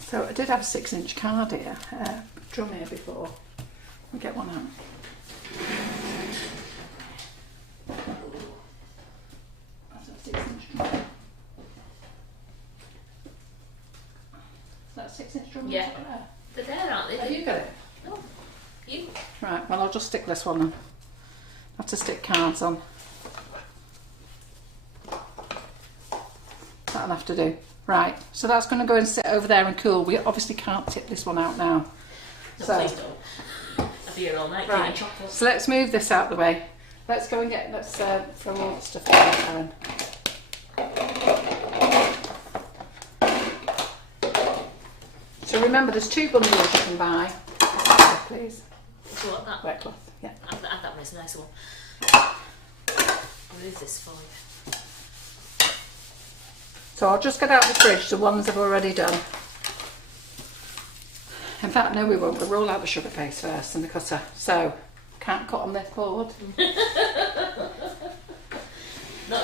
So I did have a 6-inch card here, drum here before. I'll get one out. business drum? Yeah. They're there, aren't they? Have you got it? No. You? Right, well I'll just stick this one on. I have to stick cards on. That'll have to do. Right, so that's going to go and sit over there and cool. We obviously can't tip this one out now. No, So, please don't. I'll be here all night right, doing chocolate. so let's move this out the way. Let's go and get, let's throw all the stuff in there. So remember, there's 2 bundles you can buy. Please. So what, that? Wet cloth, yeah. That one is a nice one. Where is this for you? So I'll just get out the fridge the ones I've already done. In fact, no we won't. We'll roll out the sugar paste first and the cutter. So, can't cut on this board. Not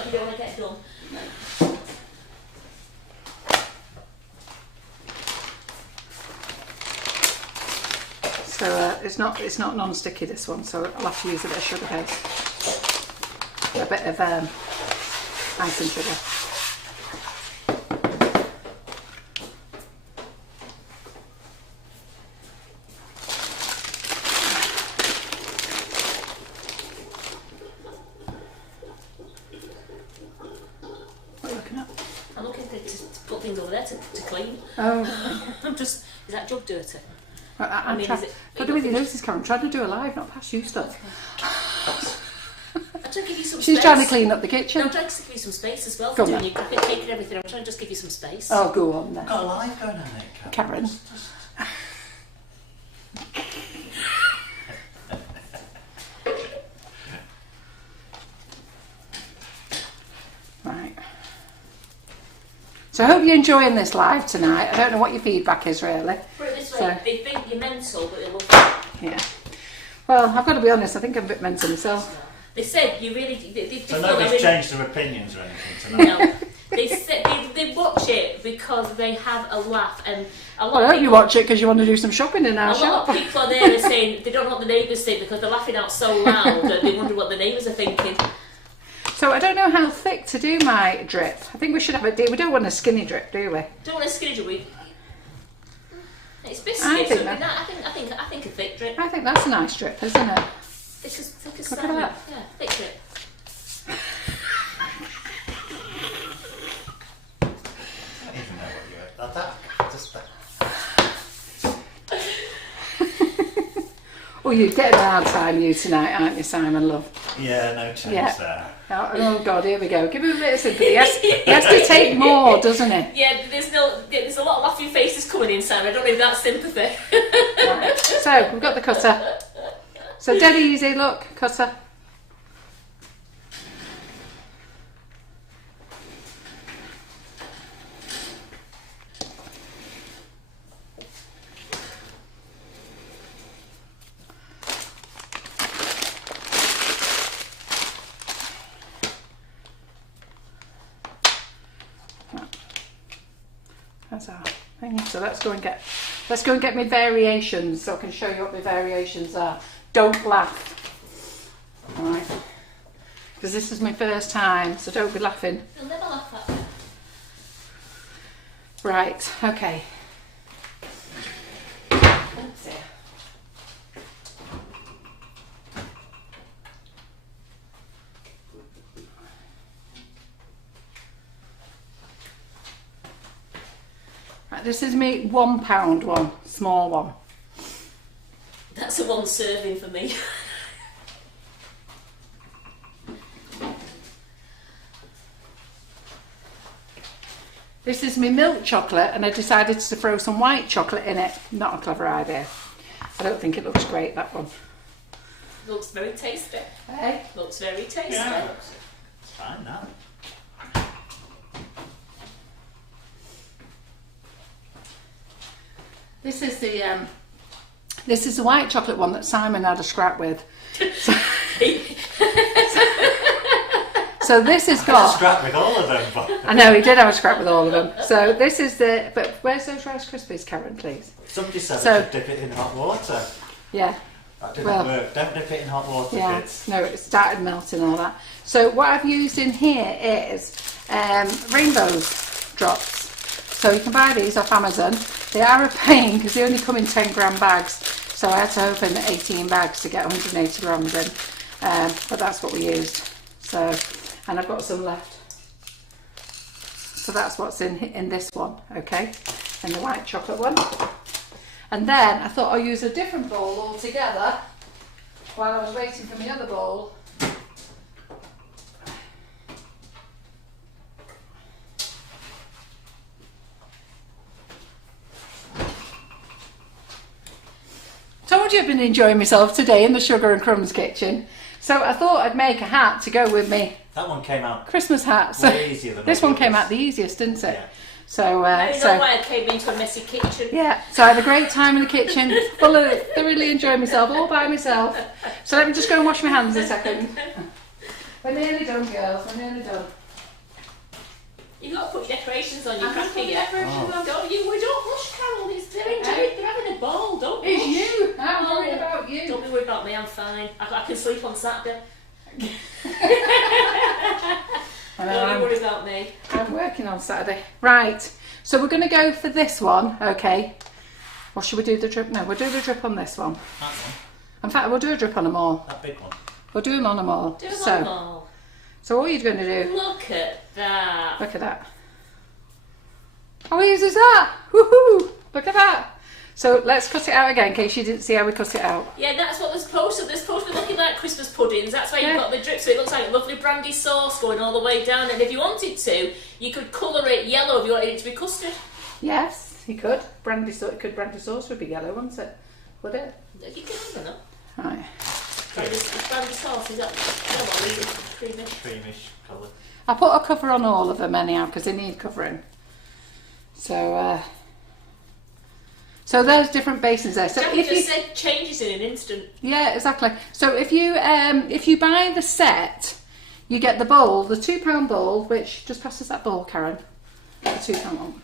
if you don't want to get done. So it's not non-sticky, this one, so I'll have to use a bit of sugar paste. A bit of icing sugar. To clean. Oh. I'm just, is that jug dirty? I'm trying. What do with your noses, Karen? I'm trying to do a live, not pass you stuff. I'm trying to give you some She's space. trying to clean up the kitchen. No, I'm trying to give you some space as well Go for on doing your cupcake cake and everything. I'm trying to just give you some space. Oh, go on then. Got a live going on there, Karen. Right. So I hope you're enjoying this live tonight. I don't know what your feedback is really. Put it this way, So- they think you're mental, but they love you. Yeah. Well, I've got to be honest, I think I'm a bit mental myself. They said you really. So nobody's changed their opinions or anything tonight? No. They said they watch it because they have a laugh, and a lot Well, I of hope you people, watch it because you want to do some shopping in our a shop. lot of people are there and saying they don't know what the neighbours think because they're laughing out so loud that they wonder what the neighbours are thinking. So I don't know how thick to do my drip. I think we should have a we don't want a skinny drip, do we? Don't want a skinny drip. It's I biscuits. think So that- I think a thick drip. I think that's a nice drip, isn't it? It's just thick as Look at salmon. that. Yeah, thick drip. I don't even know what you're just Oh, you're getting a hard time you tonight, aren't you, Simon, love? yeah, no change Yeah. there. Oh God, here we go. Give him a bit of sympathy. He has to take more, doesn't he? Yeah, there's a lot of laughing faces coming in, Sam. I don't need that sympathy. Right. So we've got the cutter. So dead easy, look, cutter. That's our thing. So let's go and get my variations so I can show you what my variations are. Don't laugh. Alright. Because this is my first time, so don't be laughing. You'll never laugh at me. Right, okay. Oops, yeah. Right, this is me £1 one, small one. That's a one serving for me. This is my milk chocolate and I decided to throw some white chocolate in it. Not a clever idea. I don't think it looks great, that one. Looks very tasty. Hey? Looks very tasty. Yeah, it's fine now. This is the white chocolate one that Simon had a scrap with. So this has I got... scrap with all of them, but I know, he did have a scrap with all of them. So this is the... But where's those Rice Krispies, Karen, please? somebody said So- I should dip it in hot water. Yeah. That didn't Well- work. Don't dip it in hot water, Yeah, kids. no, it started melting all that. So what I've used in here is rainbows drops. So you can buy these off Amazon. They are a pain because they only come in 10 gram bags, so I had to open 18 bags to get 180 grams in, but that's what we used. So, and I've got some left. So that's what's in this one, okay, in the white chocolate one. And then I thought I'll use a different bowl altogether while I was waiting for my other bowl. Told you I've been enjoying myself today in the Sugar and Crumbs kitchen. So I thought I'd make a hat to go with me. That one came out Christmas hat. So way easier than this one came out the easiest, didn't it? Yeah. So, I know why I came into a messy kitchen. Yeah, so I had a great time in the kitchen, thoroughly enjoyed myself, all by myself. So let me just go and wash my hands a second. We're nearly done, girls, we're nearly done. You've got to put decorations on your I'm just cracker putting yet. decorations on. Don't rush, Carol. They're having a ball. Don't rush. It's you. I'm worried about you. Don't be worried about me. I'm fine. I can sleep on Saturday. Don't be worried about me. I'm working on Saturday. Right. So we're going to go for this one, okay? Or should we do the drip? No, we'll do the drip on this one. that one. In fact, we'll do a drip on them all. That big one. We'll do them on them all. Do them on them all. So all you're going to do... Look at that. Look at that. How easy is that? Woohoo! Look at that. So let's cut it out again in case you didn't see how we cut it out. Yeah, that's what they're supposed to. They're supposed to be looking like Christmas puddings. That's why you've got the drip, so it looks like a lovely brandy sauce going all the way down. And if you wanted to, you could colour it yellow if you wanted it to be custard. Yes, you could. Brandy sauce would be yellow, wouldn't it? Would it? You can, I don't know. Right. Brandy sauce, is that creamish? Creamish colour. I put a cover on all of them anyhow because they need covering. So, so there's different basins there. So Jackie if just you said changes in an instant. yeah, exactly. So if you buy the set, you get the bowl, the £2 bowl, which just pass us that bowl, Karen. The £2 one.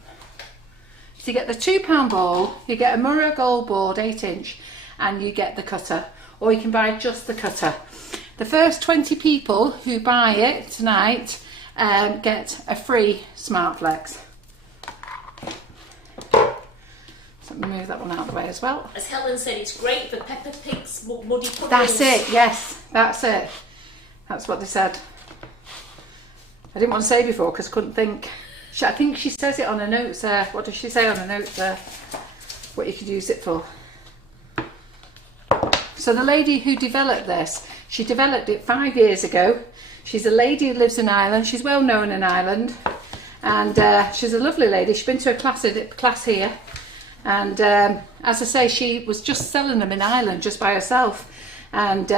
So you get the £2 bowl, you get a Murrah Gold board 8-inch, and you get the cutter, or you can buy just the cutter. The first 20 people who buy it tonight get a free Smart Flex. So let me move that one out of the way as well. As Helen said, it's great for Peppa Pig's muddy puddings. That's it, yes, that's it. That's what they said. I didn't want to say before because I couldn't think. I think she says it on her notes there. What does she say on her notes there? What you could use it for. So the lady who developed this, she developed it 5 years ago. She's a lady who lives in Ireland. She's well known in Ireland. And she's a lovely lady. She's been to a class here. And as I say, she was just selling them in Ireland just by herself. And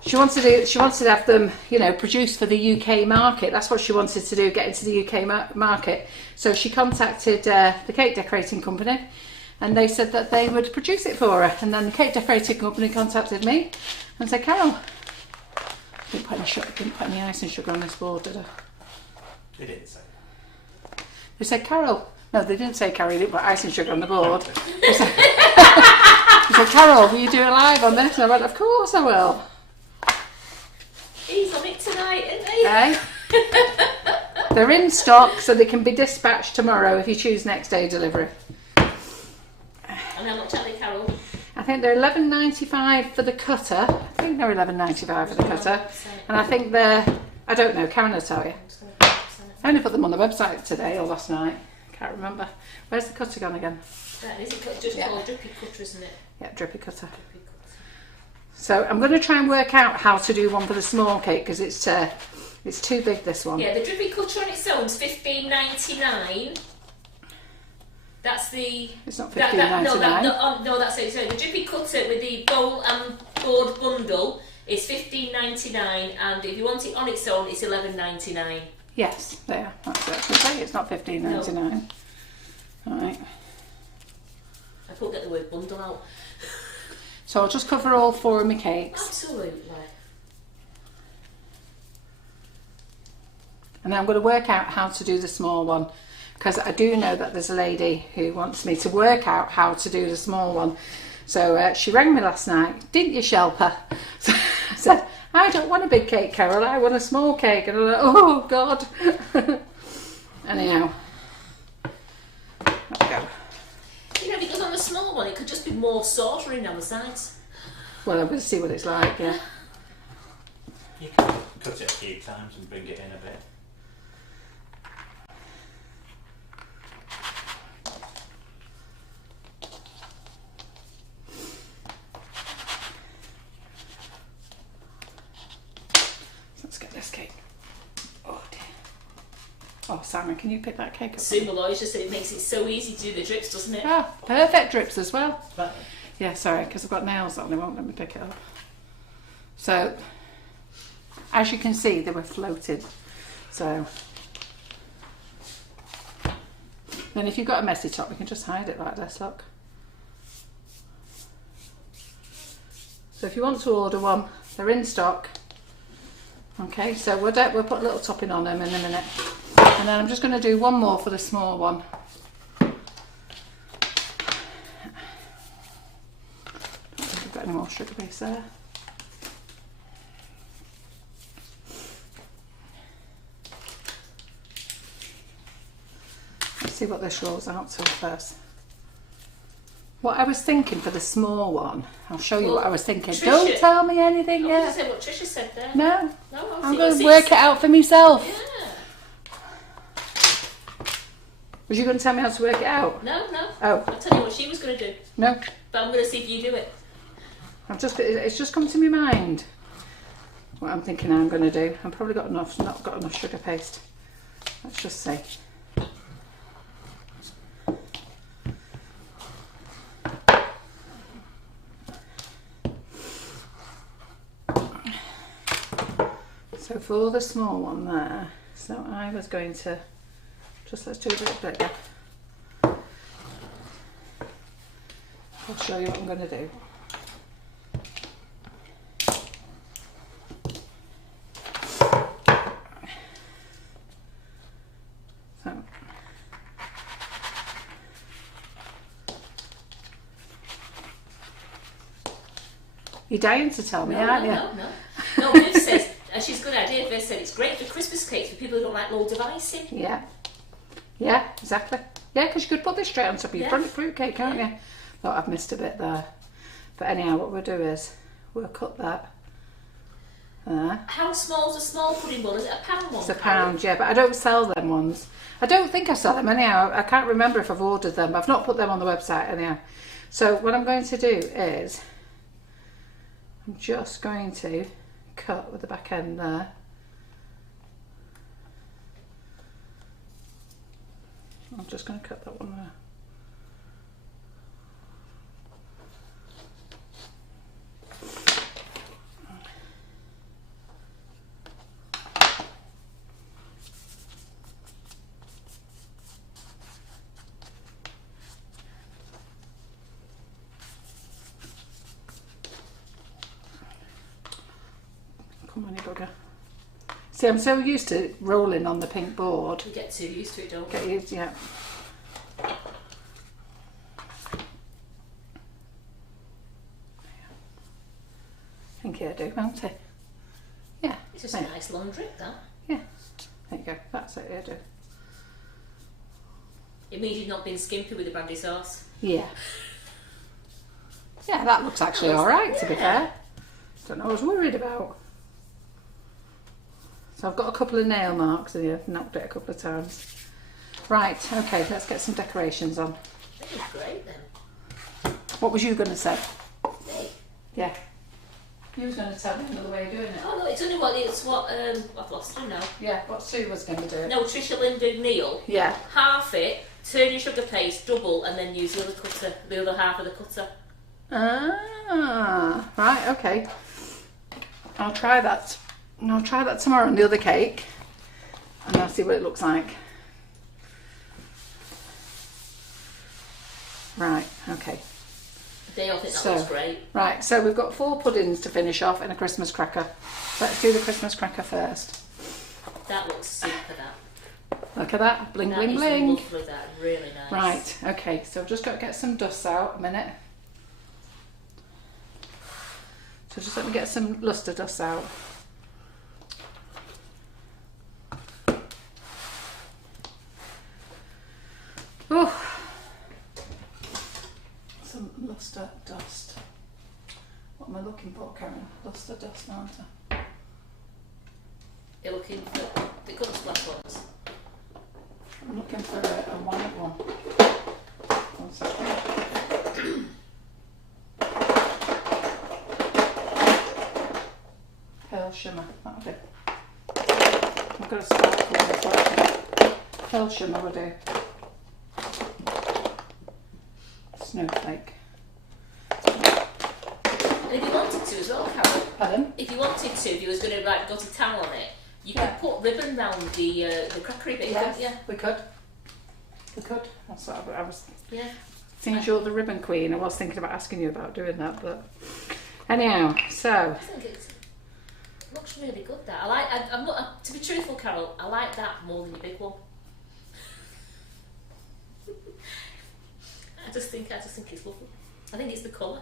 she wanted to have them, you know, produced for the UK market. That's what she wanted to do, get into the UK market. So she contacted the cake decorating company, and they said that they would produce it for her. And then the cake decorating company contacted me and said, Carol, didn't put any ice and sugar on this board, did I? They didn't say. They said, Carol. No, they didn't say Carol. They didn't put ice and sugar on the board. They said, Carol, will you do a live on this? And I went, of course I will. He's on it tonight, isn't he? Okay. They're in stock, so they can be dispatched tomorrow if you choose next day delivery. And how much are they, Carol? I think they're $11.95 for the cutter. I think they're $11.95 for the cutter. And I think they're, I don't know, Karen will tell you. I only put them on the website today or last night. Can't remember. Where's the cutter gone again? That is just called drippy cutter, isn't it? Yeah, drippy cutter. So I'm going to try and work out how to do one for the small cake because it's too big, this one. Yeah, the drippy cutter on its own is $15.99. That's the. It's not $15.99. No, that's it. Sorry, the drippy cutter with the bowl and board bundle is $15.99, and if you want it on its own, it's $11.99. Yes, there. That's what I was going to say. It's not $15.99. No. All right. I couldn't get the word bundle out. So I'll just cover all 4 of my cakes. Absolutely. And then I'm going to work out how to do the small one because I do know that there's a lady who wants me to work out how to do the small one. So she rang me last night. Didn't you, Shelper? So I said, I don't want a big cake, Carol. I want a small cake. And I'm like, oh, God. Anyhow. There we go. more soldering on the sides. Well, I'm going to see what it's like, yeah. You can cut it a few times and bring it in a bit. Let's get this cake. Oh dear. Oh, Simon, can you pick that cake up? Sue Malloy's just said it makes it so easy to do the drips, doesn't it? Ah, perfect drips as well. But Yeah, sorry, because I've got nails on, they won't let me pick it up. So, as you can see, they were floated. So, then if you've got a messy top, you can just hide it like this, look. So if you want to order one, they're in stock. Okay, so we'll put a little topping on them in a minute. And then I'm just going to do one more for the small one. Don't think I've got any more sugar base there. Let's see what this rolls out to first. What I was thinking for the small one, I'll show you what I was thinking. Trisha, don't tell me anything I yet. was going to say what Trisha said there. No, No, I'm going to work it out for myself. Yeah. Was you going to tell me how to work it out? No. Oh. I'll tell you what she was going to do. No, But I'm going to see if you do it. it's just come to my mind. What I'm thinking I'm going to do. I've probably not got enough sugar paste. Let's just see. So for the small one there, so I was going to let's do a bit bigger. I'll show you what I'm going to do. So you're dying to tell me, aren't you? No, Viv says, and she's a good idea, Viv said it's great for Christmas cakes for people who don't like loads of icing. Yeah. Yeah, exactly. Yeah, because you could put this straight on top of your fruit cake, can't you? Thought I've missed a bit there. But anyhow, what we'll do is we'll cut that there. How small's a small pudding bowl? Is it a pound one? It's a pound, yeah, but I don't sell them ones. I don't think I sell them anyhow. I can't remember if I've ordered them. I've not put them on the website anyhow. So what I'm going to do is I'm just going to cut with the back end there. I'm just going to cut that one there. Come on, you bugger. See, I'm so used to rolling on the pink board. You get too used to it, don't you? Get used, yeah. I think I do, won't it? Yeah. It's just a nice long drip, that. Yeah. There you go. That's it, I do. It means you've not been skimpy with the brandy sauce. Yeah. Yeah, that looks actually alright, to be fair. Don't know what I was worried about. So I've got a couple of nail marks in here. I've knocked it a couple of times. Right, okay, let's get some decorations on. That is great then. What was you going to say? Hey. Yeah. You was going to tell me another way of doing it. Oh no, it's only what I've lost it now. Yeah, what Sue was going to do. No, Trisha, Linda, Neil. Yeah. Half it, turn your sugar paste, double, and then use the other cutter, the other half of the cutter. Ah, right, okay. I'll try that. And I'll try that tomorrow on the other cake. And I'll see what it looks like. Right, okay. They all think that looks great. Right, so we've got 4 puddings to finish off and a Christmas cracker. Let's do the Christmas cracker first. That looks super, that. Look at that, bling, That bling, is bling. lovely, that. Really nice. Right, okay, so I've just got to get some dust out a minute. So just let me get some luster dust out. Oh, some luster looking for, Karen? Dust or dust, aren't I? You're looking for the colour splash ones. I'm looking for a white one. One second. Pearl shimmer, that'll do. I've got a sparkle as well. Pearl shimmer will do. Snowflake. And if you wanted to as well, Carol. Pardon? If you wanted to, if you was going to like go to town on it, you could put ribbon round the crockery bit, Yes, couldn't you? we could. We could. That's what I was. Yeah. Since you're the ribbon queen, I was thinking about asking you about doing that, but anyhow, so. I think it looks really good. That I'm not. To be truthful, Carol, I like that more than your big one. I just think it's lovely. I think it's the colour.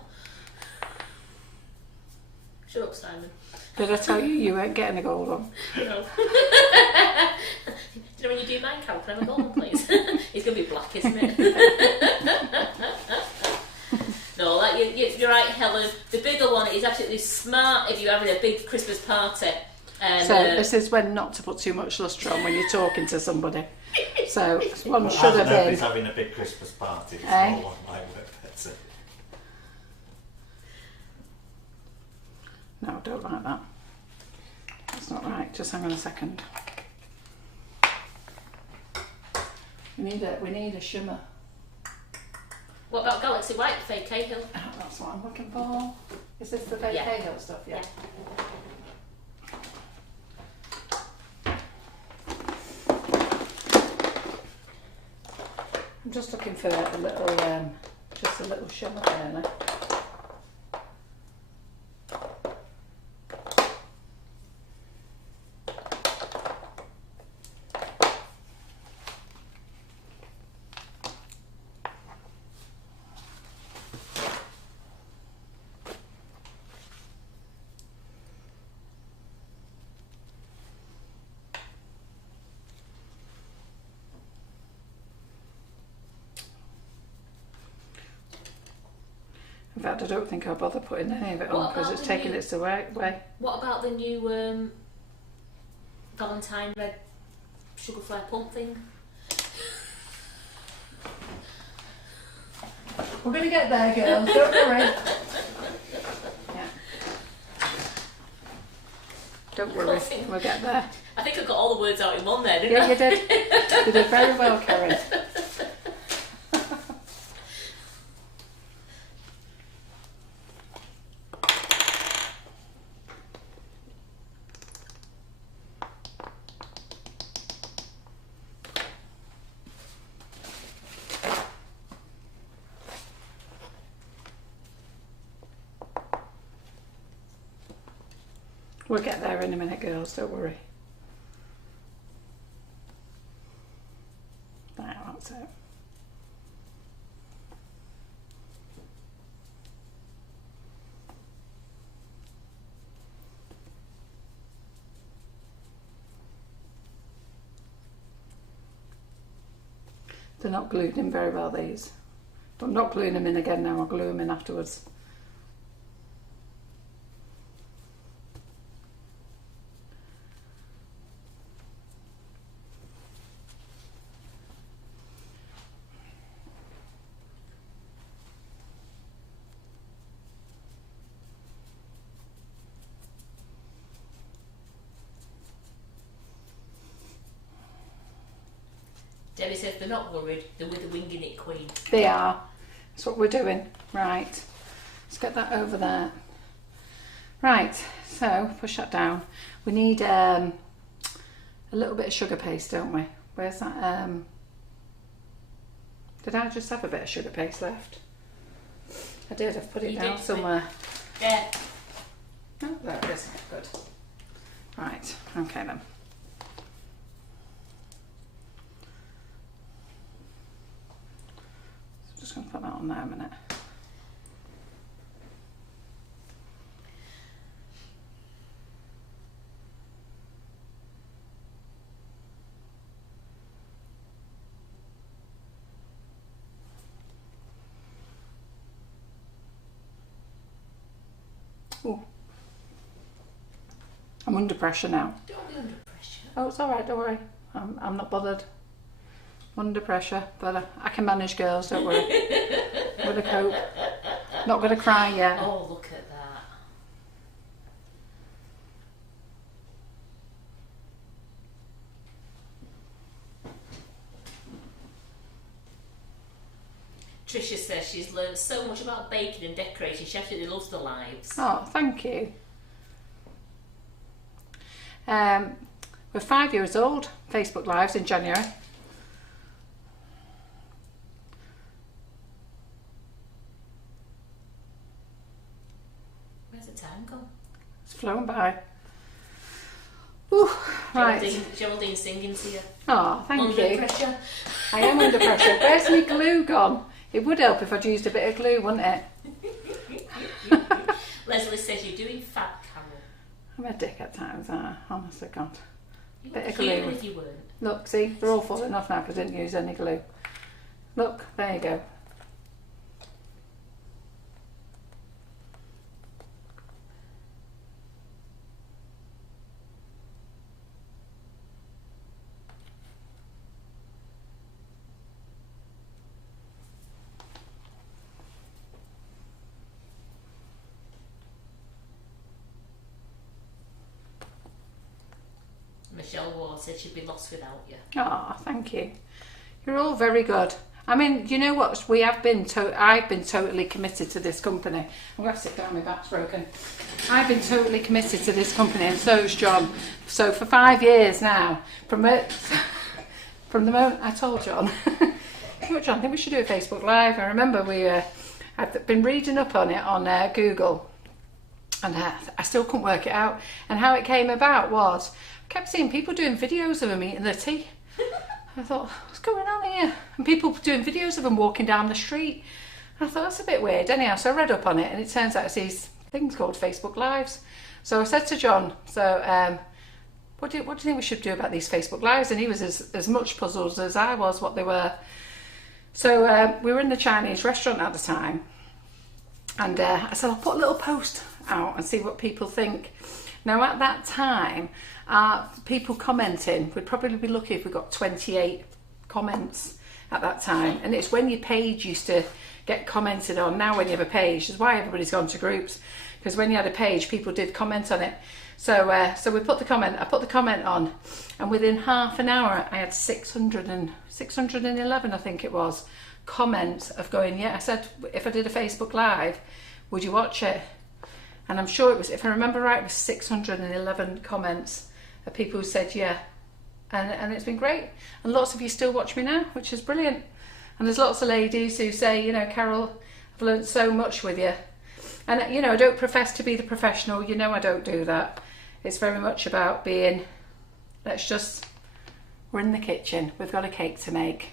Shut up, Simon. Did I tell you weren't getting a gold one? No. Do you know when you do mine, Carol? Can I have a gold one, please? It's going to be black, isn't it? No, like you're right, Helen. The bigger one is absolutely smart if you're having a big Christmas party. And, so this is when not to put too much lustre on when you're talking to somebody. So one should have been. He's having a big Christmas party. The Eh? small one might work better. No, I don't like that. That's not right. Just hang on a second. We need a shimmer. What about Galaxy White, fake Cahill? Oh, that's what I'm looking for. Is this the fake Cahill stuff? Yeah. I'm just looking for a little, just a little shimmer there. In fact, I don't think I'll bother putting any of it on because it's taking its way. What about the new Valentine red sugar flare pump thing? We're going to get there, girls. Don't worry. Yeah. Don't worry. We'll get there. I think I got all the words out in one there, didn't I? Yeah, you did. You did very well, Karen. We'll get there in a minute, girls, don't worry. Right, that's it. They're not glued in very well, these. But I'm not gluing them in again now, I'll glue them in afterwards. Debbie says they're not worried, they're with the winging it queen. They are. That's what we're doing. Right. Let's get that over there. Right, so push that down. We need a little bit of sugar paste, don't we? Where's that? Did I just have a bit of sugar paste left? I did, I've put it down somewhere. Yeah. Oh, there it is. Good. Right, okay then. Just going to put that on there a minute. Oh, I'm under pressure now. Don't be under pressure. Oh, it's all right, don't worry. I'm not bothered. I'm under pressure, but I can manage, girls, don't worry. I'm going to cope. Not going to cry yet. Oh, look at that. Tricia says she's learned so much about baking and decorating. She absolutely loves the lives. Oh, thank you. We're 5 years old, Facebook Lives in January. Where's the time gone? It's flown by. Ooh, right. Geraldine singing to you. Oh, thank Under you. pressure. I am under pressure. Where's my glue gone? It would help if I'd used a bit of glue, wouldn't it? Leslie says you're doing fat, Carol. I'm a dick at times, honest to God. You Bit of would be glue. if you weren't. Look, see, they're all falling off now because I didn't use any glue. Look, there you go. Michelle Ward said she'd be lost without you. Oh, thank you. You're all very good. I mean, you know what? I've been totally committed to this company. I'm going to sit down, my back's broken. I've been totally committed to this company, and so's John. So for 5 years now, from the moment I told John, John, I think we should do a Facebook Live. I remember I'd been reading up on it on Google, and I still couldn't work it out. And how it came about was, I kept seeing people doing videos of them eating their tea. I thought, what's going on here? And people doing videos of them walking down the street. I thought, that's a bit weird. Anyhow, so I read up on it, and it turns out it's these things called Facebook Lives. So I said to John, what do you think we should do about these Facebook Lives? And he was as much puzzled as I was what they were. So we were in the Chinese restaurant at the time, and I said, I'll put a little post out and see what people think. Now at that time, people commenting, we'd probably be lucky if we got 28 comments at that time. And it's when your page used to get commented on. Now when you have a page, that's why everybody's gone to groups, because when you had a page, people did comment on it. So we put the comment, I put the comment on, and within half an hour I had 611, I think it was, comments of going, yeah. I said, if I did a Facebook Live, would you watch it? And I'm sure it was, if I remember right, it was 611 comments of people who said yeah. And it's been great. And lots of you still watch me now, which is brilliant. And there's lots of ladies who say, you know, Carol, I've learned so much with you. And, you know, I don't profess to be the professional. You know I don't do that. It's very much about being, we're in the kitchen. We've got a cake to make.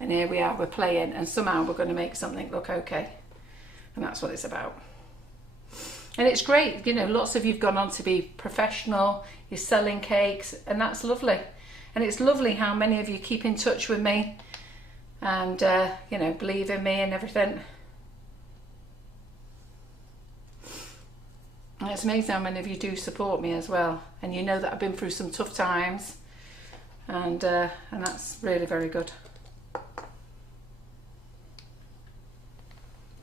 And here we are, we're playing. And somehow we're going to make something look okay. And that's what it's about. And it's great, you know, lots of you've gone on to be professional, you're selling cakes, and that's lovely. And it's lovely how many of you keep in touch with me and, you know, believe in me and everything. And it's amazing how many of you do support me as well. And you know that I've been through some tough times, and that's really very good.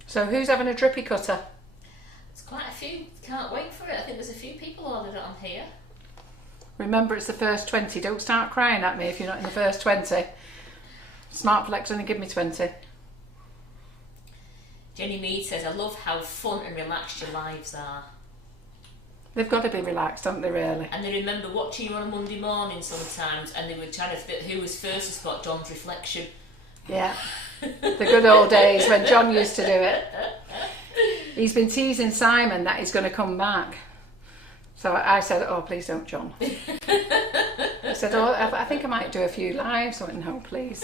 So who's having a drippy cutter? Quite a few. Can't wait for it. I think there's a few people ordered it on here. Remember, it's the first 20. Don't start crying at me if you're not in the first 20. Smart Flex only give me 20. Jenny Mead says, I love how fun and relaxed your lives are. They've got to be relaxed, haven't they, really? And they remember watching you on a Monday morning sometimes, and they were trying to fit who was first to spot John's reflection. Yeah. The good old days when John used to do it. He's been teasing Simon that he's going to come back. So I said, oh, please don't, John. I said, oh, I think I might do a few lives. I went, no, please.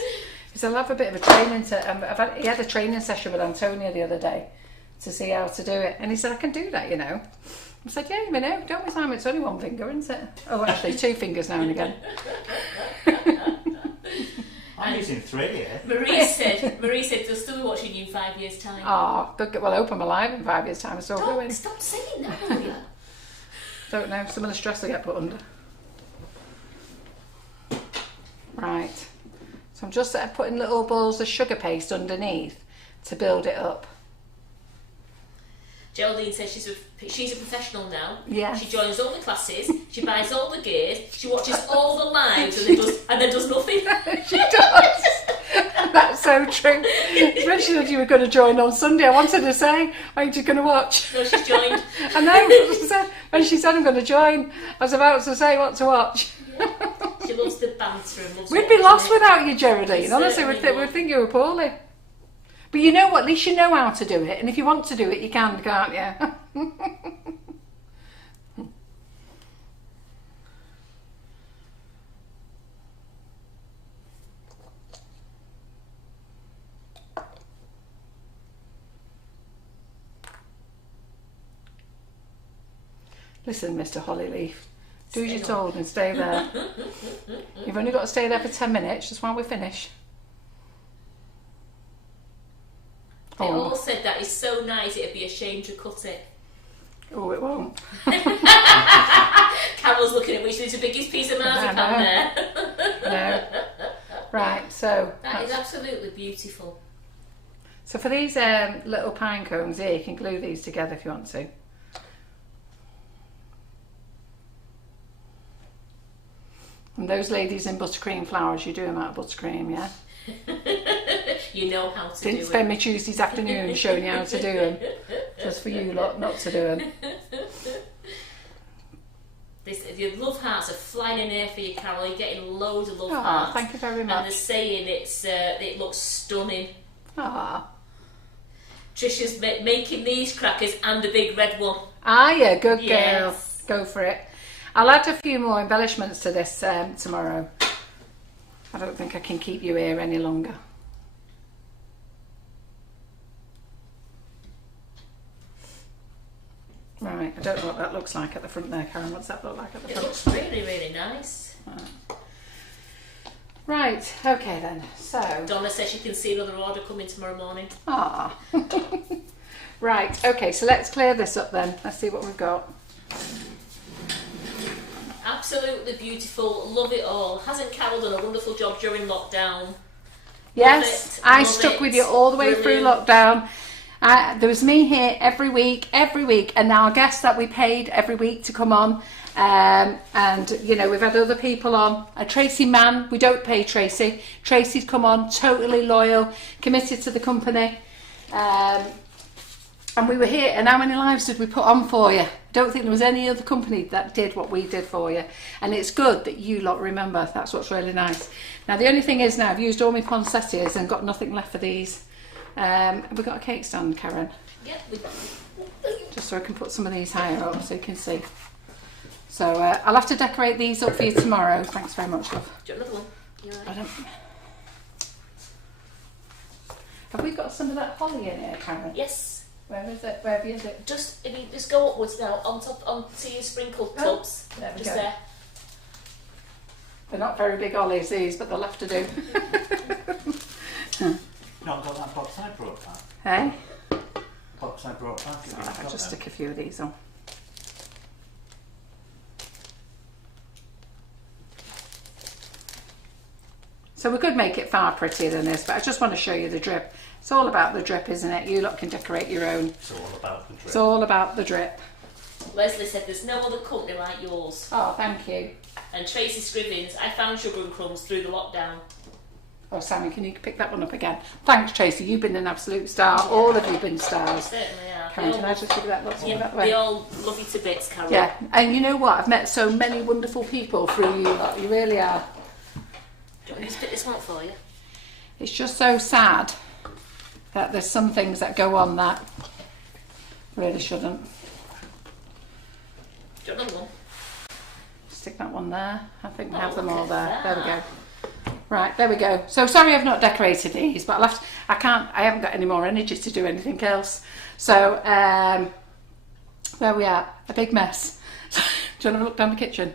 He said, I'll have a bit of a training. He had a training session with Antonia the other day to see how to do it. And he said, I can do that, you know. I said, yeah, you know, don't be Simon, it's only one finger, isn't it? Oh, actually, 2 fingers now and again. I'm using 3 here. Marie said they'll still be watching you in 5 years' time. Oh, well, I hope I'm alive in 5 years' time. I'm still going. Stop saying that, will you? Don't know. Some of the stress I get put under. Right. So I'm just putting little balls of sugar paste underneath to build it up. Geraldine says she's a professional now. Yeah. She joins all the classes, she buys all the gears, she watches all the lives and then does nothing. She does. That's so true. When she said you were going to join on Sunday, I wanted to say, aren't you going to watch? No, she's joined. I know. When she said I'm going to join, I was about to say what to watch. She loves the banter and loves We'd be lost it. without you, Geraldine. Honestly, Certainly we'd think you were poorly. But you know what? At least you know how to do it. And if you want to do it, you can, can't you? Listen, Mr. Hollyleaf, do as you're told and stay there. You've only got to stay there for 10 minutes, just while we finish. They all said that is so nice it'd be a shame to cut it. Oh, it won't. Carol's looking at me, she's the biggest piece of marzipan there. No. Right, so... That is absolutely beautiful. So for these little pine cones here, you can glue these together if you want to. And those ladies in buttercream flowers, you do them out of buttercream, yeah? You know how to do it. Didn't spend me Tuesdays afternoon showing you how to do them. Just for you lot not to do them. Your love hearts are flying in here for you, Carol. You're getting loads of love hearts. Thank you very much. And they're saying it looks stunning. Ah. Trisha's making these crackers and a big red one. Ah, yeah, good girl. Yes. Go for it. I'll add a few more embellishments to this tomorrow. I don't think I can keep you here any longer. Right, I don't know what that looks like at the front there, Karen. What's that look like at the front? It looks really, really nice. Right, okay then. So Donna says she can see another order coming tomorrow morning. Ah. Right, okay, so let's clear this up then. Let's see what we've got. Absolutely beautiful. Love it all. Hasn't Carol done a wonderful job during lockdown? Yes, I stuck with you all the way through lockdown. There was me here every week, and now our guests that we paid every week to come on. And, you know, we've had other people on. Tracy Mann, we don't pay Tracy. Tracy's come on, totally loyal, committed to the company. And we were here, and how many lives did we put on for you? I don't think there was any other company that did what we did for you. And it's good that you lot remember. That's what's really nice. Now, the only thing is now, I've used all my poinsettias and got nothing left for these. Have we got a cake stand, Karen? Yep, we've got. Just so I can put some of these higher up so you can see. So I'll have to decorate these up for you tomorrow. Thanks very much, love. Do you want another one? I don't... Have we got some of that holly in here, Karen? Yes. Where is it? Where is it? Just if you just go upwards now onto your sprinkle tubs. There we just go. there. They're not very big hollies, these, but they'll have to do. Not got that box I brought back. Hey? Box I brought back. So I'll just stick a few of these on. So we could make it far prettier than this, but I just want to show you the drip. It's all about the drip, isn't it? You lot can decorate your own. It's all about the drip. It's all about the drip. Leslie said there's no other company like yours. Oh, thank you. And Tracy Scrivens, I found Sugar and Crumbs through the lockdown. Oh, Sammy, can you pick that one up again? Thanks, Tracy. You've been an absolute star. Yeah. All of you have been stars. Certainly are. Karen, can I just give you that? They all love you to bits, Carol. Yeah, and you know what? I've met so many wonderful people through you lot. You really are. Do you want me to pick this one up for you? It's just so sad that there's some things that go on that really shouldn't. Do you want another one? Stick that one there. I think we have them all there. There we go. Right, there we go. So sorry I've not decorated these, but I haven't got any more energy to do anything else. So there we are, a big mess. Do you want to look down the kitchen?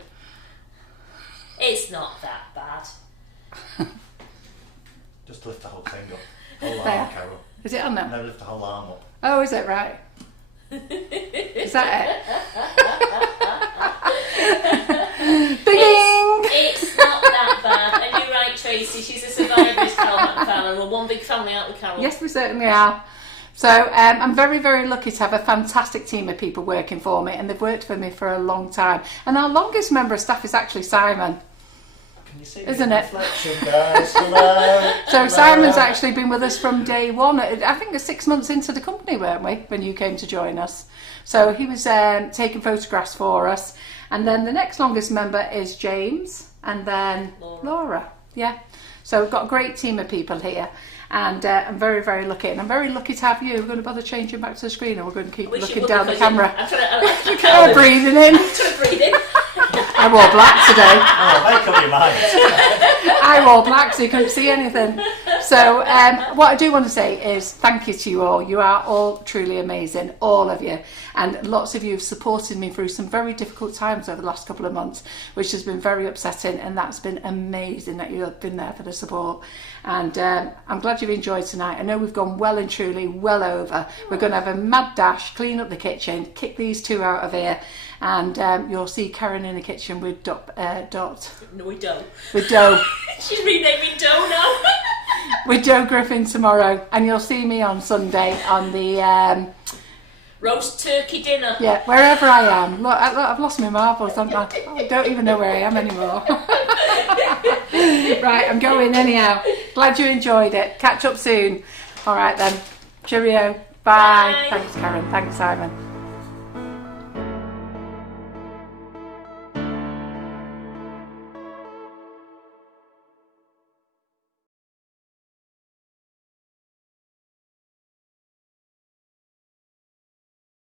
It's not that bad. Just lift the whole thing up. Whole There. arm, Carol. Is it on now? No, lift the whole arm up. Oh, is it? Right. Is that it? Ding! It's not that bad. And you're right, Tracy. She's a survivor, is Carol McFarland. We're one big family out with Carol. Yes, we certainly are. So I'm very, very lucky to have a fantastic team of people working for me, and they've worked for me for a long time. And our longest member of staff is actually Simon. Can you see Isn't the it? reflection, guys? Hello. So Hello. Simon's actually been with us from day one. I think 6 months into the company, weren't we, when you came to join us? So he was taking photographs for us. And then the next longest member is James, and then Laura. Yeah. So we've got a great team of people here. And I'm very, very lucky. And I'm very lucky to have you. We're going to bother changing back to the screen, or we're going to keep looking down the camera. I'm trying to breathing in. I'm trying to breathe in. I wore black today. Oh, make up your mind. I wore black so you couldn't see anything. So what I do want to say is thank you to you all. You are all truly amazing, all of you. And lots of you have supported me through some very difficult times over the last couple of months, which has been very upsetting, and that's been amazing that you've been there for the support. And I'm glad you've enjoyed tonight. I know we've gone well and truly well over. We're going to have a mad dash, clean up the kitchen, kick these two out of here, and you'll see Karen in the kitchen with Dot. No, we don't. With Doe. She's renamed me Doe now. With Joe Griffin tomorrow, and you'll see me on Sunday on the roast turkey dinner. Yeah, wherever I am. Look, I've lost my marbles, haven't I? I don't even know where I am anymore. Right, I'm going anyhow. Glad you enjoyed it. Catch up soon. All right then. Cheerio. Bye. Bye. Thanks, Karen. Thanks, Simon.